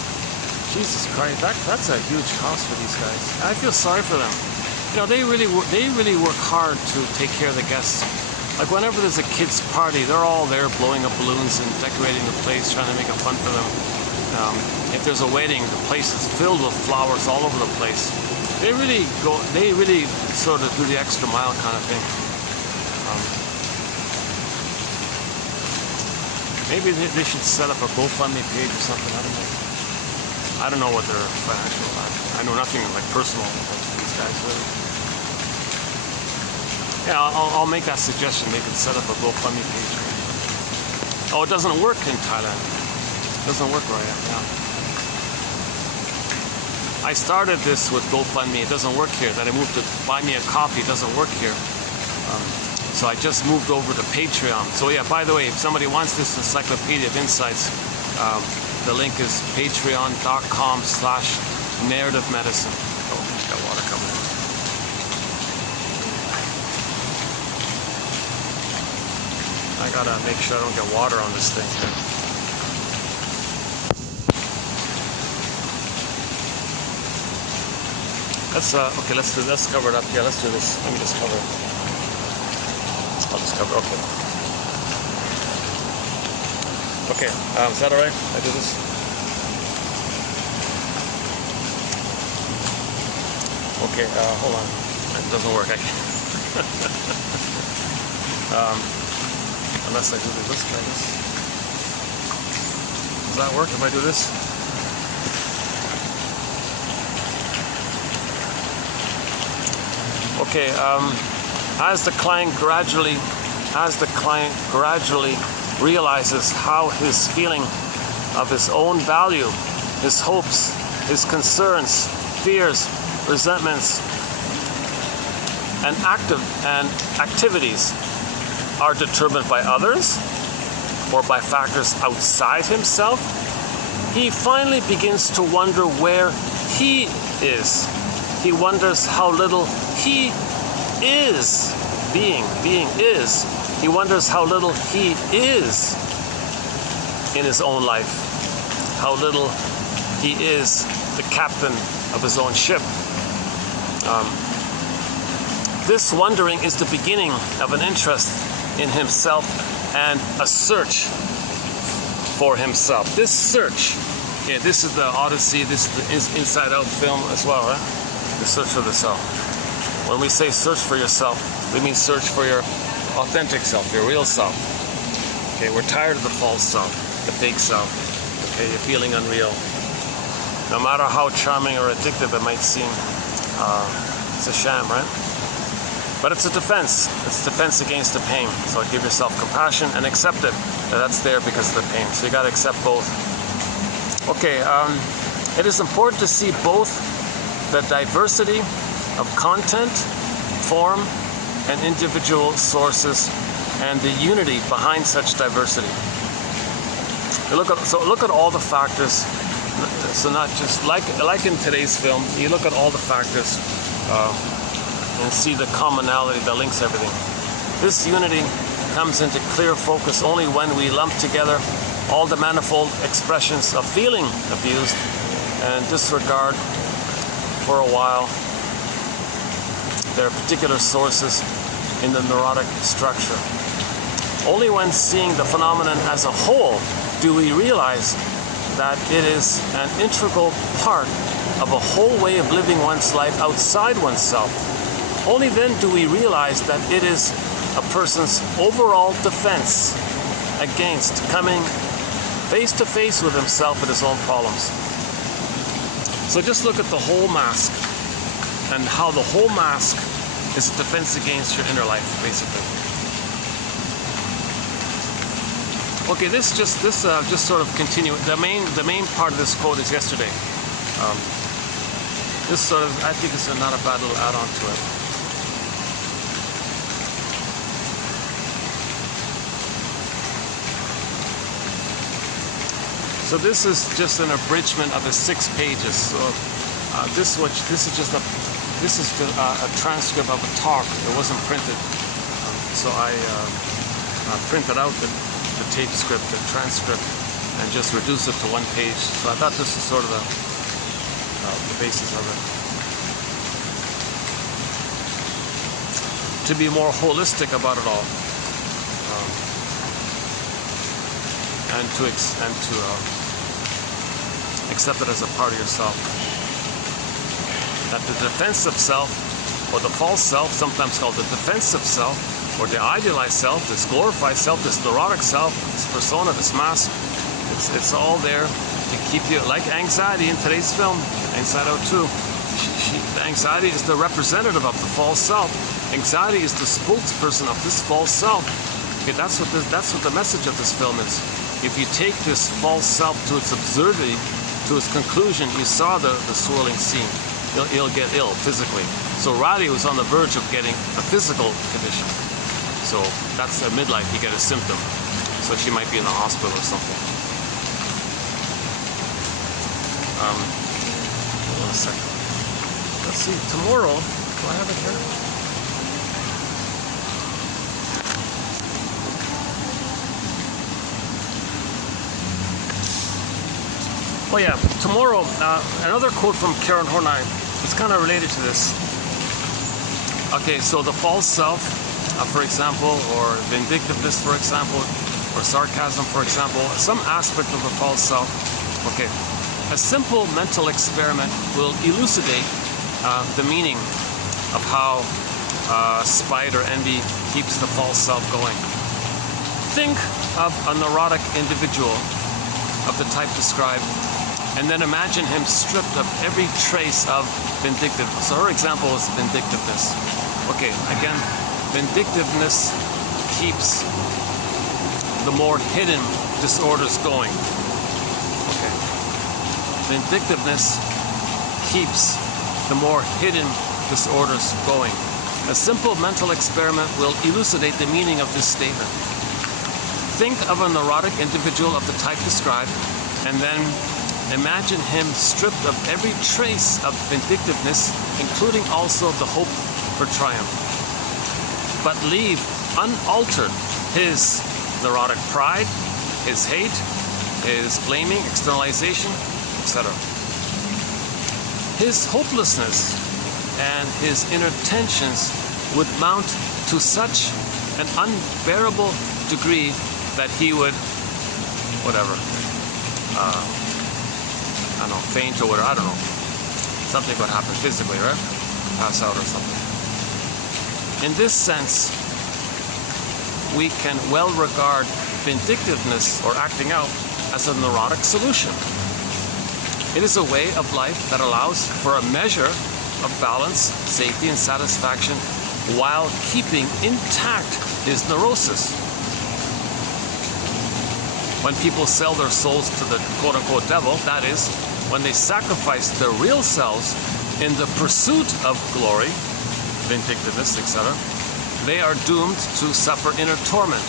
Jesus Christ, that's a huge cost for these guys. I feel sorry for them. You know, they really work hard to take care of the guests. Like whenever there's a kids' party, they're all there blowing up balloons and decorating the place, trying to make it fun for them. If there's a wedding, the place is filled with flowers all over the place. They really sort of do the extra mile kind of thing. Maybe they should set up a GoFundMe page or something. I don't know what their financial. I know nothing like personal about these guys really. Yeah, I'll make that suggestion. They could set up a GoFundMe page. Oh, it doesn't work in Thailand. It doesn't work where I am now. I started this with GoFundMe. It doesn't work here. Then I moved to Buy Me a Coffee. It doesn't work here. So I just moved over to Patreon. So yeah, by the way, if somebody wants this encyclopedia of insights, the link is patreon.com/narrative medicine. Oh, got water coming in. I gotta make sure I don't get water on this thing. Okay, let's cover it up. Yeah, let's do this. Let me just cover it. I'll just cover, okay. Okay, is that alright? I do this? Okay, hold on. It doesn't work. I can't. Unless I do this, try this. Does that work if I do this? Okay, as the client gradually realizes how his feeling of his own value, his hopes, his concerns, fears, resentments, and activities are determined by others or by factors outside himself, he finally begins to wonder where he is. He wonders how little he is being is, he wonders how little he is in his own life, how little he is the captain of his own ship. This wondering is the beginning of an interest in himself and a search for himself. This search, okay, this is the Odyssey, this is the Inside Out film as well, right? The search for the self. When we say search for yourself, we mean search for your authentic self, your real self. Okay, we're tired of the false self, the fake self. Okay, you're feeling unreal. No matter how charming or addictive it might seem, it's a sham, right? But it's a defense. It's a defense against the pain. So give yourself compassion and accept it. That's there because of the pain. So you got to accept both. Okay, it is important to see both the diversity of content, form, and individual sources, and the unity behind such diversity. Look at all the factors. So not just like in today's film, you look at all the factors and see the commonality that links everything. This unity comes into clear focus only when we lump together all the manifold expressions of feeling abused and disregard for a while their particular sources in the neurotic structure. Only when seeing the phenomenon as a whole do we realize that it is an integral part of a whole way of living one's life outside oneself. Only then do we realize that it is a person's overall defense against coming face to face with himself and his own problems. So just look at the whole mask and how the whole mask is a defense against your inner life, basically. Okay, this just sort of continue. The main part of this quote is yesterday. This sort of, I think, is not a bad little add-on to it. So this is just an abridgment of the 6 pages. So this is just a transcript of a talk. It wasn't printed, so I printed out the tape script, the transcript, and just reduced it to 1 page. So I thought this is sort of the basis of it. To be more holistic about it all, and to accept it as a part of yourself. That the defense of self, or the false self, sometimes called the defensive self, or the idealized self, this glorified self, this neurotic self, this persona, this mask, it's all there to keep you, like anxiety in today's film, Inside Out 2. The anxiety is the representative of the false self. Anxiety is the spokesperson of this false self. Okay, that's what the message of this film is. If you take this false self to its absurdity, to its conclusion, you saw the swirling scene. You'll get ill physically. So Riley was on the verge of getting a physical condition. So that's a midlife, you get a symptom. So she might be in the hospital or something. Hold on a second. Let's see, tomorrow, do I have it here? Oh yeah, tomorrow, another quote from Karen Horney. It's kind of related to this. Okay, so the false self, for example, or vindictiveness, for example, or sarcasm, for example, some aspect of the false self. Okay, a simple mental experiment will elucidate the meaning of how spite or envy keeps the false self going. Think of a neurotic individual of the type described, and then imagine him stripped of every trace of vindictiveness. So her example was vindictiveness. Okay, again, vindictiveness keeps the more hidden disorders going. Okay. Vindictiveness keeps the more hidden disorders going. A simple mental experiment will elucidate the meaning of this statement. Think of a neurotic individual of the type described, and then imagine him stripped of every trace of vindictiveness, including also the hope for triumph. but leave unaltered his neurotic pride, his hate, his blaming, externalization, etc. His hopelessness and his inner tensions would mount to such an unbearable degree that he would, whatever, I don't know, faint or whatever, I don't know. Something would happen physically, right? Pass out or something. In this sense, we can well regard vindictiveness or acting out as a neurotic solution. It is a way of life that allows for a measure of balance, safety, and satisfaction while keeping intact his neurosis. When people sell their souls to the quote-unquote devil, that is, when they sacrifice their real selves in the pursuit of glory, vindictiveness, etc., they are doomed to suffer inner torment.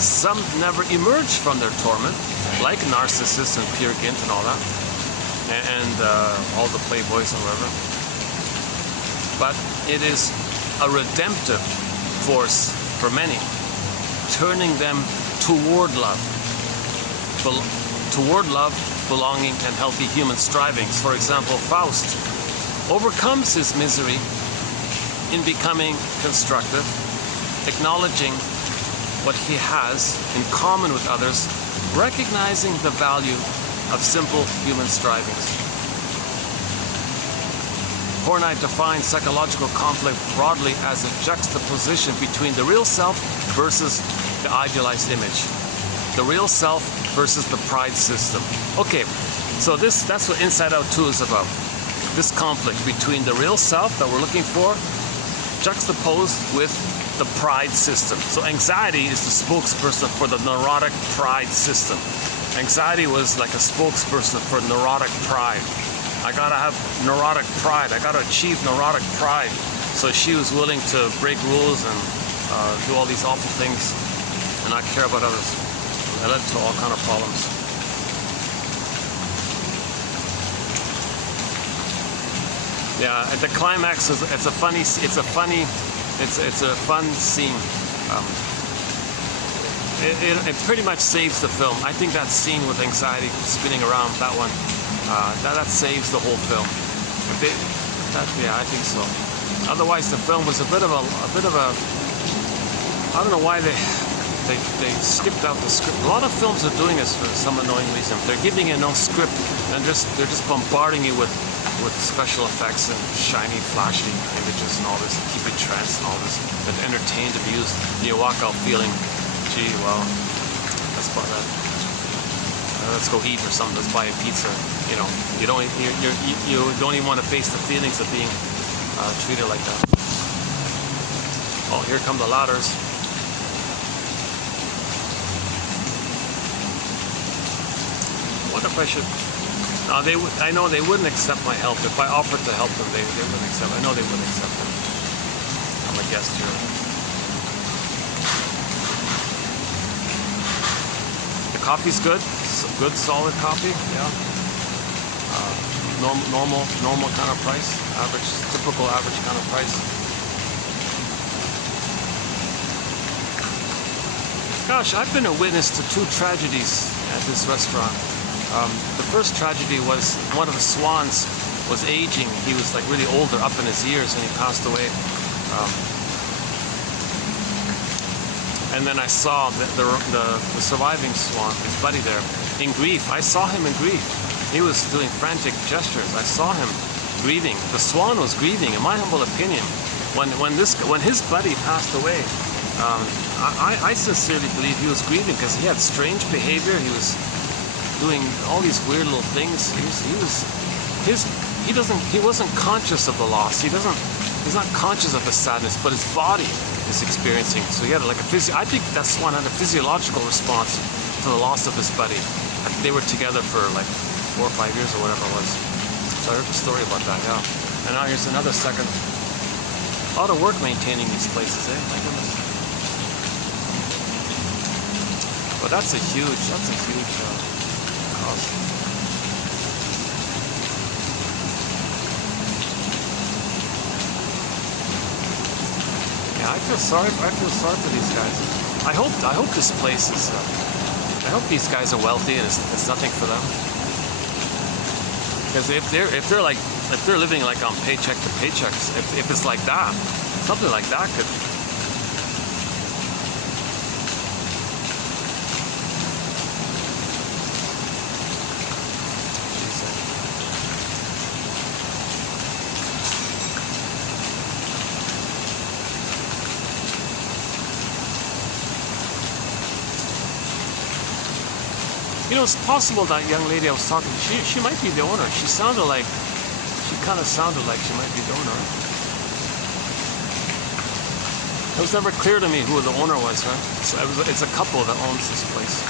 Some never emerge from their torment, like narcissists and Peer Gynt and all that, and all the playboys and whatever. But it is a redemptive force for many, turning them toward love, belonging, and healthy human strivings. For example, Faust overcomes his misery in becoming constructive, acknowledging what he has in common with others, recognizing the value of simple human strivings. Horney defines psychological conflict broadly as a juxtaposition between the real self versus the idealized image. The real self versus the pride system. Okay, so that's what Inside Out 2 is about. This conflict between the real self that we're looking for, juxtaposed with the pride system. So anxiety is the spokesperson for the neurotic pride system. Anxiety was like a spokesperson for neurotic pride. I gotta have neurotic pride. I gotta achieve neurotic pride. So she was willing to break rules and do all these awful things and not care about others. It led to all kind of problems. Yeah, at the climax, it's a fun scene. It pretty much saves the film. I think that scene with anxiety spinning around, that one, that saves the whole film. Yeah, I think so. Otherwise, the film was a bit of a. I don't know why they skipped out the script. A lot of films are doing this for some annoying reason. They're giving you no script and they're just bombarding you with special effects and shiny, flashy images and all this, keep you tranced and all this, and entertained, amused. You walk out feeling, gee, well, that's about that. Let's go eat or something. Let's buy a pizza. You know, you don't even want to face the feelings of being treated like that. Oh, here come the ladders. What if I should? No, I know they wouldn't accept my help. If I offered to help them, they wouldn't accept. I know they wouldn't accept it. I'm a guest here. The coffee's good. Good, solid coffee. Yeah. Normal kind of price. Average, typical average kind of price. Gosh, I've been a witness to 2 tragedies at this restaurant. The first tragedy was one of the swans was aging. He was like really older, up in his years, and he passed away. And then I saw the surviving swan, his buddy there, in grief. I saw him in grief. He was doing frantic gestures. I saw him grieving. The swan was grieving. In my humble opinion, when his buddy passed away, I sincerely believe he was grieving because he had strange behavior. He was doing all these weird little things. He wasn't conscious of the loss. He's not conscious of the sadness, but his body is experiencing. So he had like I think that swan had a physiological response to the loss of his buddy. They were together for like 4 or 5 years or whatever it was. So I heard the story about that, yeah. And now here's another second. A lot of work maintaining these places, eh? My goodness. But that's a huge cost. Yeah, I feel sorry for these guys. I hope this place is. I hope these guys are wealthy and it's nothing for them. Because if they're living like on paycheck to paychecks, if it's like that, something like that could. You know, it's possible that young lady I was talking to, she might be the owner. She kind of sounded like she might be the owner. It was never clear to me who the owner was, right? So it's a couple that owns this place.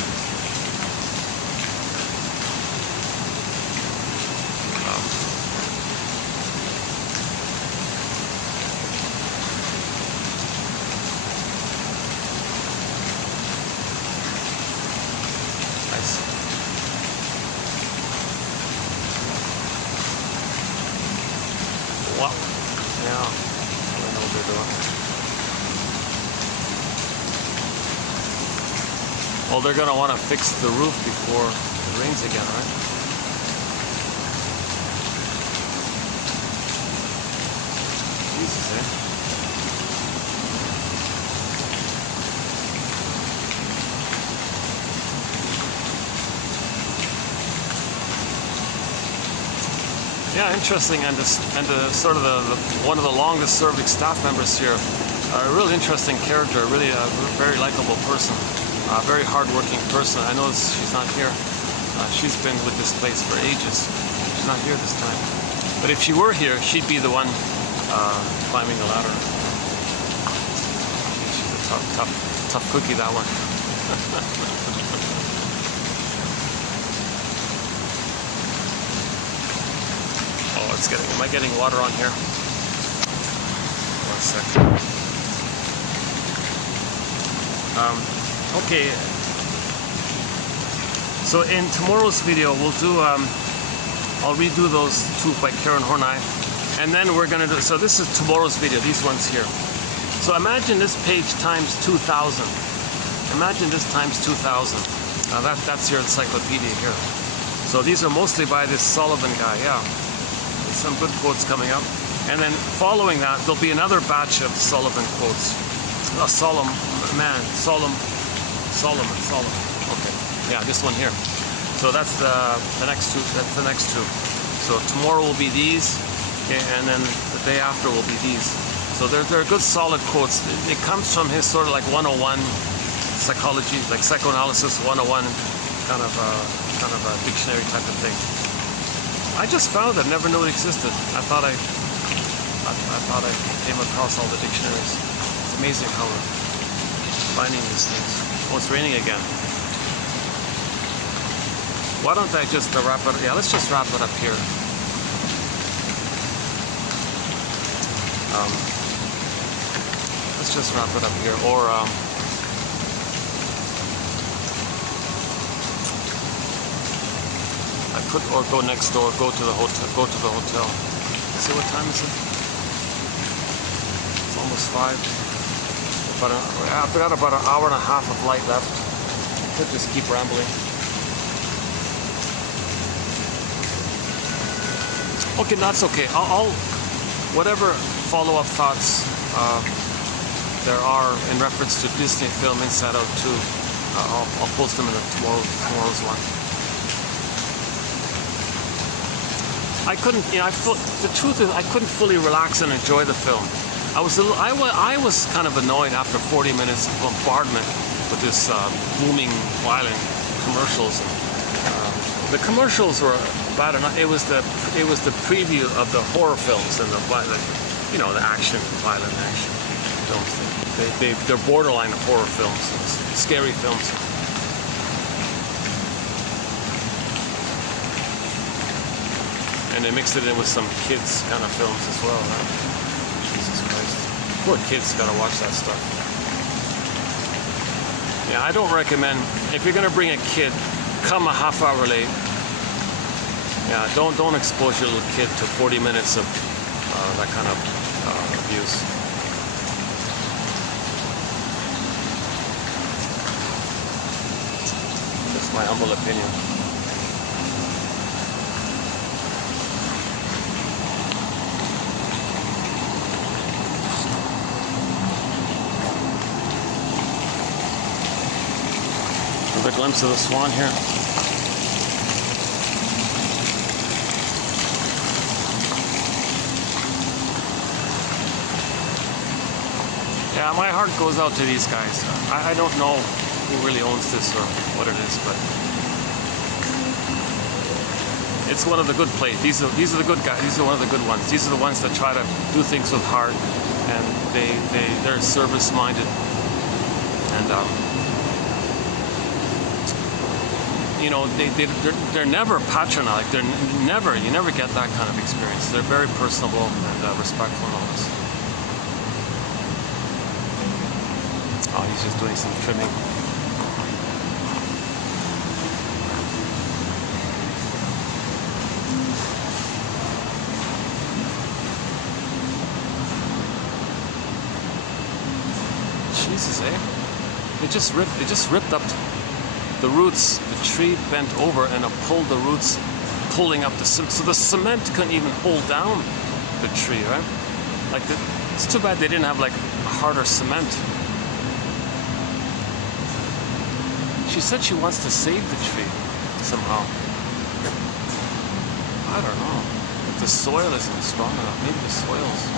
Wow. Yeah. I don't know what they're doing. Well, they're going to want to fix the roof before it rains again, right? Jesus, eh? Yeah, interesting, and sort of one of the longest serving staff members here, a really interesting character, really a very likable person, a very hardworking person. I know she's not here. She's been with this place for ages. She's not here this time. But if she were here, she'd be the one climbing the ladder. She's a tough cookie, that one. Am I getting water on here? 1 second. Okay. So in tomorrow's video, we'll do, I'll redo those two by Karen Horney. And then we're gonna do, so this is tomorrow's video, these ones here. So imagine this page times 2,000. Imagine this times 2,000. That's your encyclopedia here. So these are mostly by this Sullivan guy, yeah. Some good quotes coming up, and then following that there'll be another batch of Sullivan quotes. A solemn man, solemn. Okay, yeah, this one here. So that's the next two. That's the next two. So tomorrow will be these, okay, and then the day after will be these. So they're good solid quotes. It comes from his sort of like 101 psychology, like psychoanalysis 101 kind of a dictionary type of thing. I just found it, never knew it existed. I thought I came across all the dictionaries. It's amazing how we're finding these things. Oh, it's raining again. Why don't I just wrap it? Yeah, let's just wrap it up here. Let's just wrap it up here, or or go next door, go to the hotel. See, what time is it? It's almost 5. I've got about an hour and a half of light left. I could just keep rambling. Okay, that's okay. I'll whatever follow-up thoughts there are in reference to Disney film Inside Out 2, I'll post them in tomorrow's one. I couldn't, the truth is I couldn't fully relax and enjoy the film. I was kind of annoyed after 40 minutes of bombardment with this booming violent commercials. The commercials were bad enough. It was the preview of the horror films and the action, violent action films. They're borderline horror films, scary films. And they mixed it in with some kids kind of films as well. Huh? Jesus Christ. Poor kids gotta watch that stuff. Yeah, I don't recommend, if you're gonna bring a kid, come a half hour late. Yeah, don't expose your little kid to 40 minutes of that kind of abuse. my humble opinion. Another glimpse of the swan here. Yeah, my heart goes out to these guys. I don't know who really owns this or what it is, but it's one of the good plays. These are the good guys. These are one of the good ones. These are the ones that try to do things with heart, and they're service minded, and you know, they're never patronized. You never get that kind of experience. They're very personable and respectful and all this. Oh, he's just doing some trimming. Jesus, eh? It just ripped up the roots. The tree bent over and it pulled the roots, pulling up the cement. So the cement couldn't even hold down the tree, right? Like it's too bad they didn't have like harder cement. She said she wants to save the tree somehow. I don't know. If the soil isn't strong enough. Maybe the soil's.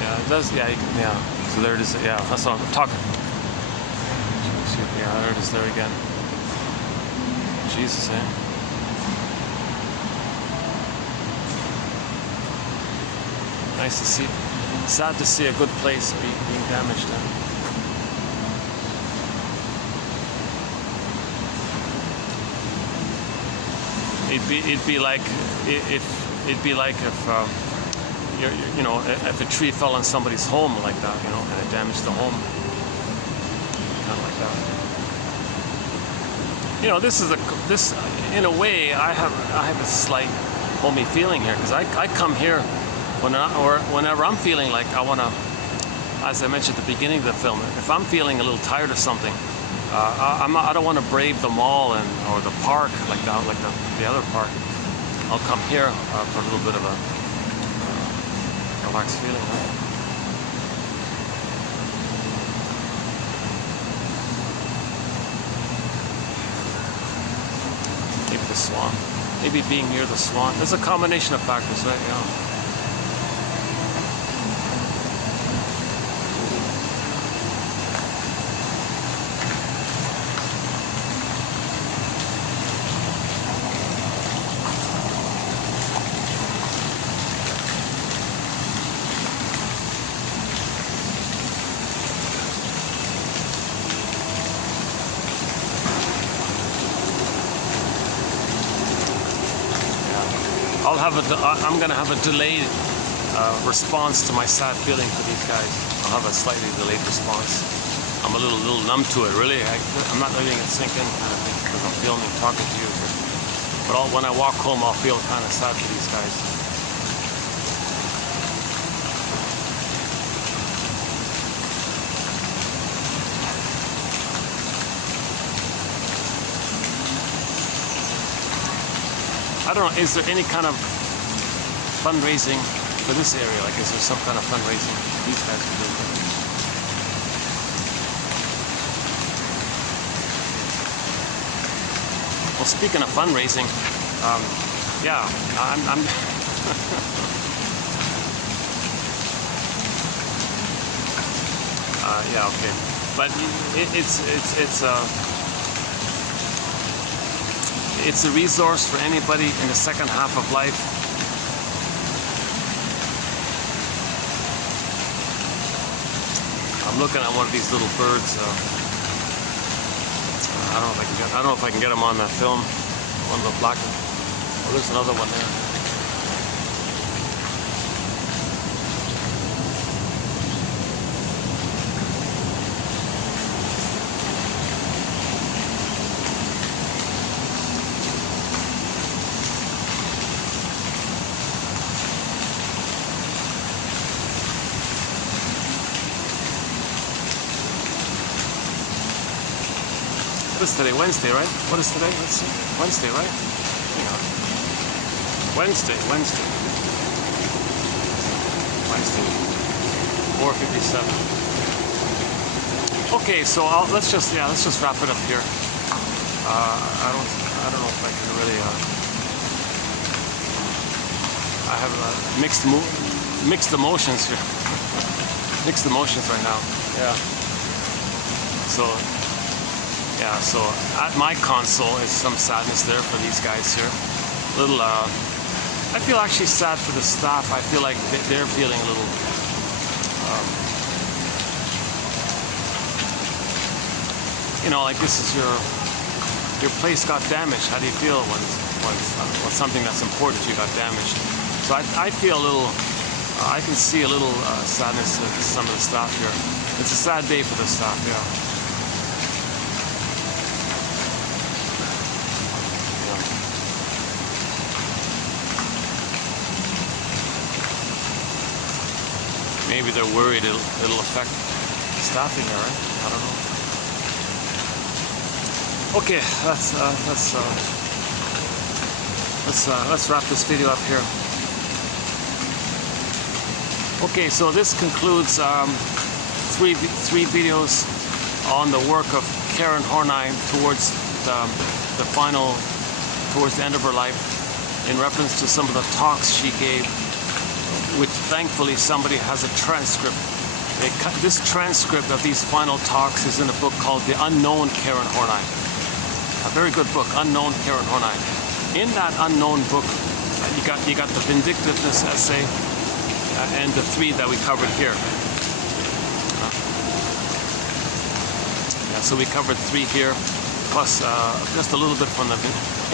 Yeah, it does. Yeah, yeah. So there it is. Yeah, that's what I'm talking. Yeah, there it is. There again. Jesus, eh? Nice to see. Sad to see a good place being damaged. It'd be like if you know, if a tree fell on somebody's home like that, you know, and it damaged the home, kind of like that. You know, this in a way I have a slight homey feeling here, because I come here. Whenever I'm feeling like I want to, as I mentioned at the beginning of the film, if I'm feeling a little tired of something, I don't want to brave the mall or the park like the other park. I'll come here for a little bit of a relaxed feeling. Right? Maybe the swan. Maybe being near the swan. There's a combination of factors, right? Yeah. I'm going to have a delayed response to my sad feeling for these guys. I'll have a slightly delayed response. I'm a little numb to it, really. I'm not letting it sink in, kind of thing, because I'm filming, talking to you. But when I walk home, I'll feel kind of sad for these guys. I don't know, is there any kind of fundraising for this area? Like, is there some kind of fundraising these guys can do? Well, speaking of fundraising, yeah, I'm yeah, okay, but it's a resource for anybody in the second half of life. I'm looking at one of these little birds. I don't know if I can get them on that film. One of the black. Oh, there's another one there. What's today? Wednesday, right? What is today? Let's see. Wednesday, right? Hang on. Wednesday. 4:57. Okay, so let's just wrap it up here. I don't know if I can really. I have mixed emotions here. Mixed emotions right now. Yeah. So at my console is some sadness there for these guys here. Little. I feel actually sad for the staff. I feel like they're feeling a little. Like this is your place got damaged. How do you feel when something that's important to you got damaged? So I feel a little. I can see a little sadness in some of the staff here. It's a sad day for the staff. Yeah. Maybe they're worried it'll affect staffing there, right? I don't know. Okay, let's wrap this video up here. Okay, so this concludes three videos on the work of Karen Horney towards the end of her life, in reference to some of the talks she gave, which thankfully somebody has a transcript. This transcript of these final talks is in a book called The Unknown Karen Horney. A very good book, Unknown Karen Horney. In that unknown book, you got the vindictiveness essay and the three that we covered here. So we covered three here, plus just a little bit from the.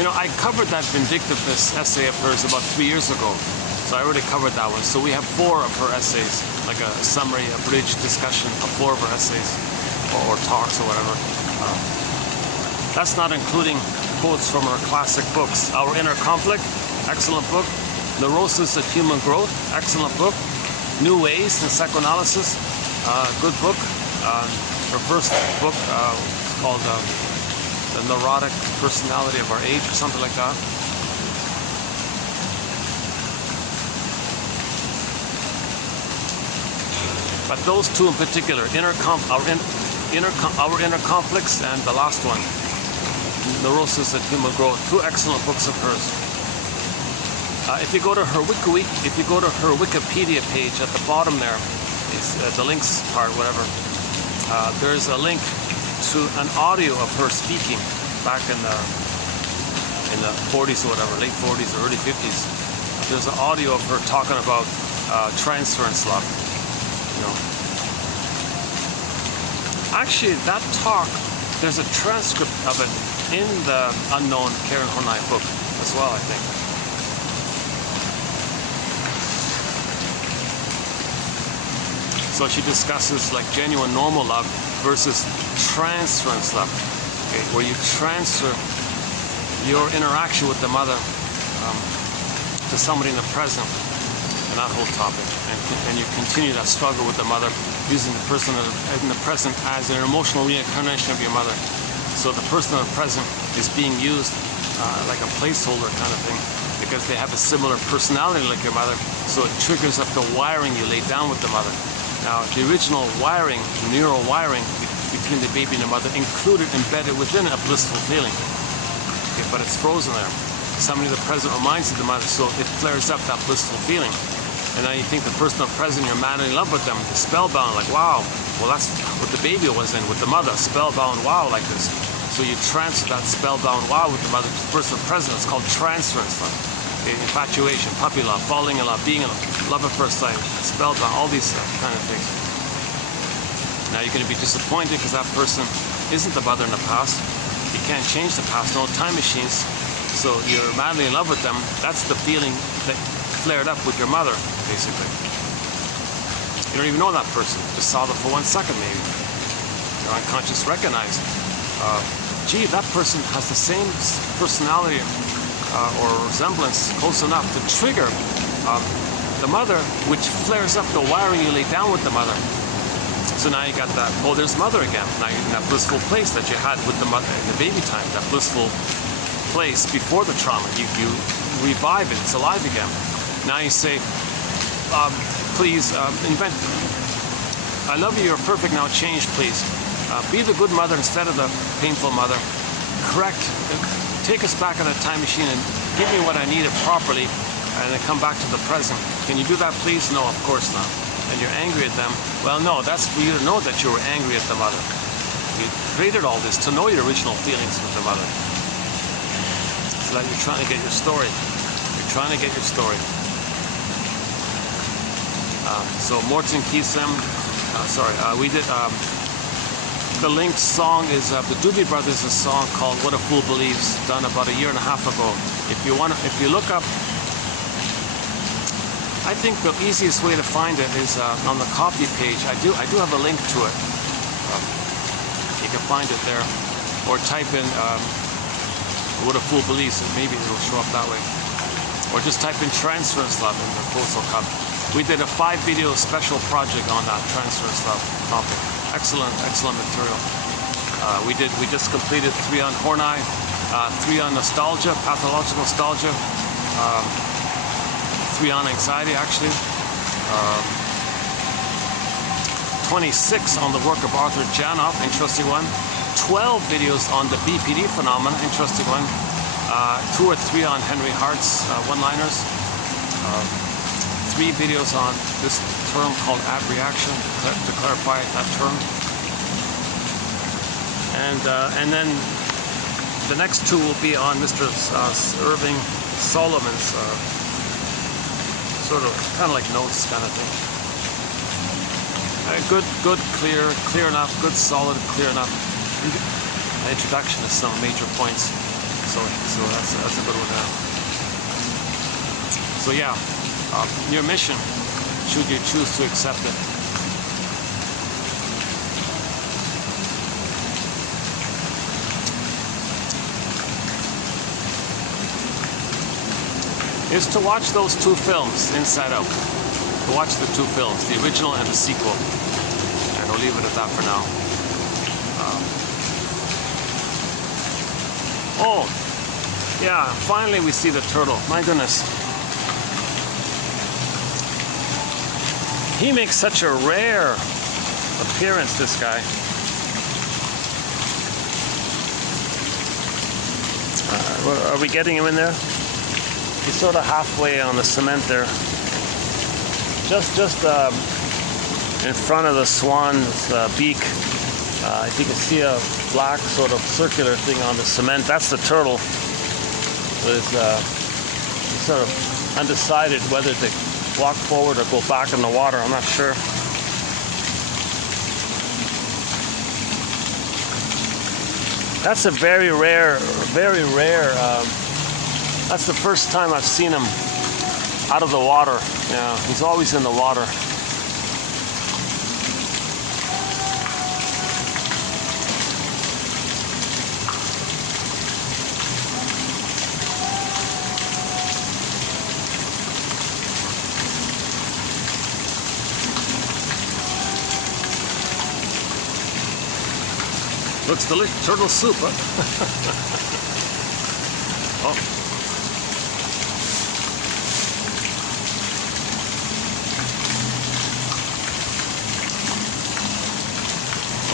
I covered that vindictiveness essay of hers about 3 years ago. So I already covered that one. So we have 4 of her essays, like a summary, a bridge discussion of 4 of her essays, or talks or whatever. That's not including quotes from her classic books. Our Inner Conflict, excellent book. Neurosis of Human Growth, excellent book. New Ways in Psychoanalysis, good book. Her first book is called The Neurotic Personality of Our Age, or something like that. But those 2 in particular, our Inner Conflicts, and the last one, Neurosis and Human Growth, 2 excellent books of hers. If you go to her Wikipedia page at the bottom there, is the links part, whatever. There's a link to an audio of her speaking back in the 40s or whatever, late 40s or early 50s. There's an audio of her talking about transference love. Actually, that talk, there's a transcript of it in the Unknown Karen Horney book as well, I think. So she discusses like genuine normal love versus transference love, okay, where you transfer your interaction with the mother to somebody in the present, and that whole topic, and you continue that struggle with the mother using the person in the present as an emotional reincarnation of your mother. So the person in the present is being used like a placeholder kind of thing, because they have a similar personality like your mother, so it triggers up the wiring you laid down with the mother. Now, the original wiring, neural wiring between the baby and the mother included, embedded within a blissful feeling, okay, but it's frozen there. Somebody in the present reminds you of the mother, so it flares up that blissful feeling. And then you think the person in the present, you're madly in love with them, they're spellbound, like, wow, well, that's what the baby was in, with the mother, spellbound, wow, like this. So you transfer that spellbound wow with the mother to the person in the present. It's called transference love. Okay, infatuation, puppy love, falling in love, being in love at first sight, spellbound, all these kind of things. Now you're going to be disappointed because that person isn't the mother in the past. You can't change the past, no time machines. So you're madly in love with them. That's the feeling that flared up with your mother, basically. You don't even know that person. Just saw them for 1 second, maybe. Your unconscious recognized. Gee, that person has the same personality or resemblance close enough to trigger the mother, which flares up the wiring you lay down with the mother. So now you got that, oh, there's mother again. Now you're in that blissful place that you had with the mother in the baby time, that blissful place before the trauma. You revive it, it's alive again. Now you say, please, invent, I love you, you're perfect, now change, please. Be the good mother instead of the painful mother. Correct, take us back in a time machine and give me what I needed properly, and then come back to the present. Can you do that, please? No, of course not. And you're angry at them. Well, no, that's for you to know that you were angry at the mother. You created all this to know your original feelings with the mother. So that you're trying to get your story. You're trying to get your story. So Morton Keesem, we did, the linked song is, the Doobie Brothers, a song called What a Fool Believes, done about 1.5 years ago. If you look up, I think the easiest way to find it is on the copy page. I do have a link to it. You can find it there, or type in What a Fool Believes, and maybe it'll show up that way. Or just type in transference love in the postal copy. We did a 5-video special project on that transference love topic. Excellent material. We just completed 3 on Horneye, 3 on nostalgia, pathological nostalgia. 3 on anxiety, actually. 26 on the work of Arthur Janoff, interesting one. 12 videos on the BPD phenomena, interesting one. 2 or 3 on Henry Hart's one-liners. 3 videos on this term called abreaction, to clarify that term. And then the next 2 will be on Mr. Irving Solomon's sort of kind of like notes kind of thing. Good, clear enough, good, solid, clear enough. An introduction to some major points. So that's a good one now. So yeah, your mission, should you choose to accept it. Is to watch those 2 films, Inside Out. To watch the 2 films, the original and the sequel. And I'll leave it at that for now. Oh, yeah, finally we see the turtle. My goodness. He makes such a rare appearance, this guy. Are we getting him in there? He's sort of halfway on the cement there. Just in front of the swan's beak. If you can see a black sort of circular thing on the cement, that's the turtle. He's sort of undecided whether to walk forward or go back in the water. I'm not sure. That's a very rare, that's the first time I've seen him out of the water. Yeah, he's always in the water. Looks delicious. Turtle soup, huh?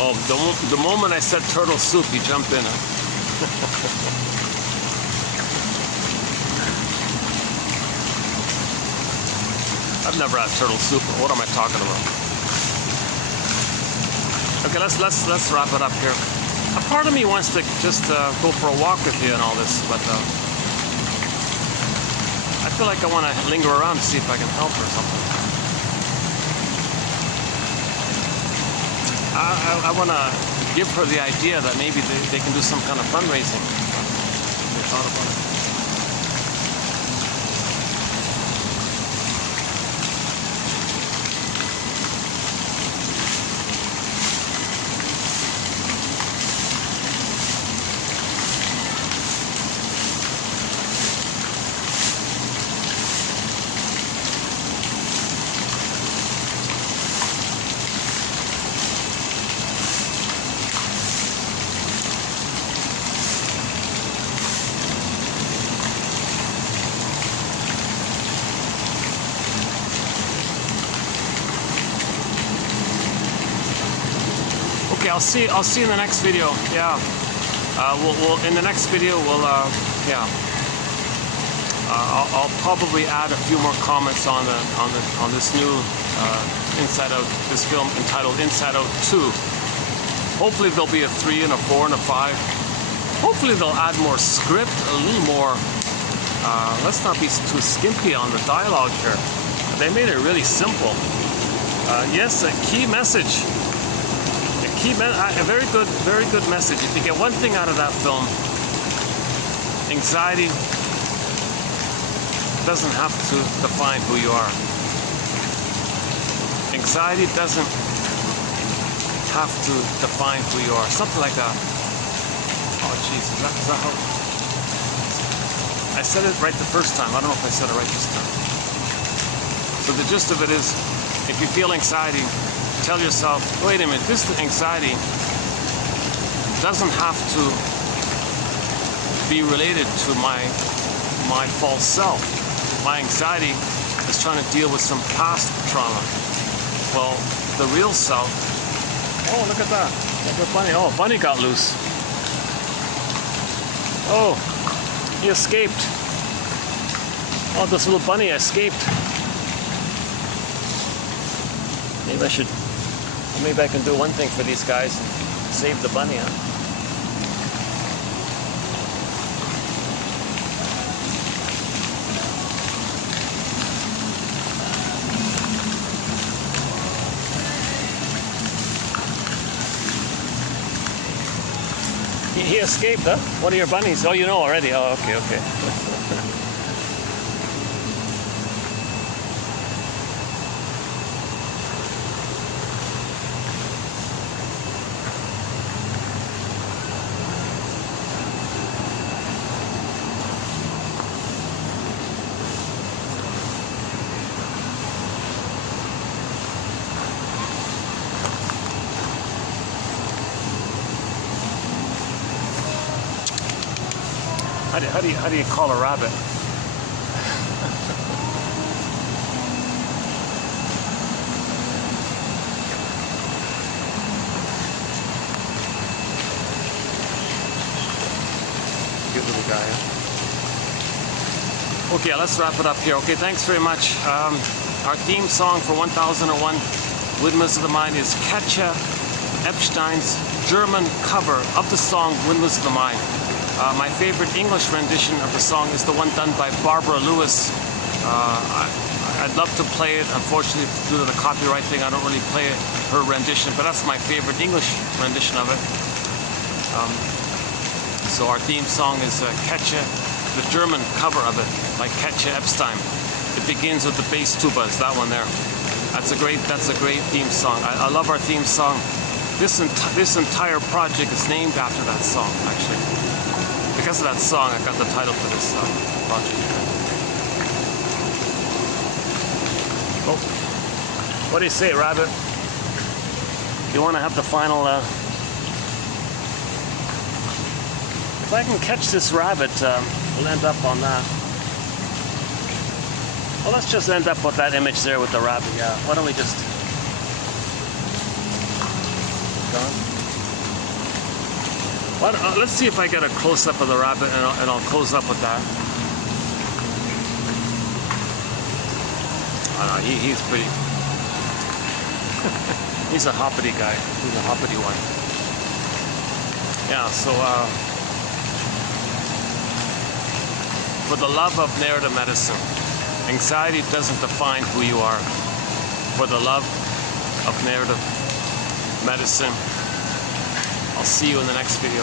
Oh, the moment I said turtle soup, he jumped in. I've never had turtle soup. What am I talking about? Okay, let's wrap it up here. A part of me wants to just go for a walk with you and all this, but I feel like I want to linger around to see if I can help or something. I want to give her the idea that maybe they can do some kind of fundraising. They thought about it. I'll see you in the next video. Yeah. We'll in the next video yeah. I'll probably add a few more comments on this new Inside Out, this film entitled Inside Out 2. Hopefully there'll be a 3 and a 4 and a 5. Hopefully they'll add more script, a little more. Let's not be too skimpy on the dialogue here. They made it really simple. Yes, a key message. A very good message. If you get one thing out of that film, anxiety doesn't have to define who you are. Anxiety doesn't have to define who you are. Something like that. Oh, jeez, is that how? I said it right the first time. I don't know if I said it right this time. So the gist of it is, if you feel anxiety, tell yourself, wait a minute, this anxiety doesn't have to be related to my false self. My anxiety is trying to deal with some past trauma. Well, the real self, oh, look at that. Look at Bunny. Oh, Bunny got loose. Oh, he escaped. Oh, this little bunny escaped. Maybe I can do one thing for these guys and save the bunny, huh? He escaped, huh? One of your bunnies. Oh, you know already. Oh, okay. How do you call a rabbit? Good little guy, huh? Okay, let's wrap it up here. Okay, thanks very much. Our theme song for 1001 Windmills of the Mind is Katja Epstein's German cover of the song Windmills of the Mind. My favorite English rendition of the song is the one done by Barbara Lewis. I'd love to play it. Unfortunately, due to the copyright thing, I don't really play her rendition, but that's my favorite English rendition of it. So our theme song is Katja, the German cover of it, by Katja Epstein. It begins with the bass tubas, that one there. That's a great theme song. I love our theme song. This entire project is named after that song, actually. Because of that song, I got the title for this project. Oh, what do you say, Rabbit? You want to have the final? If I can catch this rabbit, we'll end up on that. Well, let's just end up with that image there with the rabbit. Yeah. Why don't we just? Gone. Let's see if I get a close-up of the rabbit, and I'll close up with that. He's pretty. He's a hoppity guy. He's a hoppity one. Yeah, so for the love of narrative medicine, anxiety doesn't define who you are. For the love of narrative medicine, I'll see you in the next video.